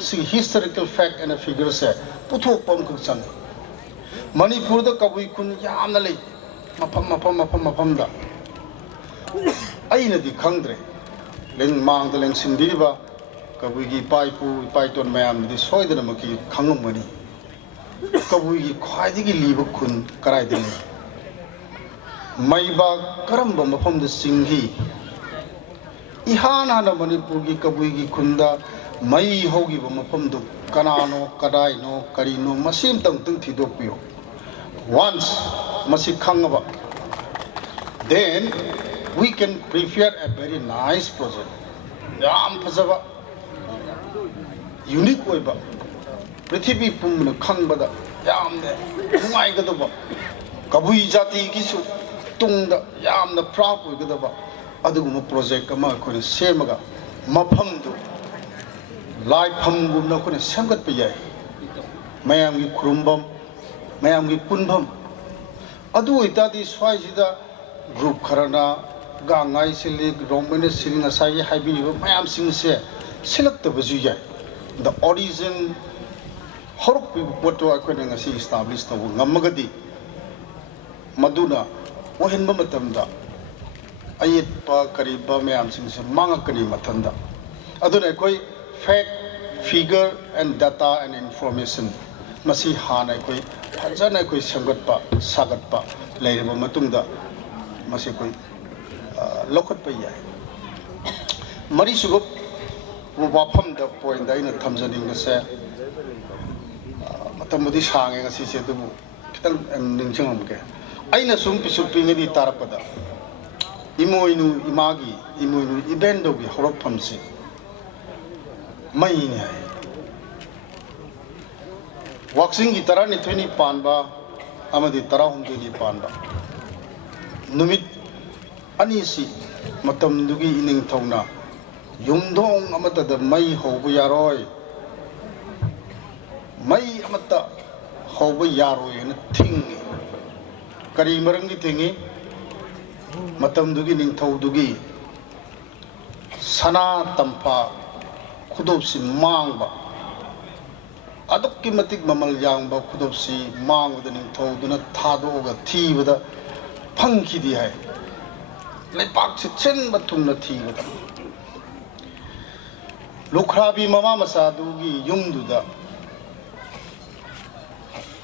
si historical fact and a figure se puthokpa maga sangi manipur da kabui kun yamna lei mafam da aina di khangdre leng mang da leng sindiriba kabui gi pai ton mayam di soidana maki khangam mani kabui gi khwai gi liba khun karai de maiba karamba mafam da singhi ihana na manipur gi kabui gi khunda mai hogi ba mafam du kanano kadai no karino masim tang tung thidokpio once masi khangaba then we can prepare a very nice project. Yam phasaba unique oiba prithvi pumna khangbada yamne nungai gadaba kabui jati kisu tungda yamna proud oigadaba aduguma project ama khone semaga mafam du lai phamgumna khone semgat pe yai mayam gi khurumbam mayam gi punbam adu itadi swai sida group kharana gangai silik romene siling asai haibiriba mayam singse select bazu yai the origin ꯍꯧꯔꯛꯄꯤꯕ ꯄꯣꯠꯇꯣ ꯑꯩꯈꯣꯏꯅ ꯉꯁꯤ establish ꯇꯧꯕ ꯉꯝꯃꯒꯗꯤ ꯃꯗꯨꯅ ꯑꯣꯏꯍꯟꯕ ꯃꯇꯝꯗ ꯑꯌꯦꯠꯄ ꯀꯔꯤꯕ ꯃꯌꯥꯝꯁꯤꯡꯁꯦ ꯃꯥꯡꯉꯛꯀꯅꯤ ꯃꯊꯟꯗ ꯑꯗꯨꯅ ꯑꯩꯈꯣꯏ fact figure and data and information ꯃꯁꯤ ꯍꯥꯟꯅ ꯑꯩꯈꯣꯏ ꯐꯖꯅ ꯑꯩꯈꯣꯏ ꯁꯦꯝꯒꯠꯄ ꯁꯥꯒꯠꯄ ꯂꯩꯔꯕ ꯃꯇꯨꯡꯗ ꯃꯁꯤ ꯑꯩꯈꯣꯏ ꯂꯧꯈꯠꯄ ꯌꯥꯏ ꯃꯔꯤꯁꯨꯕ ꯋꯥꯐꯝꯗ ꯄꯣꯏꯟꯗ ꯑꯩꯅ ꯊꯝꯖꯅꯤꯡꯕꯁꯦ ꯃꯇꯝꯕꯨꯗꯤ ꯁꯥꯡꯉꯦ ꯉꯁꯤꯁꯦ ꯑꯗꯨꯕꯨ ꯈꯤꯇꯪ ꯅꯤꯡꯁꯤꯡꯉꯝꯒꯦ ꯑꯩꯅ ꯁꯨꯝ ꯄꯤꯁꯨ ꯄꯤꯉꯩꯗꯤ ꯇꯥꯔꯛꯄꯗ ꯏꯃꯣꯏꯅꯨ ꯏꯃꯥꯒꯤ ꯏꯃꯣꯏꯅꯨ ꯏꯕꯦꯟꯗꯧꯒꯤ ꯍꯧꯔꯛꯐꯝꯁꯤ ꯃꯩꯅꯤ ꯍꯥꯏ ꯋꯥꯛꯆꯤꯡꯒꯤ 12ꯅꯤ ꯄꯥꯟꯕ ꯑꯃꯗꯤ 16ꯅꯤ ꯄꯥꯟꯕ ꯅꯨꯃꯤꯠ ꯑꯅꯤꯁꯤ ꯃꯇꯝꯗꯨꯒꯤ ꯏꯅꯤꯡꯊꯧꯅ ꯌꯨꯝꯊꯣꯡ ꯑꯃꯠꯇꯗ ꯃꯩ ꯍꯧꯕ ꯌꯥꯔꯣꯏ ꯃꯩ ꯑꯃꯠꯇ ꯍꯧꯕ ꯌꯥꯔꯣꯏ ꯍꯥꯏꯅ ꯊꯤꯡꯉꯤ ꯀꯔꯤ ꯃꯔꯝꯒꯤ ꯊꯤꯡꯉꯤ ꯃꯇꯝꯗꯨꯒꯤ ꯅꯤꯡꯊꯧꯗꯨꯒꯤ ꯁꯅꯥ ꯇꯝꯐꯥ ꯈꯨꯗꯣꯞꯁꯤ ꯃꯥꯡꯕ ꯑꯗꯨꯛꯀꯤ ꯃꯇꯤꯛ ꯃꯃꯜ ꯌꯥꯡꯕ ꯈꯨꯗꯣꯞꯁꯤ ꯃꯥꯡꯕꯗ ꯅꯤꯡꯊꯧꯗꯨꯅ ꯊꯥꯗꯣꯛꯑꯒ ꯊꯤꯕꯗ ꯐꯪꯈꯤꯗꯦ ꯍꯥꯏ ꯂꯩꯄꯥꯛꯁꯤ ꯁꯤꯟꯕ ꯊꯨꯡꯅ ꯊꯤꯕꯗ ꯂꯨꯈ꯭ꯔꯥꯕꯤ ꯃꯃꯥ ꯃꯆꯥꯗꯨꯒꯤ ꯌꯨꯝꯗꯨꯗ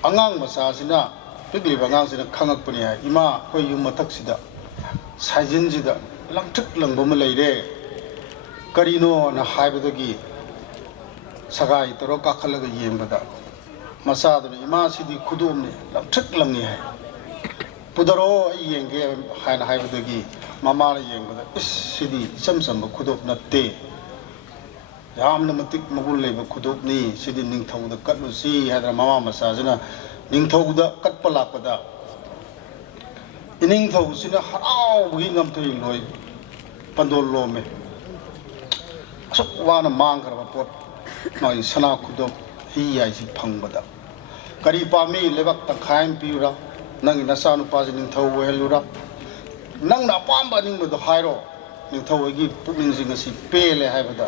ꯑꯉꯥꯡ ꯃꯆꯥꯁꯤꯅ ꯄꯤꯛꯂꯤꯕ ꯑꯉꯥꯡꯁꯤꯅ ꯈꯪꯉꯛꯄꯅꯤ ꯍꯥꯏ ꯏꯃꯥ ꯑꯩꯈꯣꯏ ꯌꯨꯝ ꯃꯊꯛꯁꯤꯗ ꯁꯥꯏꯖꯤꯟꯁꯤꯗ ꯂꯪꯊ꯭ꯔꯤꯛ ꯂꯪꯕ ꯑꯃ ꯂꯩꯔꯦ ꯀꯔꯤꯅꯣꯅ ꯍꯥꯏꯕꯗꯒꯤ ꯁꯒꯥꯏ ꯇꯧꯔ ꯀꯥꯈꯠꯂꯒ ꯌꯦꯡꯕꯗ ꯃꯆꯥꯗꯨꯅ ꯏꯃꯥꯁꯤꯗꯤ ꯈꯨꯗꯣꯞꯅꯤ ꯂꯪꯊ꯭ꯔꯤꯛ ꯂꯪꯉꯤ ꯍꯥꯏ ꯄꯨꯊꯔꯛꯑꯣ ꯑꯩ ꯌꯦꯡꯒꯦ ꯍꯥꯏꯅ ꯍꯥꯏꯕꯗꯒꯤ ꯃꯃꯥꯅ ꯌꯦꯡꯕꯗ ꯏꯁ ꯁꯤꯗꯤ ꯏꯆꯝ ꯆꯝꯕ ꯈꯨꯗꯣꯞ ꯅꯠꯇꯦ ꯌꯥꯝꯅ ꯃꯇꯤꯛ ꯃꯒꯨꯟ ꯂꯩꯕ ꯈꯨꯗꯣꯞꯅꯤ ꯁꯤꯗꯤ ꯅꯤꯡꯊꯧꯗ ꯀꯠꯂꯨꯁꯤ ꯍꯥꯏꯗꯅ ꯃꯃꯥ ꯃꯆꯥꯁꯤꯅ ꯅꯤꯡꯊꯧꯗ ꯀꯠꯄ ꯂꯥꯛꯄꯗ ꯏꯅꯤꯡꯊꯧꯁꯤꯅ ꯍꯔꯥꯎꯕꯒꯤ ꯉꯝꯊꯣꯏ ꯂꯣꯏ ꯄꯟꯗꯣꯜ ꯂꯣꯝꯃꯦ ꯑꯁꯨꯛ ꯋꯥꯅ ꯃꯥꯡꯈ꯭ꯔꯕ ꯄꯣꯠ ꯃꯥꯒꯤ ꯁꯅꯥ ꯈꯨꯗꯣꯞ ꯍꯤ ꯍꯥꯏꯁꯤ ꯐꯪꯕꯗ ꯀꯔꯤ ꯄꯥꯝꯃꯤ ꯂꯩꯕꯥꯛ ꯇꯪꯈꯥꯏ ꯑꯃ ꯄꯤꯌꯨꯔꯥ ꯅꯪꯒꯤ ꯅꯆꯥꯅꯨꯄꯥꯁꯤ ꯅꯤꯡꯊꯧ ꯑꯣꯏꯍꯜꯂꯨꯔꯥ ꯅꯪꯅ ꯑꯄꯥꯝꯕ ꯑꯅꯤꯡꯕꯗꯣ ꯍꯥꯏꯔꯣ ꯅꯤꯡꯊꯧ ꯑꯩꯒꯤ ꯄꯨꯛꯅꯤꯡꯁꯤ ꯉꯁꯤ ꯄꯦꯜꯂꯦ ꯍꯥꯏꯕꯗ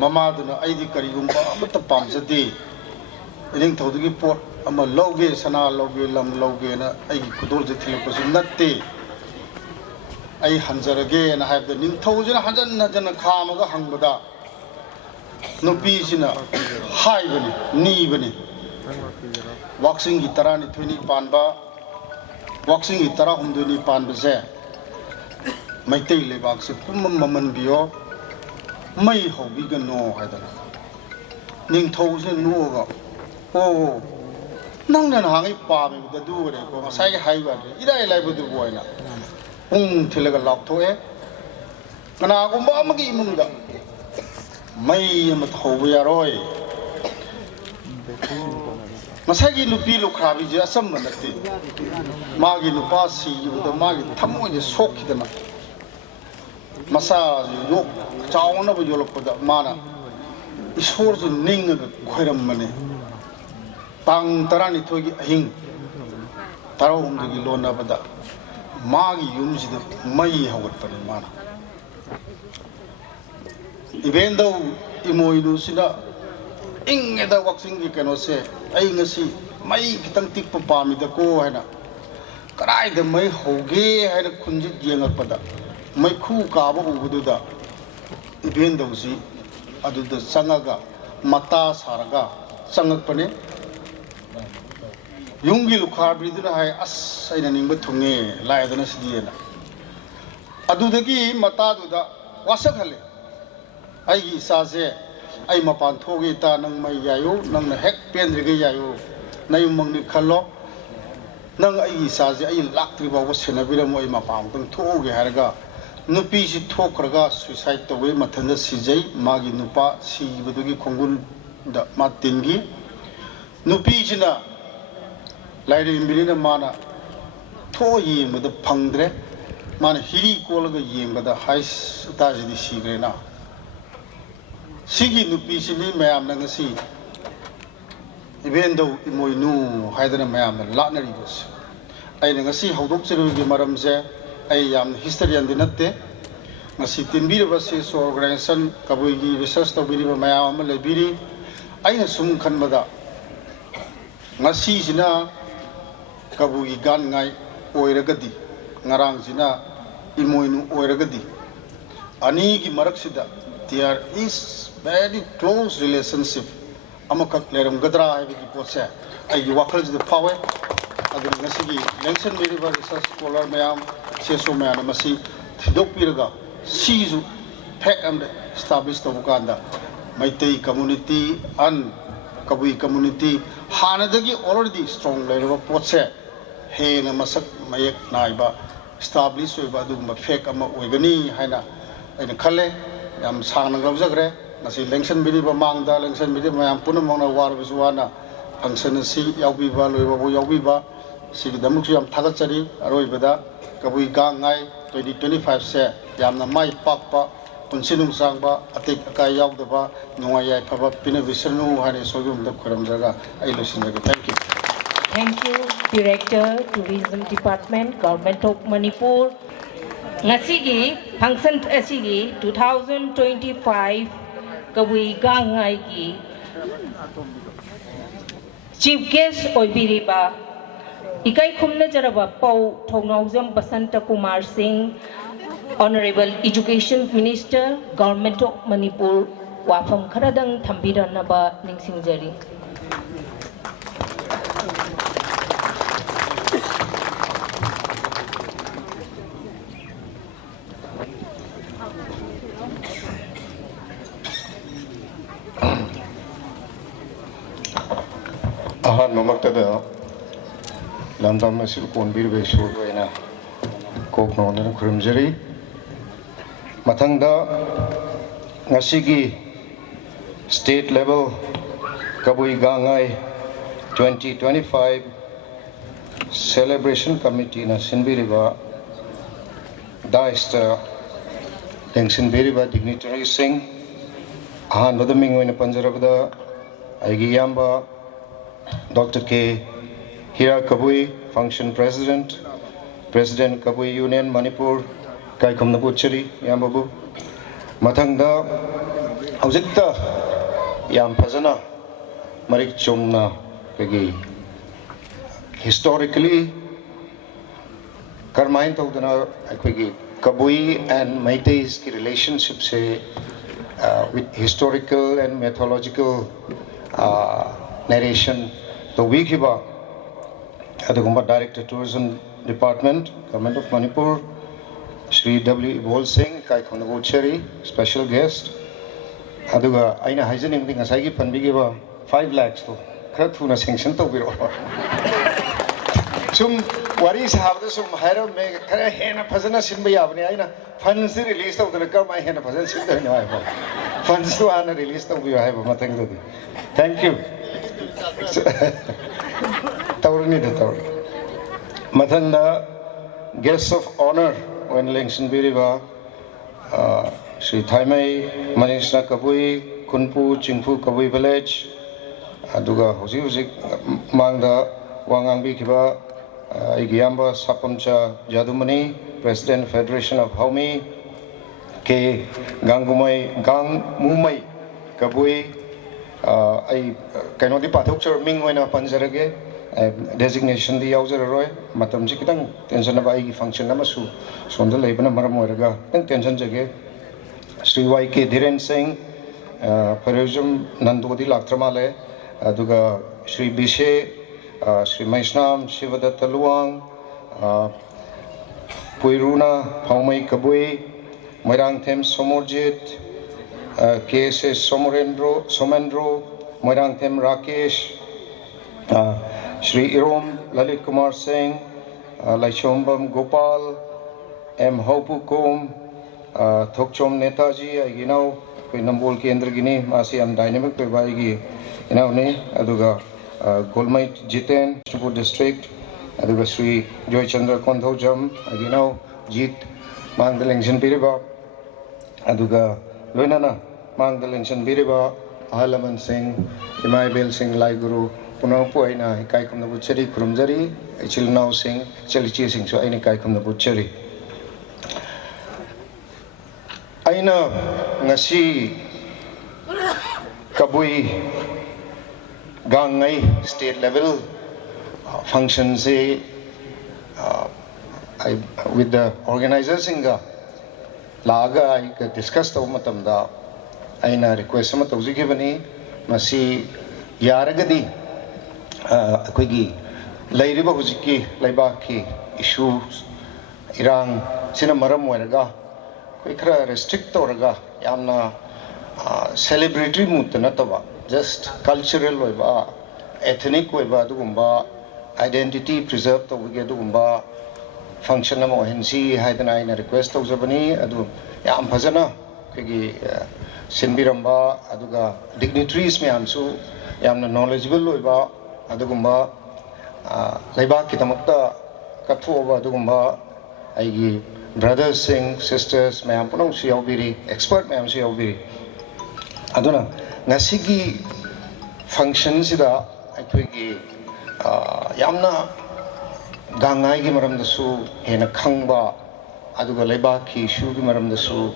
ꯃꯃꯥꯗꯨꯅ ꯑꯩꯗꯤ ꯀꯔꯤꯒꯨꯝꯕ ꯑꯃꯠꯇ ꯄꯥꯝꯖꯗꯦ ꯏꯅꯤꯡꯊꯧꯗꯨꯒꯤ ꯄꯣꯠ ꯑꯃ ꯂꯧꯒꯦ ꯁꯅꯥ ꯂꯧꯒꯦ ꯂꯝ ꯂꯧꯒꯦꯅ ꯑꯩꯒꯤ ꯈꯨꯗꯣꯜꯁꯦ ꯊꯤꯜꯂꯛꯄꯁꯨ ꯅꯠꯇꯦ ꯑꯩ ꯍꯟꯖꯔꯒꯦꯅ ꯍꯥꯏꯕꯗ ꯅꯤꯡꯊꯧꯁꯤꯅ ꯍꯟꯖꯟ ꯍꯟꯖꯟꯅ ꯈꯥꯝꯃꯒ ꯍꯪꯕꯗ ꯅꯨꯄꯤꯁꯤꯅ ꯍꯥꯏꯕꯅꯤ ꯅꯤꯕꯅꯤ ꯋꯥꯛꯆꯤꯡꯒꯤ 12ꯅꯤ ꯄꯥꯟꯕ ꯋꯥꯛꯆꯤꯡꯒꯤ 16ꯅꯤ ꯄꯥꯟꯕꯁꯦ ꯃꯩꯇꯩ ꯂꯩꯕꯥꯛꯁꯦ ꯄꯨꯝꯃꯝ ꯃꯃꯟꯕꯤꯌꯣ ꯃꯩ ꯍꯧꯕꯤꯒꯅꯣ ꯍꯥꯏꯗꯅ ꯅꯤꯡꯊꯧꯁꯤꯅ ꯅꯣꯛꯑꯒ ꯑꯣ ꯅꯪꯅ ꯅꯍꯥꯟꯒꯩ ꯄꯥꯝꯃꯤꯕꯗ ꯑꯗꯨ ꯑꯣꯏꯔꯦꯀꯣ ꯉꯁꯥꯏꯒꯤ ꯍꯥꯏꯕ ꯏꯔꯥꯏ ꯂꯥꯏꯕꯗꯨꯕꯨ ꯑꯣꯏꯅ ꯄꯨꯡ ꯊꯤꯜꯂꯒ ꯂꯥꯎꯊꯣꯛꯑꯦ ꯀꯅꯥꯒꯨꯝꯕ ꯑꯃꯒꯤ ꯏꯃꯨꯡꯗ ꯃꯩ ꯑꯃ ꯍꯧꯕ ꯌꯥꯔꯣꯏ ꯉꯁꯥꯏꯒꯤ ꯅꯨꯄꯤ ꯂꯨꯈ꯭ꯔꯥꯕꯤꯁꯦ ꯑꯆꯝꯕ ꯅꯠꯇꯦ ꯃꯥꯒꯤ ꯅꯨꯄꯥ ꯁꯤꯈꯤꯕꯗ ꯃꯥꯒꯤ ꯊꯃꯣꯏꯁꯦ ꯁꯣꯛꯈꯤꯗꯅ ꯃꯆꯥꯁꯤ ꯆꯥꯎꯅꯕ ꯌꯣꯜꯂꯛꯄꯗ ꯃꯥꯅ ꯏꯁꯣꯔꯁꯨ ꯅꯤꯡꯉꯒ ꯈꯣꯏꯔꯝꯕꯅꯤ ꯇꯥꯡ 12ꯒꯤ ꯑꯍꯤꯡ 16ꯒꯤ ꯂꯣꯟꯅꯕꯗ ꯃꯥꯒꯤ ꯌꯨꯝꯁꯤꯗ ꯃꯩ ꯍꯧꯒꯠꯄꯅꯤ ꯃꯥꯅ ꯏꯕꯦꯟꯗꯧ ꯏꯃꯣꯏꯅꯨꯁꯤꯅ ꯏꯪꯉꯦꯗ ꯋꯥꯛꯆꯤꯡꯒꯤ ꯀꯩꯅꯣꯁꯦ ꯑꯩ ꯉꯁꯤ ꯃꯩ ꯈꯤꯇꯪ ꯇꯤꯛꯄ ꯄꯥꯝꯃꯤꯗꯀꯣ ꯍꯥꯏꯅ ꯀꯗꯥꯏꯗ ꯃꯩ ꯍꯧꯒꯦ ꯍꯥꯏꯅ ꯈꯨꯟꯁꯤ ꯌꯦꯡꯉꯛꯄꯗ ꯃꯩꯈꯨ ꯀꯥꯕ ꯎꯕꯗꯨꯗ ꯏꯕꯦꯟꯗꯧꯁꯤ ꯑꯗꯨꯗ ꯆꯪꯉꯒ ꯃꯇꯥ ꯁꯥꯔꯒ ꯆꯪꯉꯛꯄꯅꯦ ꯌꯨꯝꯒꯤ ꯂꯨꯈ꯭ꯔꯥꯕꯤꯗꯨꯅ ꯍꯥꯏ ꯑꯁ ꯑꯩꯅ ꯅꯤꯡꯕ ꯊꯨꯡꯉꯦ ꯂꯥꯛꯑꯦꯗꯅ ꯁꯤꯗꯤꯅ ꯑꯗꯨꯗꯒꯤ ꯃꯇꯥꯗꯨꯗ ꯋꯥꯁꯛꯍꯜꯂꯦ ꯑꯩꯒꯤ ꯏꯆꯥꯁꯦ ꯑꯩ ꯃꯄꯥꯟ ꯊꯣꯛꯒꯦ ꯏꯇꯥ ꯅꯪ ꯃꯩ ꯌꯥꯏꯌꯨ ꯅꯪꯅ ꯍꯦꯛ ꯄꯦꯟꯗ꯭ꯔꯤꯒꯩ ꯌꯥꯏꯌꯨ ꯅꯌꯨꯝꯃꯛꯅꯤ ꯈꯜꯂꯣ ꯅꯪ ꯑꯩꯒꯤ ꯏꯆꯥꯁꯦ ꯑꯩ ꯂꯥꯛꯇ꯭ꯔꯤ ꯐꯥꯎꯕ ꯁꯦꯟꯅꯕꯤꯔꯝꯃꯣ ꯑꯩ ꯃꯄꯥꯟ ꯑꯃꯨꯛꯇꯪ ꯊꯣꯛꯎꯒꯦ ꯍꯥꯏꯔꯒ ꯅꯨꯄꯤꯁꯤ ꯊꯣꯛꯈ꯭ꯔꯒ ꯁꯨꯏꯁꯥꯏꯠ ꯇꯧꯋꯦ ꯃꯊꯟꯇ ꯁꯤꯖꯩ ꯃꯥꯒꯤ ꯅꯨꯄꯥ ꯁꯤꯕꯗꯨꯒꯤ ꯈꯣꯡꯒꯨꯜꯗ ꯃꯥ ꯇꯤꯟꯈꯤ ꯅꯨꯄꯤꯁꯤꯅ ꯂꯥꯏꯔꯦꯝꯕꯤꯅꯤꯅ ꯃꯥꯅ ꯊꯣꯛꯑ ꯌꯦꯡꯕꯗ ꯐꯪꯗ꯭ꯔꯦ ꯃꯥꯅ ꯍꯤꯔꯤ ꯀꯣꯜꯂꯒ ꯌꯦꯡꯕꯗ ꯍꯥꯏꯁ ꯏꯇꯥꯁꯤꯗꯤ ꯁꯤꯈ꯭ꯔꯦꯅ ꯁꯤꯒꯤ ꯅꯨꯄꯤꯁꯤꯅꯤ ꯃꯌꯥꯝꯅ ꯉꯁꯤ ꯏꯕꯦꯟꯗꯧ ꯏꯃꯣꯏꯅꯨ ꯍꯥꯏꯗꯅ ꯃꯌꯥꯝꯅ ꯂꯥꯠꯅꯔꯤꯕꯁꯦ ꯑꯩꯅ ꯉꯁꯤ ꯍꯧꯗꯣꯛꯆꯔꯤꯕꯒꯤ ꯃꯔꯝꯁꯦ ꯑꯩ ꯌꯥꯝꯅ ꯍꯤꯁꯇꯣꯔꯤꯌꯟꯗꯤ ꯅꯠꯇꯦ ꯉꯁꯤ ꯇꯤꯟꯕꯤꯔꯤꯕ ꯁꯤꯁꯨ ꯑꯣꯔꯒꯅꯥꯏꯖꯦꯁꯟ ꯀꯕꯨꯏꯒꯤ ꯔꯤꯁꯔꯁ ꯇꯧꯕꯤꯔꯤꯕ ꯃꯌꯥꯝ ꯑꯃ ꯂꯩꯕꯤꯔꯤ aina sum khanbada ngasi sina kabugi gan ngai oiragadi ngarang sina imoinu oiragadi ani gi marak sida there is very close relationship amakak leram gadra hai gi potse ai wakal the power adu ngasi gi mention meri ba research scholar mayam seso mayam masi thidok piraga sizu fact and establish the Uganda Maitei community and Kabui community Hanadagi already strong level of potse he na masak mayak naiba establish with Badum fake ama wegani haina in a kale yam sang gavzagre nasi lengsan bidi mangda lengsan bidi mayam punamona war visuana function si yaubiba loiba yaubiba si damuk yam thagachari aroibada Kabui gangai 2025 se yamna mai pakpa punsinung sangba atik akai yaudaba nuaya phaba pina visanu hane sogum da khuram jaga ai losinjaga Thank you, Director, Tourism Department, Government of Manipur. Ngasigi function asigi 2025 Kabui Gangai ki Chief Guest oibiriba Ikai khumna jaraba Pau Thongnaujam Basanta Kumar Singh, Honorable Education Minister, Government of Manipur, Wafam Kharadang Thambiranaba Ningsingjari. Ahan mamaktada Landam Nasil Konbir Besurwaina Kok Nonan Krimjari Matangda Ngasigi State Level Kabui Gangai 2025 Celebration Committee na Sinbiriba Daista Deng Sinbiriba Dignitary Singh Ahan Rodaming Wina Panjarabda Aigiyamba Dr. K. Hira Kabui, Function President, President Kabui Union, Manipur, Kaikom Nabuchari, Yambabu, Matangda, Auzikta, Yam Pazana, Marik Chomna, Pegi. Historically, Karmain Tawdana, Pegi, Kabui and Meitei's relationship say with historical and mythological narration. The Wikiba, Adagumba Director Tourism Department, Government of Manipur, Shri W. Ibol Singh, Kaikhonabuchari, special guest. Aduga, Aina Hygienic thing as I give and Bigiba 5 lakhs to Kratuna sanction to Biro. Some worries have the some higher make a hand of Pazana Simbayavni, Aina, funds the release of the record my hand of Pazan funds to honor release of you have a Matangudi. Thank you. Taurani the Taur Matanda guests of honor when Langshan Biriba Sri Thaimai Manishna Kabui Kunpu Chingpu Kabui village Aduga Hosi Mangda Wangang Bikiba Igiyamba Sapamcha Jadumani President Federation of Haumi K Gangumai Gang Mumai Kabui I cannot be part of Ming when a Panzerage designation the Yauzer Roy, Matam Jikitang, tension of I function Namasu, Sonda Labana Maramoraga, and tension Jage, Sri Waike Dhiren Singh, Perusum Nandodi Laktramale, Aduga Sri Bishe, Sri Maishnam, Shivadatta Luang, Puiruna, Paumai Kabui, Moirang Them Somorjit. KSS Somendro, Moirang Them Rakesh, Sri Irom Lalit Kumar Singh, Laishombam Gopal, M. Hopu Kom, Thokchom Netaji, you know, Nambol Kendragini, Masi and Dynamic Pevagi, you know, Aduga, Golmait Jiten, Shupur District, Aduga Sri Joy Chandra Kondhojam, you know, Jit, Mangaling Piriba, Aduga. Loinana, Mangaling Biriba, Ahalaman Singh, Imai Bel Singh, Lai Guru, Punapuaina, Kaikum the Butcheri, Kurumjari, Chilnau Singh, Chelichi Singh, so any Kaikum the Butcheri. Aina Nasi Kabui gangai state level function se with the organizers inga laga I discuss taw matam da aina request sama tawji bani masi yaragadi akoi gi lairiba hujiki laiba ki issues irang sina maram waraga koi khara restrict tawraga yamna celebratory mood na tawa just cultural oiba ethnic oiba dugumba identity preserve tawge dugumba function ama ohensi haidana aina request tawjabani adu yam phajana kegi sinbiramba aduga dignitaries mayamsu yamna knowledgeable oiba adugumba laiba ki tamakta kathoba adugumba aigi brothers sing sisters mayam punong su yaubiri expert mayam su yaubiri aduna ngasigi function sida aikoigi yamna gangai gi maram dasu hena khangba aduga laiba ki shu gi maram dasu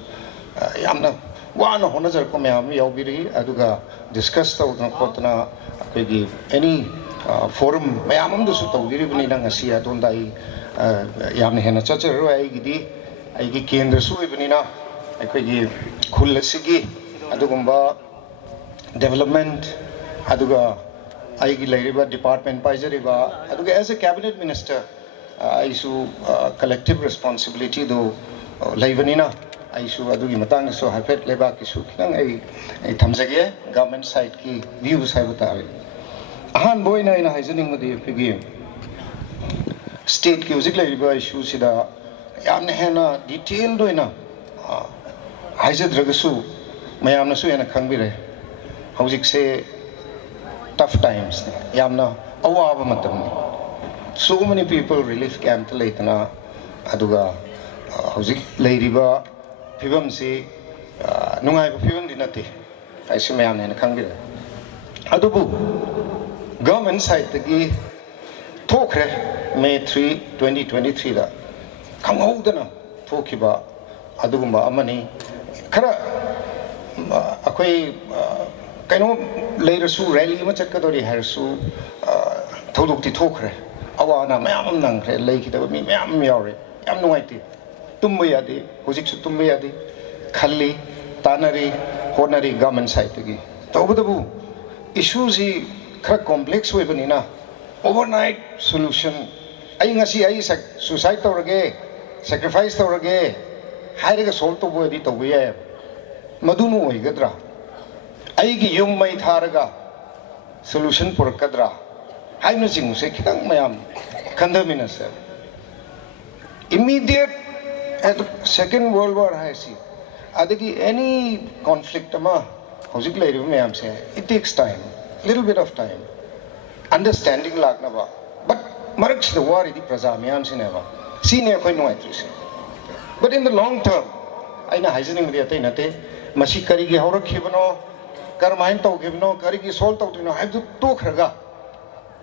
yamna wana hona jar ko mayam yaubiri aduga discuss tawna kotna aikoigi any forum mayam dasu tawbiri bani na ngasi adonda I yamna hena chacharo aigi aigi kendra su ibani na aikoigi khullasigi adugumba development aduga aigi lairiba department paijariba aduga as a cabinet minister aisu collective responsibility do laivanina aisu adugi matang so hafet leba kisu kinang ai thamjage government side ki views hai batare ahan boina ina haijening madi pigi state ki ujik lairiba issue sida yamna hena detail do ina haijedragasu mayamna su hena khangbire hojik se tough times yamna awaba matam so many people relief camp leitana aduga hojik leiriba phibam si nungai ba phibam dinati aisi mayamna hena khangbire adubu government side tagi thokre May 3 2023 da khamhaudana thokiba adugumba amani khara akoi kaino leirasu rally ma chakkadori harsu thodukti thokre awana mayam nangre leikida mi mayam yaure yam nuaiti tumba yadi hojik su tumba yadi khalli tanari honari government side gi tawbudabu issues hi khara complex hoibani na overnight solution ai ngasi ai suicide tawrage sacrifice tawrage hairaga solve to bodi tawye madunu oigadra aigi yum mai tharaga solution purakadra haina jing se khitang mayam khandamina sir immediate at second world war haisi adagi any conflict ama hojik leiri mayam se it takes time little bit of time understanding lagnaba but marks the war idi praja mayam se neba sine khoi noi trisi but in the long term aina haijening dia tai nate masi kari gi haurak khibano karmain tau gibno kari gi sol tau tino have to khraga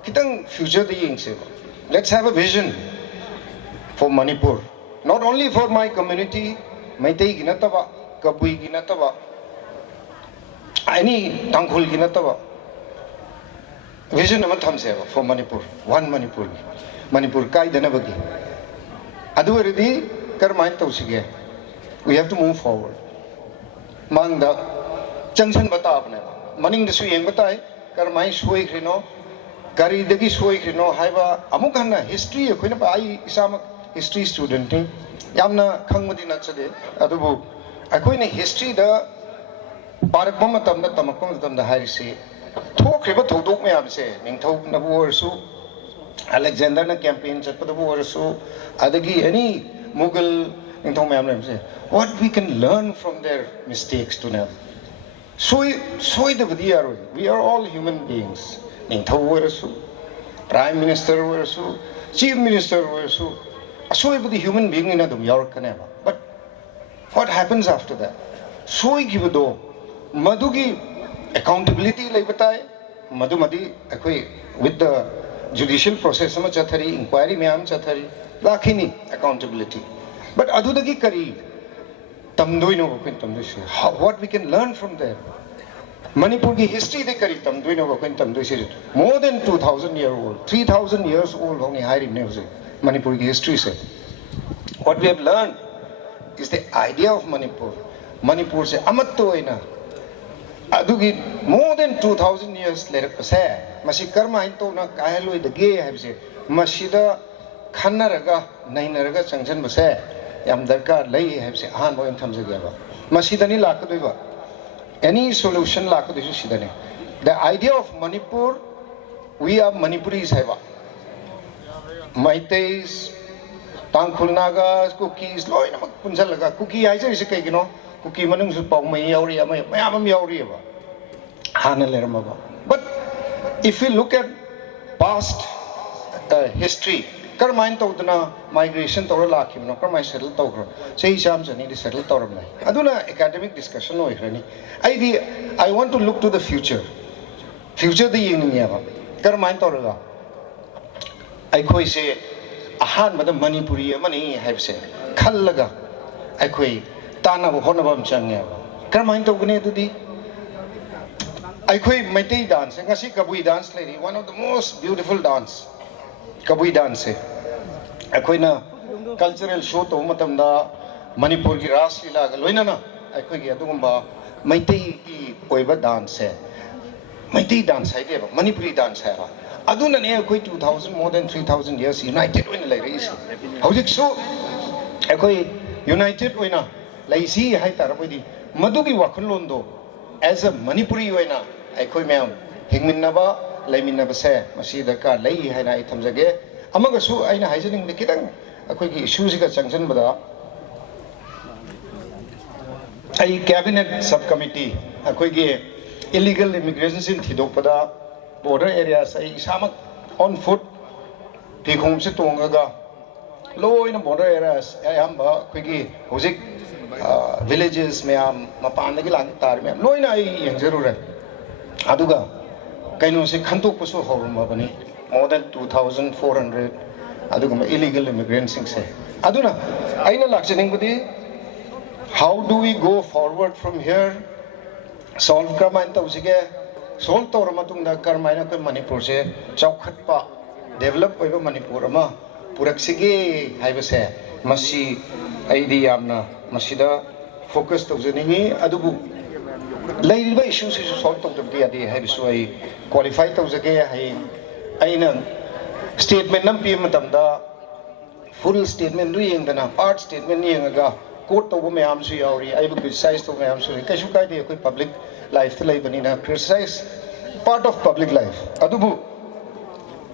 kitang future the ying se let's have a vision for Manipur not only for my community maitai gi nataba kabui gi nataba any tangkhul gi nataba vision ama thamse for Manipur one Manipur kai dana bagi adu redi karmain tau sige we have to move forward mangda changsan bata apne maning su yeng batai karmai soi khrino kari dagi soi khrino haiba amuk hanna history khoina ba ai isama history student ni yamna khangmadi na chade adubu akoina history da parak ma matam da tamakam matam da hairisi thokriba thodok mayam se ningthau na borsu Alexander na campaign chatpa da borsu adagi any Mughal ningthau mayam se what we can learn from their mistakes to now soy the vidiyaro we are all human beings ningthau warasu prime minister warasu chief minister warasu soy the human being in adum yaur kaneba but what happens after that soy gibudo madugi accountability lai batai madumadi akoi with the judicial process ma chathari inquiry mayam chathari lakhini accountability but adudagi kari tamdoi no what we can learn from them Manipur ki history de kari tam doi no ko tam doi se more than 2000 year old 3000 years old honi hari ne use Manipur ki history se what we have learned is the idea of Manipur se amat to ina adugi more than 2000 years later se masi karma into na kaheloi de ge have se masida khanaraga nainaraga changjan base yam darkar lai have se han boy tham jage ba masida ni lakadoi ba any solution lakadoi sidane the idea of Manipur we are Manipuris haiba Maitais Tangkhul Nagas cookies loina mak punjalaga cookie haise ise kai gino cookie manung su pau mai yauri ama mayam yauri ba hana lerma ba but if we look at past history karmain tawdana migration tawra lakhi no karmai settle tawra sei sham jani di settle tawra mai aduna academic discussion oi hrani I want to look to the future the yingni ba karmain tawra ai khoi se ahan mada Manipuri amani have se khallaga ai khoi tana bo honabam changya karmain tawgane dudi ai khoi Meitei dance ngasi Kabui dance lady one of the most beautiful dance Kabui dance ai na cultural show to matamda Manipur ki ras lila ga loina na ai gi adugumba Meitei ki oiba dance Meitei dance hai ge Manipuri dance hai aduna ne ai 2000 more than 3000 years united oina lai ri hojik so ai united oina lai si hai tarapodi madugi wakhulon do as a Manipuri oina ai mem hingminnaba laiminaba se masi darkar lai haina ai thamjage amaga su aina haijaning de kitang akoi gi issue siga changjan bada ai cabinet subcommittee akoi gi illegal immigration sin thidok pada border areas ai samak on foot tikhom se tongaga loina border areas ayam ba akoi gi hojik villages meam mapan gi lang tar meam loina ai yengjarure aduga kaino se khantok pusu horuma bani more than 2400 aduguma illegal immigrants sing se aduna aina lakchening budi how do we go forward from here solve karmain tawsige solve tawra matungda karmaina ko Manipur se chaukhatpa develop oiba Manipur ama puraksige haibase masi aidi yamna masida focus tawjaningi adubu lairiba issues is solve tawdabdi adi haibisu ai qualify tawjage hai aina statement nam pi matamda full statement lu yengdana part statement yengaga quote tawba mayam su yauri ai bu criticize to mayam su kaishu kai de koi public life lai bani na criticize part of public life adubu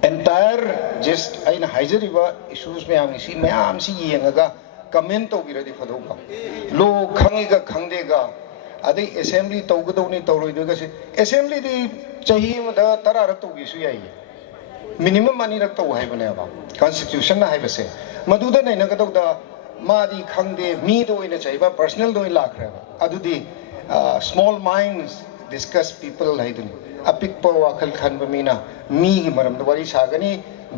entire just aina haijariba issues mayam si yengaga comment tawbiradi fadoba lo khangiga khangdega adi assembly tawgadawni tawroidoga se assembly di chahi mada tararak tawgi su yai minimum mani rak taw haibane ba constitution na haibase maduda nei na gadawda madi khangde mi do ina chaiba personal do ilakhra adudi small minds discuss people haiduni apik pa wakal khan ba mina mi gi maram da wari sagani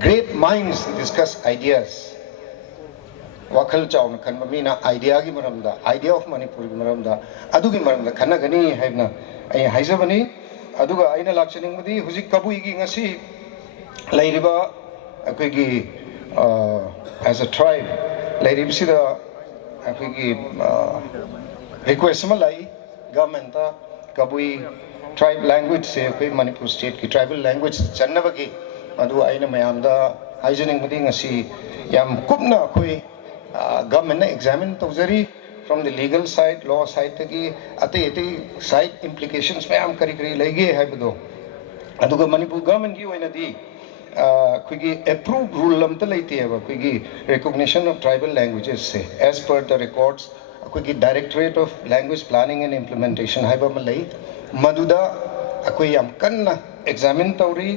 great minds discuss ideas wakal chaun khan ba mina idea gi maram da idea of Manipur gi maram da adugi maram da khanagani haibna ai haijabani aduga aina lakchening mudi hujik Kabui gi ngasi lairiba akoi gi as a tribe lairibsida akoi gi request ma lai government ta Kabui tribe language se akoi Manipur state ki tribal language channabagi adu aina mayam da haijening mudi ngasi yam kupna akoi government na examine tawjari from the legal side law side tagi ate side implications mayam kari laige haibado aduga Manipur government gi oina di kuigi approved rule lamta laite ba kuigi recognition of tribal languages se as per the records kuigi Directorate of Language Planning and Implementation haiba malai maduda akoi yam kanna examine tawri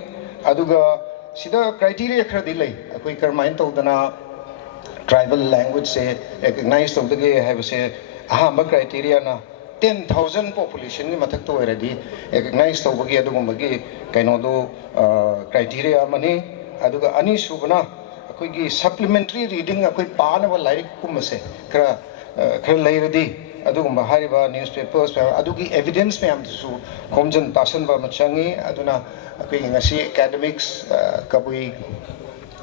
aduga sida criteria khra dilai akoi karmain tawdana tribal language se recognize tawdage haiba se ahamba criteria na 10,000 population ni mathak to already recognize tawbagi adugumagi kaino do criteria mani aduga ani subana akoi gi supplementary reading akoi paana ba like kumase kra lairadi ꯑꯗꯨꯒꯨꯝꯕ ꯍꯥꯏꯔꯤꯕ ꯅ꯭ꯌꯨꯁꯄꯦꯄꯔꯁ ꯃꯌꯥꯝ ꯑꯗꯨꯒꯤ ꯑꯦꯕꯤꯗꯦꯟꯁ ꯃꯌꯥꯝꯗꯨꯁꯨ ꯈꯣꯝꯖꯤꯟ ꯇꯥꯁꯟꯕ ꯑꯃ ꯆꯪꯉꯤ ꯑꯗꯨꯅ ꯑꯩꯈꯣꯏꯒꯤ ꯉꯁꯤ ꯑꯦꯀꯥꯗꯦꯃꯤꯛꯁ ꯀꯕꯨꯏ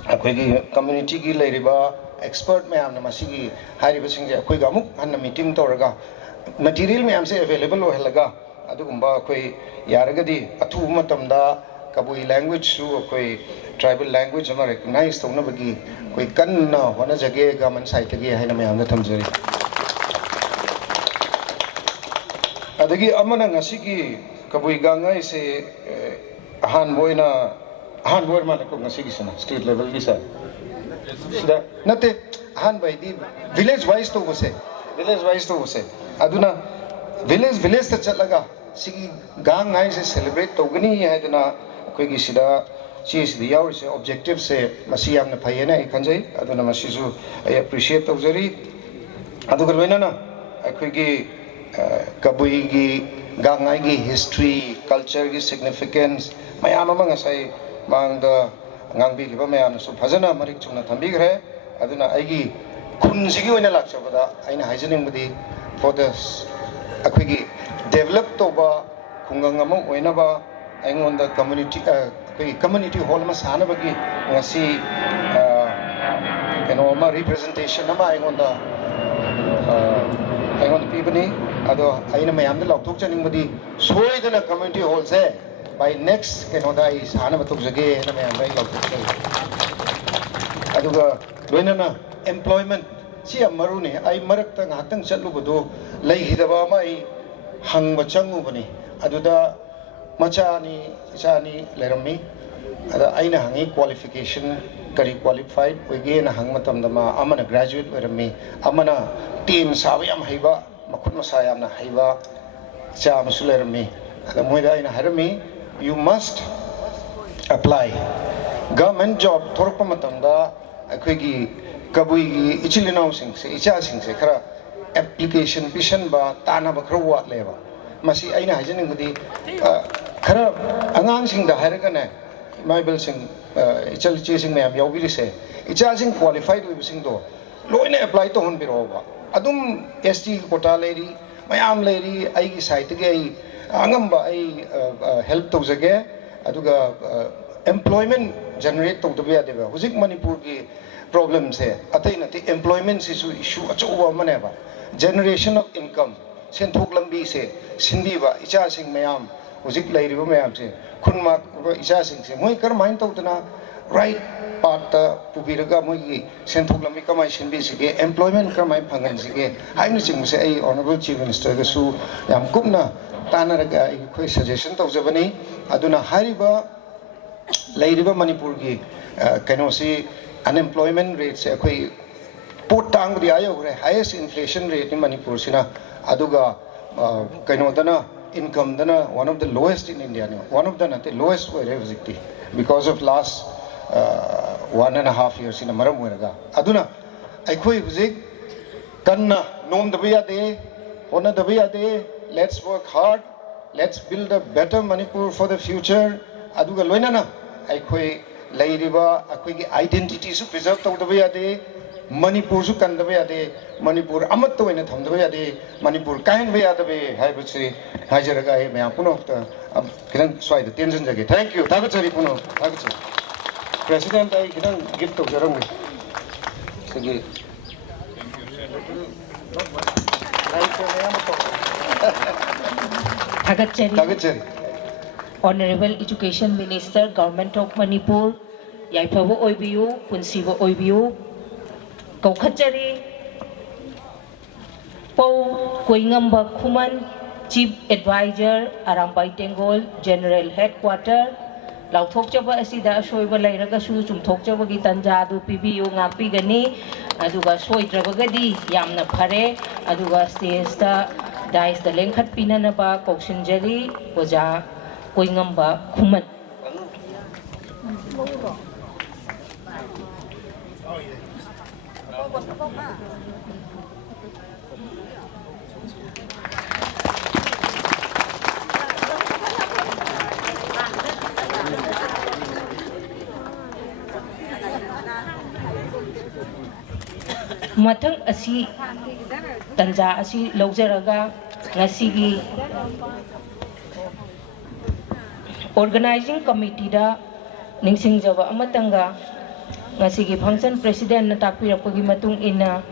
ꯑꯩꯈꯣꯏꯒꯤ ꯀꯝꯃ꯭ꯌꯨꯅꯤꯇꯤꯒꯤ ꯂꯩꯔꯤꯕ ꯑꯦꯛꯁꯄꯔꯠ ꯃꯌꯥꯝꯅ ꯃꯁꯤꯒꯤ ꯍꯥꯏꯔꯤꯕꯁꯤꯡꯁꯦ ꯑꯩꯈꯣꯏꯒ ꯑꯃꯨꯛ ꯍꯟꯅ ꯃꯤꯇꯤꯡ ꯇꯧꯔꯒ ꯃꯦꯇꯤꯔꯤꯌꯦꯜ ꯃꯌꯥꯝꯁꯦ ꯑꯦꯕꯥꯏꯂꯦꯕꯜ ꯑꯣꯏꯍꯜꯂꯒ ꯑꯗꯨꯒꯨꯝꯕ ꯑꯩꯈꯣꯏ ꯌꯥꯔꯒꯗꯤ ꯑꯊꯨꯕ ꯃꯇꯝꯗ kabui language su koi tribal language ama recognize tawna bagi koi kanna hona jage government side ge haina mayam na thamjari adagi amana ngasi gi kabui gangai se han boina ma ko ngasi gi sana state level gi sa sida nate han bai di village wise to bose aduna village ta chalaga sigi gangai se celebrate togani haidana koi gi sida sida yauri se objective se masi yamna phayena I khanjai aduna masisu I appreciate tawjari aduga loina na koi gi kabui gi gangai gi history culture gi significance mayam ama ngasai mangda ngangbi gi ba mayam su phajana marik chungna thambi gre aduna ai gi khun sigi oina lakchabada aina haijening budi for the akoi gi develop to ba khungang ama oina ba on the community hall ma sana bagi ngasi ma representation ama on the people ni ado aina mayam da loktok chaning badi soi da community hall se by next da I sana batuk jage na mayam da loktok chang aduga loina na employment si amaru ne ai marak ta ngatang chatlu bodu lei hidaba ma I hang ba changu bani aduda machani chani lerami ada aina hangi qualification kari qualified oige na hang matam dama amana graduate lerami amana team sabi am haiba makut masaya na haiba cha masulerami ada moida aina harami you must apply government job thorpa matam da akhoi kabui gi ichilinau sing se icha sing se khara application pisan ba tana ba khra wat leba masi aina hajening gudi khara angang sing da haira kana maibel sing ichal che sing mayam yaubiri se icha sing qualified oi sing do loina apply to hon biro ba adum ST quota leri mayam leri ai gi site ge ai angam ba ai help to jage aduga employment generate to do ya deba hujik manipur gi problem se atai na ti employment issue achu mane ba generation of income senthok lambi se sindi ba icha sing mayam hujik lairiba mayam se khunma icha sing se moi kar main tawtana right part ta pubiraga moi gi senthok lambi kamai sindi sige employment kamai phangan sige hainu sing se ai honorable chief minister ga su yam kumna tanaraga ai khoi suggestion tawjabani aduna hariba lairiba manipur gi kaino si unemployment rate se khoi pot tang di ayo re highest inflation rate in manipur sina aduga kaino dana income dana one of the lowest in India one of the lowest way visiti because of last 1.5 years in maram weraga aduna aikhoi hujik kanna nom dabiya de ona dabiya de let's work hard let's build a better Manipur for the future aduga loina na aikhoi lairiba akoi gi identity su preserve tawdabiya de Manipur su kandaba yade Manipur amat to ina thamdaba yade Manipur kain ba yadabe haibutsi hajaraga he mayam puno kiran swai the tension jage thank you tagachari puno tagachari president ai kiran gift to jarang sigi tagachari Honorable Education Minister Government of Manipur yaiphabu oibiu punsibo oibiu Kaukachari Pau Koingamba Kuman Chief Advisor Arambai Tengol General Headquarter Lauthok Jaba Asida Shoiba Lairaga Su Chumthok Jaba Gitanja Adu PBU Ngapi Gani Aduga Soi Drabagadi Yamna Pare Aduga Stage Dice the Lenkat Pinanaba Kokshinjali Waja Koingamba Kuman Matang asi ꯇꯟꯖꯥ ꯑꯁꯤ ꯂꯧꯖꯔꯒ ꯉꯁꯤꯒꯤ organizing committee-da ningsingjaba amatanga ngasigi function president na takpirapagi matung ina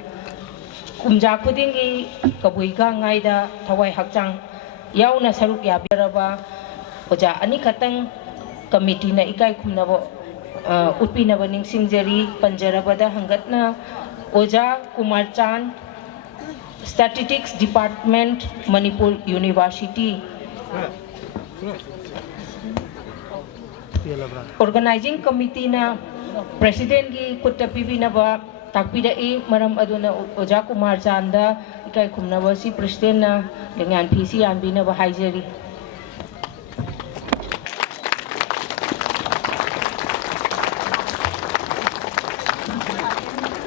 kumja khudingi kabuika ngaida thawai hakchang yauna saruk yabiraba oja ani khatang committee na ikai khumnabo utpinaba ningsingjari panjarabada hangatna oja Kumar Chand Statistics Department Manipur University organizing committee na president gi kutta pibinaba takpidai maram aduna oja Kumar Chanda ikai khumnaba si president na lengan PC anbinaba haijari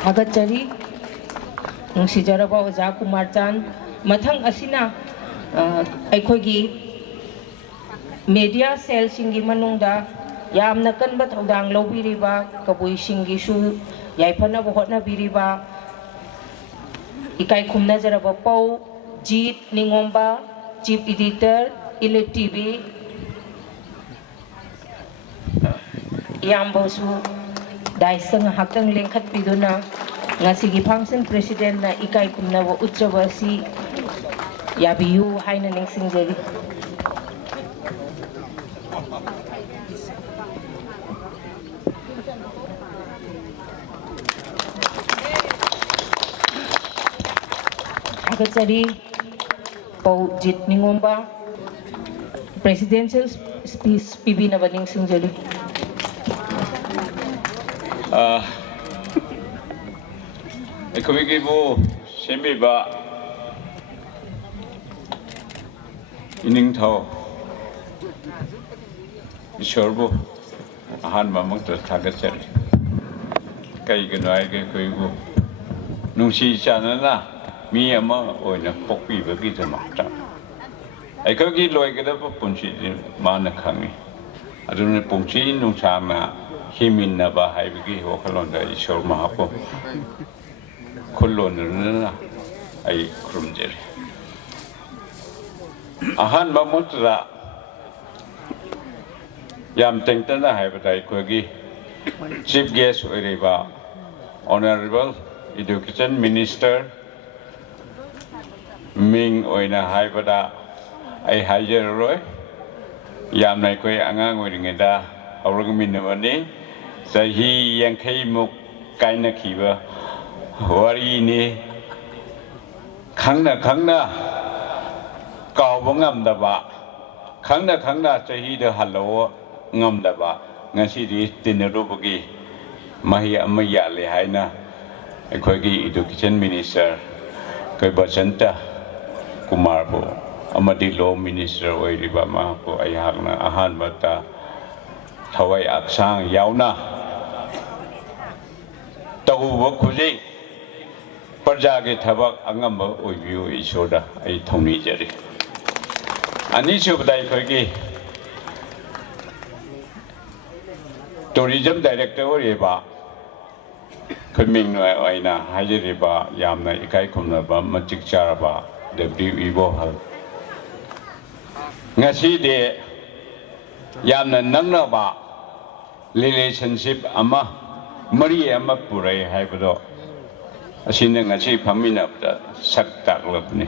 hagatjari nungsijaraba oja Kumar Chand mathang asina aikhogi media cell singi manungda yamna kanba thodang lobiriba kabui singi su yaifana bohotna biriba ikai khumna jaraba pau Jit Ningomba chief editor Elite TV yambosu daisang hakang lengkhat piduna ngasigi function president na ikai khumna bo utjaba si yabiyu haina ningsingjari Agachari Pau Jit Ningomba presidential speech PB na baning singjali Ekomiki bu sembi ba ining thau ishorbu ahan mamang ter thagachari kai ganai ke koi bu nungsi chanana mi ama oina pokpi bagi jamakta aikogi loigada punchi mana khangi adune punchi nungchama himinna ba haibigi hokalonda ishor mahapo kullonna ai krumjeri ahan mamutra yam tengtana haibadai kogi chief guest oiriba honorable education minister Ming oina haibada ai hajaroi yam nai koi angang oringeda aurang minamani sahi yangkai muk kaina khiba wari ni khangna kaw ngam daba khangna sahi de halo ngam daba ngasi di tinarubagi mahi amaya le haina khoi gi education minister kai bachanta Kumar po amadi law minister oiriba ma po ayakna ahan bata thawai aksang yauna tawu khuji parja ge thabak angamba oibiu isoda ai thongni jari ani chubdai khogi tourism director oriba khming noi oina hajiriba yamna ikai khumna ba machik charaba W Ibo ngasi de yamna nangna ba relationship ama mari ama purai haibado asine ngasi phamina da saktak labni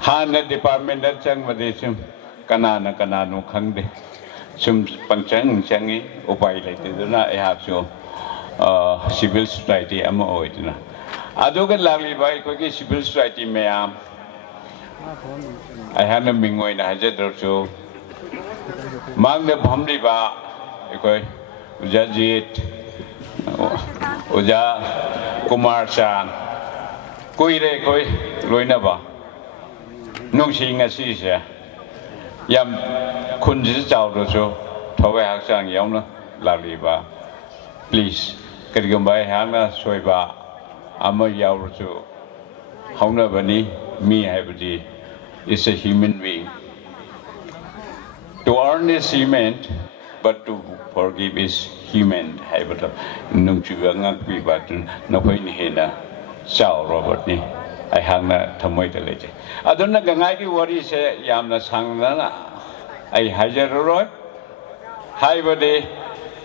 hana department da changmade sum kanana kananu khangde sum pangchang changi upai laite duna I have so civil society ama oidna adoga lagli bai ko ki civil society mayam I had a mingoi na hajar so mang the bhamri ba koi Ujajit Uja Kumar Chand koi re koi loina ba nung singa si se yam kunji chao ro so thawai hakchang yauna lagli ba please karigamba hanga soiba ama yaw ro so hauna bani me habdi is a human being. To earn is human, but to forgive is human. Habit nung chuang ngak bi batun na poi ni hena chao robot ni ai hangna thamoi da leje aduna gangai ki wari se yamna sangna ai hajaroroi haibade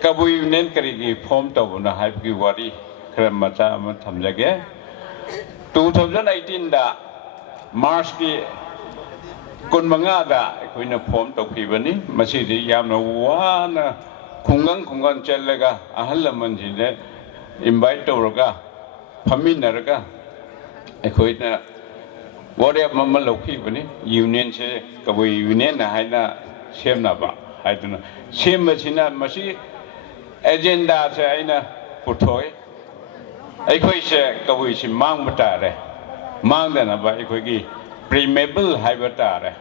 kabui nen kari gi form to na haib ki wari kram macha am thamjage 2018 da March ki kun manga da koina form to phibani masi di yamna wana khungang chellaga ahal laman ji ne invite to raga phaminaraga koina wari mamma lokhi bani union se kabui union na haina semna ba haiduna semachina masi agenda se aina puthoi aikoi se kabui si mang batare mang da na ba aikoi gi primable haibatare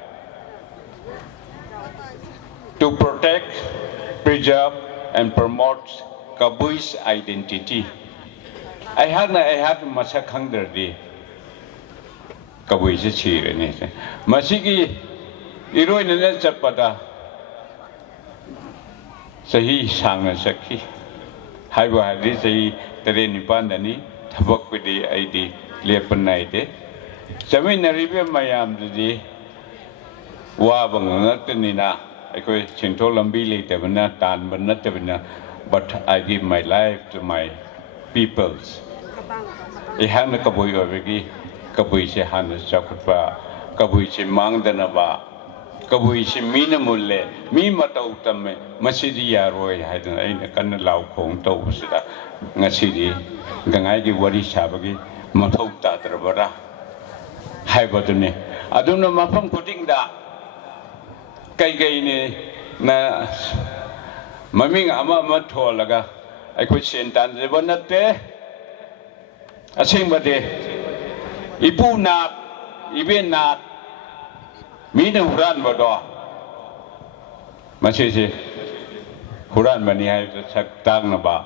to protect, preserve and promote Kabui's identity. I had masak hangderdi Kabui se chire ni se masigi iroi ne chapada sahi sangna sakhi haiba hadi sahi tere nipan dani thabak pidi aidi lepanai de Saminaribe mayam di wa banganatnina aikoi chintol lambi leitebna tan banatebna but I give my life to my peoples I hana kabui ovegi kabui se hana chakpa kabui se mangdana ba kabui se minamulle mi matau tamme masidi yaroi haidana aina kan lau khong tau sida ngasidi gangai gi wari sabagi mathau ta drabara haibadune aduna mafam kuding da kai ni na maming ama tholaga aikoi sentan jebanate asing bade ipu na iben na mina huran bodo masese huran mani hai sak tang na ba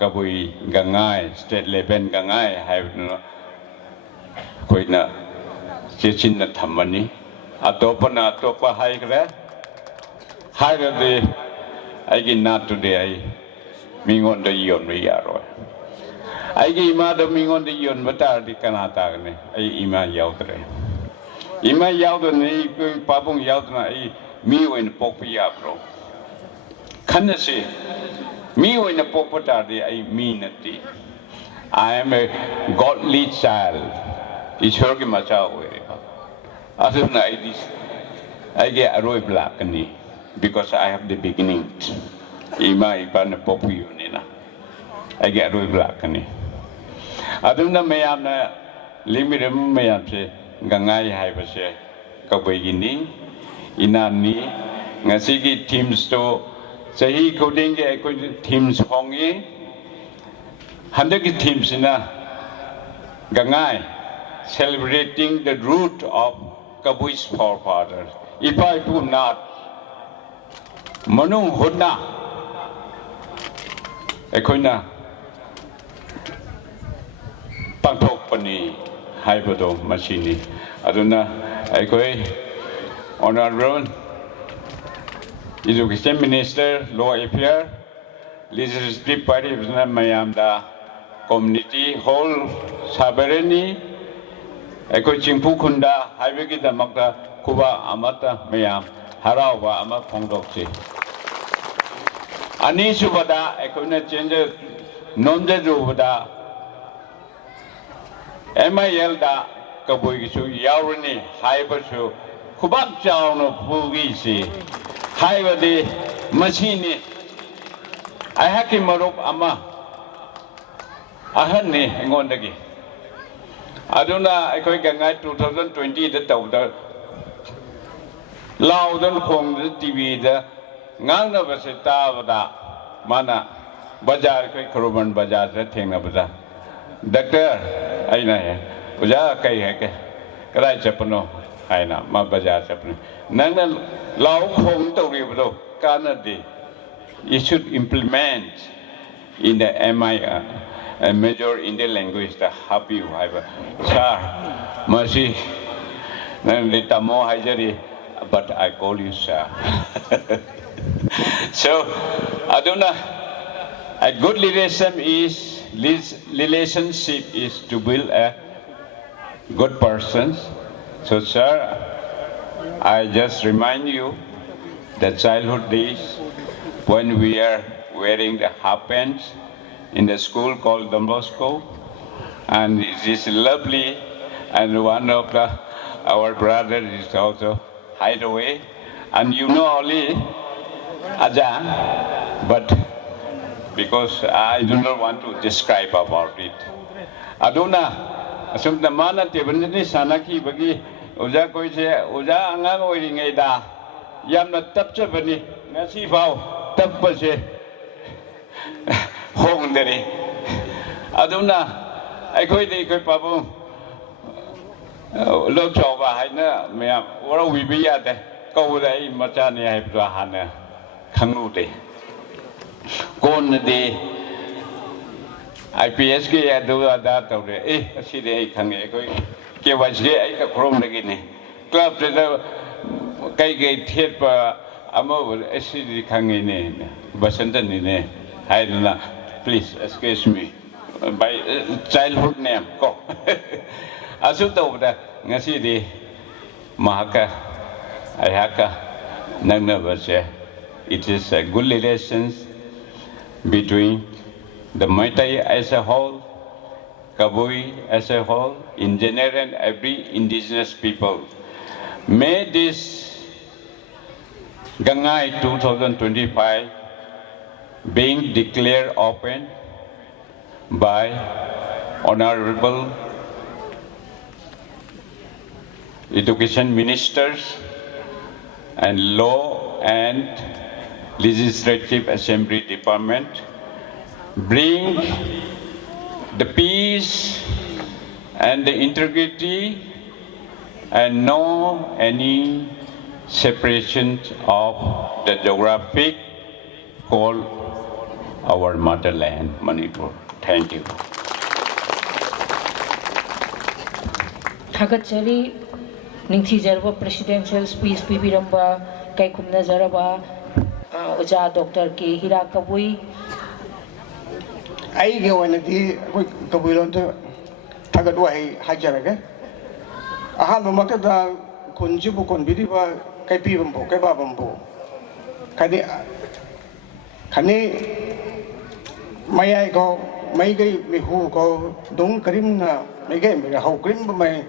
kabui gangai state level gangai hai koina chechin na thamani atopa hai kra hai de ai gi na today ai mingon de yon ri yaro ai gi ma de mingon de yon bata di kanata ne ai ima yaudre ima yaudre ni papung yaudna ai mi wen popia bro khanase mi wen popota de ai mi nati I am a godly child ishor ki macha hoye asuna I get a roy black ni because I have the beginning ima ipan popu nina I get a roy black ni aduna mayam na limitem mayam se gangai hai ba se kabui gini inani ngasi ki teams to sahi coding ge ko teams hongi hande ki teams na gangai celebrating the root of Kabui's forefathers. If I do not, Manu Hudna, Ekoina, Pantopani, Hypodo, Machini, Aduna, Ekoi, Honorable Education Minister, Law Affair, Legislative Party of Mayamda, Community, Whole Sabarani, Eko Chingpu Kunda, Haibegi the Makta, Kuba Amata Mayam, Harawa Ama Pongdoksi. Anisubada, Ekona Changer, Nonde Rubada, MIL da, Kabuisu, Yaurani, Haibasu, Kubak Chown of Pugisi, Haibadi, Machini, I Haki Marup Ama, Ahani, Ngondagi. Aduna aikoi gangai 2020 da tawda laudan khong da TV da ngangna base ta bada mana bazar kai Khoroban bazar da thengna bada doctor aina he uja kai he ke krai chapno aina ma bazar chapno nangna lau khong tawri bado kana de you should implement in the MI a major Indian language the happy however sir mercy Nandita mo hajari but I call you sir so aduna a good relationship is to build a good persons. So, sir, I just remind you the childhood days when we are wearing the half pants in the school called Don Bosco, and it is lovely, and one of our brothers is also Hideaway, and you know only Aja, but because I do not want to describe about it. Aduna, asum the mana tebani sanaki bagi uja koi se uja angang oi ngai da yam na tap cha bani ngasi fau tap pa se hong deri aduna ai koi dei koi pabu lok chau ba hai na me ora wi bi ya de kau dai ma cha ne hai pra han na khang lu de kon de IPS ke ya do da tau de asi de khang e koi ke wa je ai ka krom de ni club de kai kai thet pa amo asi de khang e ne basantan ni ne hai na please excuse me by childhood name ko asu tau da ngasi di mahaka ayaka nang na ba se it is a good relations between the Meitei as a whole, Kabui as a whole, in general and every indigenous people. May this Gangai 2025 being declared open by Honorable Education Ministers and Law and Legislative Assembly Department bring the peace and the integrity and no any separation of the geographic called our motherland, Manipur. Thank you. Thagachari Ningthi Jarba Presidential Speech Pibiramba Kaikumna Jaraba Oja Dr. K. Hira Kabui ai ge wana di kabui lon to thagadu ai hajarage aha no makta da kunji bu kon bidi ba kai pi bambo kai ba bambo kani mayai ko mai gai mi hu ko dong karim na mai gai mi hau krim ba mai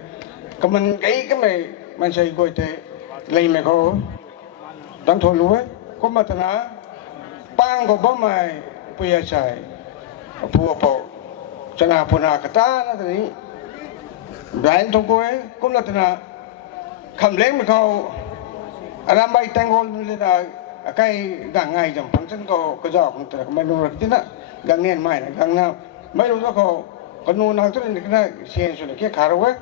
kaman gai ka mai man sai goi te lei me ko dan tho lu ko matana pang ko ba mai puya chai Pua po, chana puna kata na tadi, Brian tunggu kum na tena, kam leng mikau, alam bay tengol nila da, akai gangai jam, pangsan ko kajak nung tera, kamay nung rakita, gangen may na, gang na, may nung ko, kanu na ito ni kena siya sulit kaya karawe,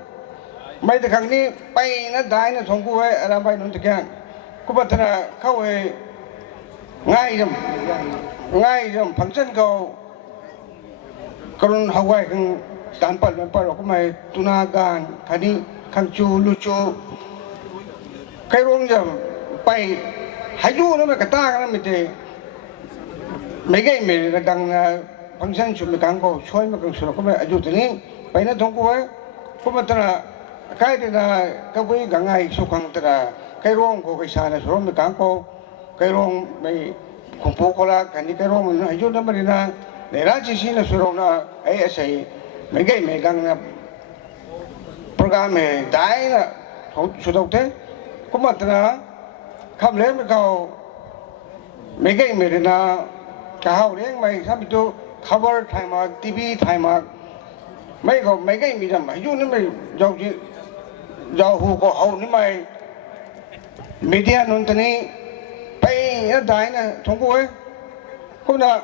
may dekang ni pay na dai na tunggu alam bay nung tegang, kuba tena kau ngai jam, pangsan ko Karun Hawaii kang tanpa ko may tunagan kani kangchu lucho kay rong jam pay hayu na may kata na mite may gay may nagdang pangsan sumikang ko choy makang sura ko may ayu tini pay na tong ko ko matara kahit na kaboy gangay sukang tara kay rong ko kay sana sura mikang ko kay rong may kumpo ko la kani kay rong ayu na marina Nera sisi na surona ay asay megay megang na program dai na sudok te kumatra kamle me kau megay merina kahau reng mai sabitu cover time TV time mai ko megay mi jam ayu ni mai jau hu ko hau ni mai media non tani pai dai na thongko ko na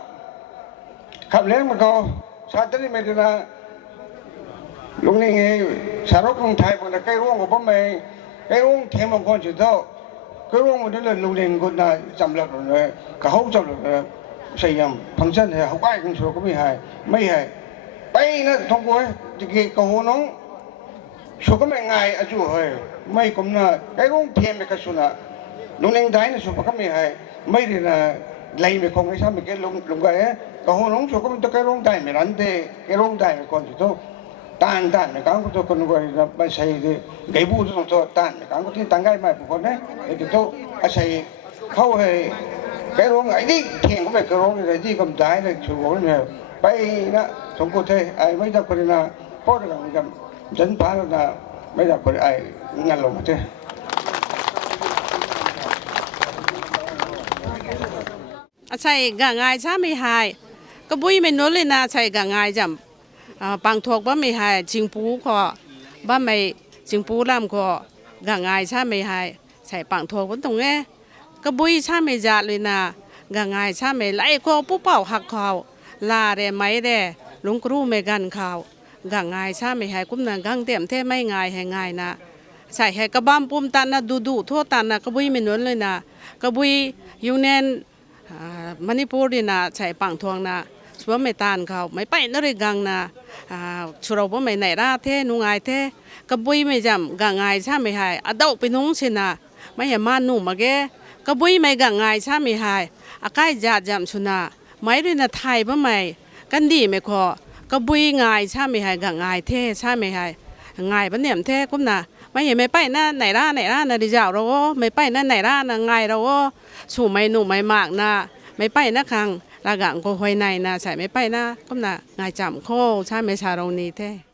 Kam leng ma ko satri me dina lung ni nge sarok lung thai ba kai rong ko mai kai rong them ma kon chi do kai rong mo de lung leng ko na cham la ne ka hau cham la sai yam function he hau bai kung so ko mi hai mai hai pai na thong ko ki ko ho nong so ko mai ngai a ju hai mai kom na kai rong them me ka su na lung leng dai na so pa ka mi hai mai ri na lai me kong ai sa me ke lung ga e ka ho nong so ko to kai rong dai me ran de kai rong dai me kon chi to tan tan này cán có con gọi là bài xây thì cái bu trong chỗ tan cán cóที่ตั้งง่ายมากคนนะไอ้ที่อาศัยเข้าให้แกร้องไอ้ที่เข่งก็ไปร้องไอ้ที่กำจัดเลยชูโง่เนี่ยไปนะสมกุเทไอ้ไม่ได้คนนะพ่อเรากับฉันพาเรานะไม่ได้คนไอ้งานลงมาเถอะ ใช่กางไงใช่ไม่หายก็บุยไม่นู้นเลยนะใช่กางไงจำปังทอกบ้าไม่หายจิงปูก็บ้าไม่จิงปูลำก็กางไงใช่ไม่หายใช่ปังทอกก็ตรงนี้ก็บุยใช่ไม่จัดเลยนะกางไงใช่ไม่ไล่ก็ปุ๊บเป่าหักเขาลาเร่ไม่เร่ลุงครูไม่กันเขากางไงใช่ไม่หายกุ้มหนังกังเต็มเท่ไม่ง่ายให้ง่ายนะใช่ให้กระบ้ามปุ่มตันนะดูทั่วตันนะก็บุยไม่นู้นเลยนะก็บุยอยู่เน้นมณีปูรีนะใช้ปังทวงนะชัวไม่ตานเขาไม่ไปนริกังนะชัวเราบ่ไม่ไหนราเทนุงไอเทกระบุยไม่จำกังไงใช่ไม่หายอดอกไปนุ่งชินะไม่เห็นมาหนุ่มมาแกกระบุยไม่กังไงใช่ไม่หายอาใกล้จัดจำชุนะไม่ด้วยนะไทยบ่ไม่กันดีไม่ขอกระบุยไงใช่ไม่หายกังไงเทใช่ไม่หายไงปะเนี่ยเทกุ้มนะไม่เห็นไม่ไปนะไหนรานะดิจ่าเราไม่ไปนะไหนรานะไงเราสู่ไม่หนุ่มไม่มากนะไม่ไปนะครั้งลากังก็หอยในนะใช่ไม่ไปนะก็นะงายจำโคใช่ไม่ชาโรงนี้แท้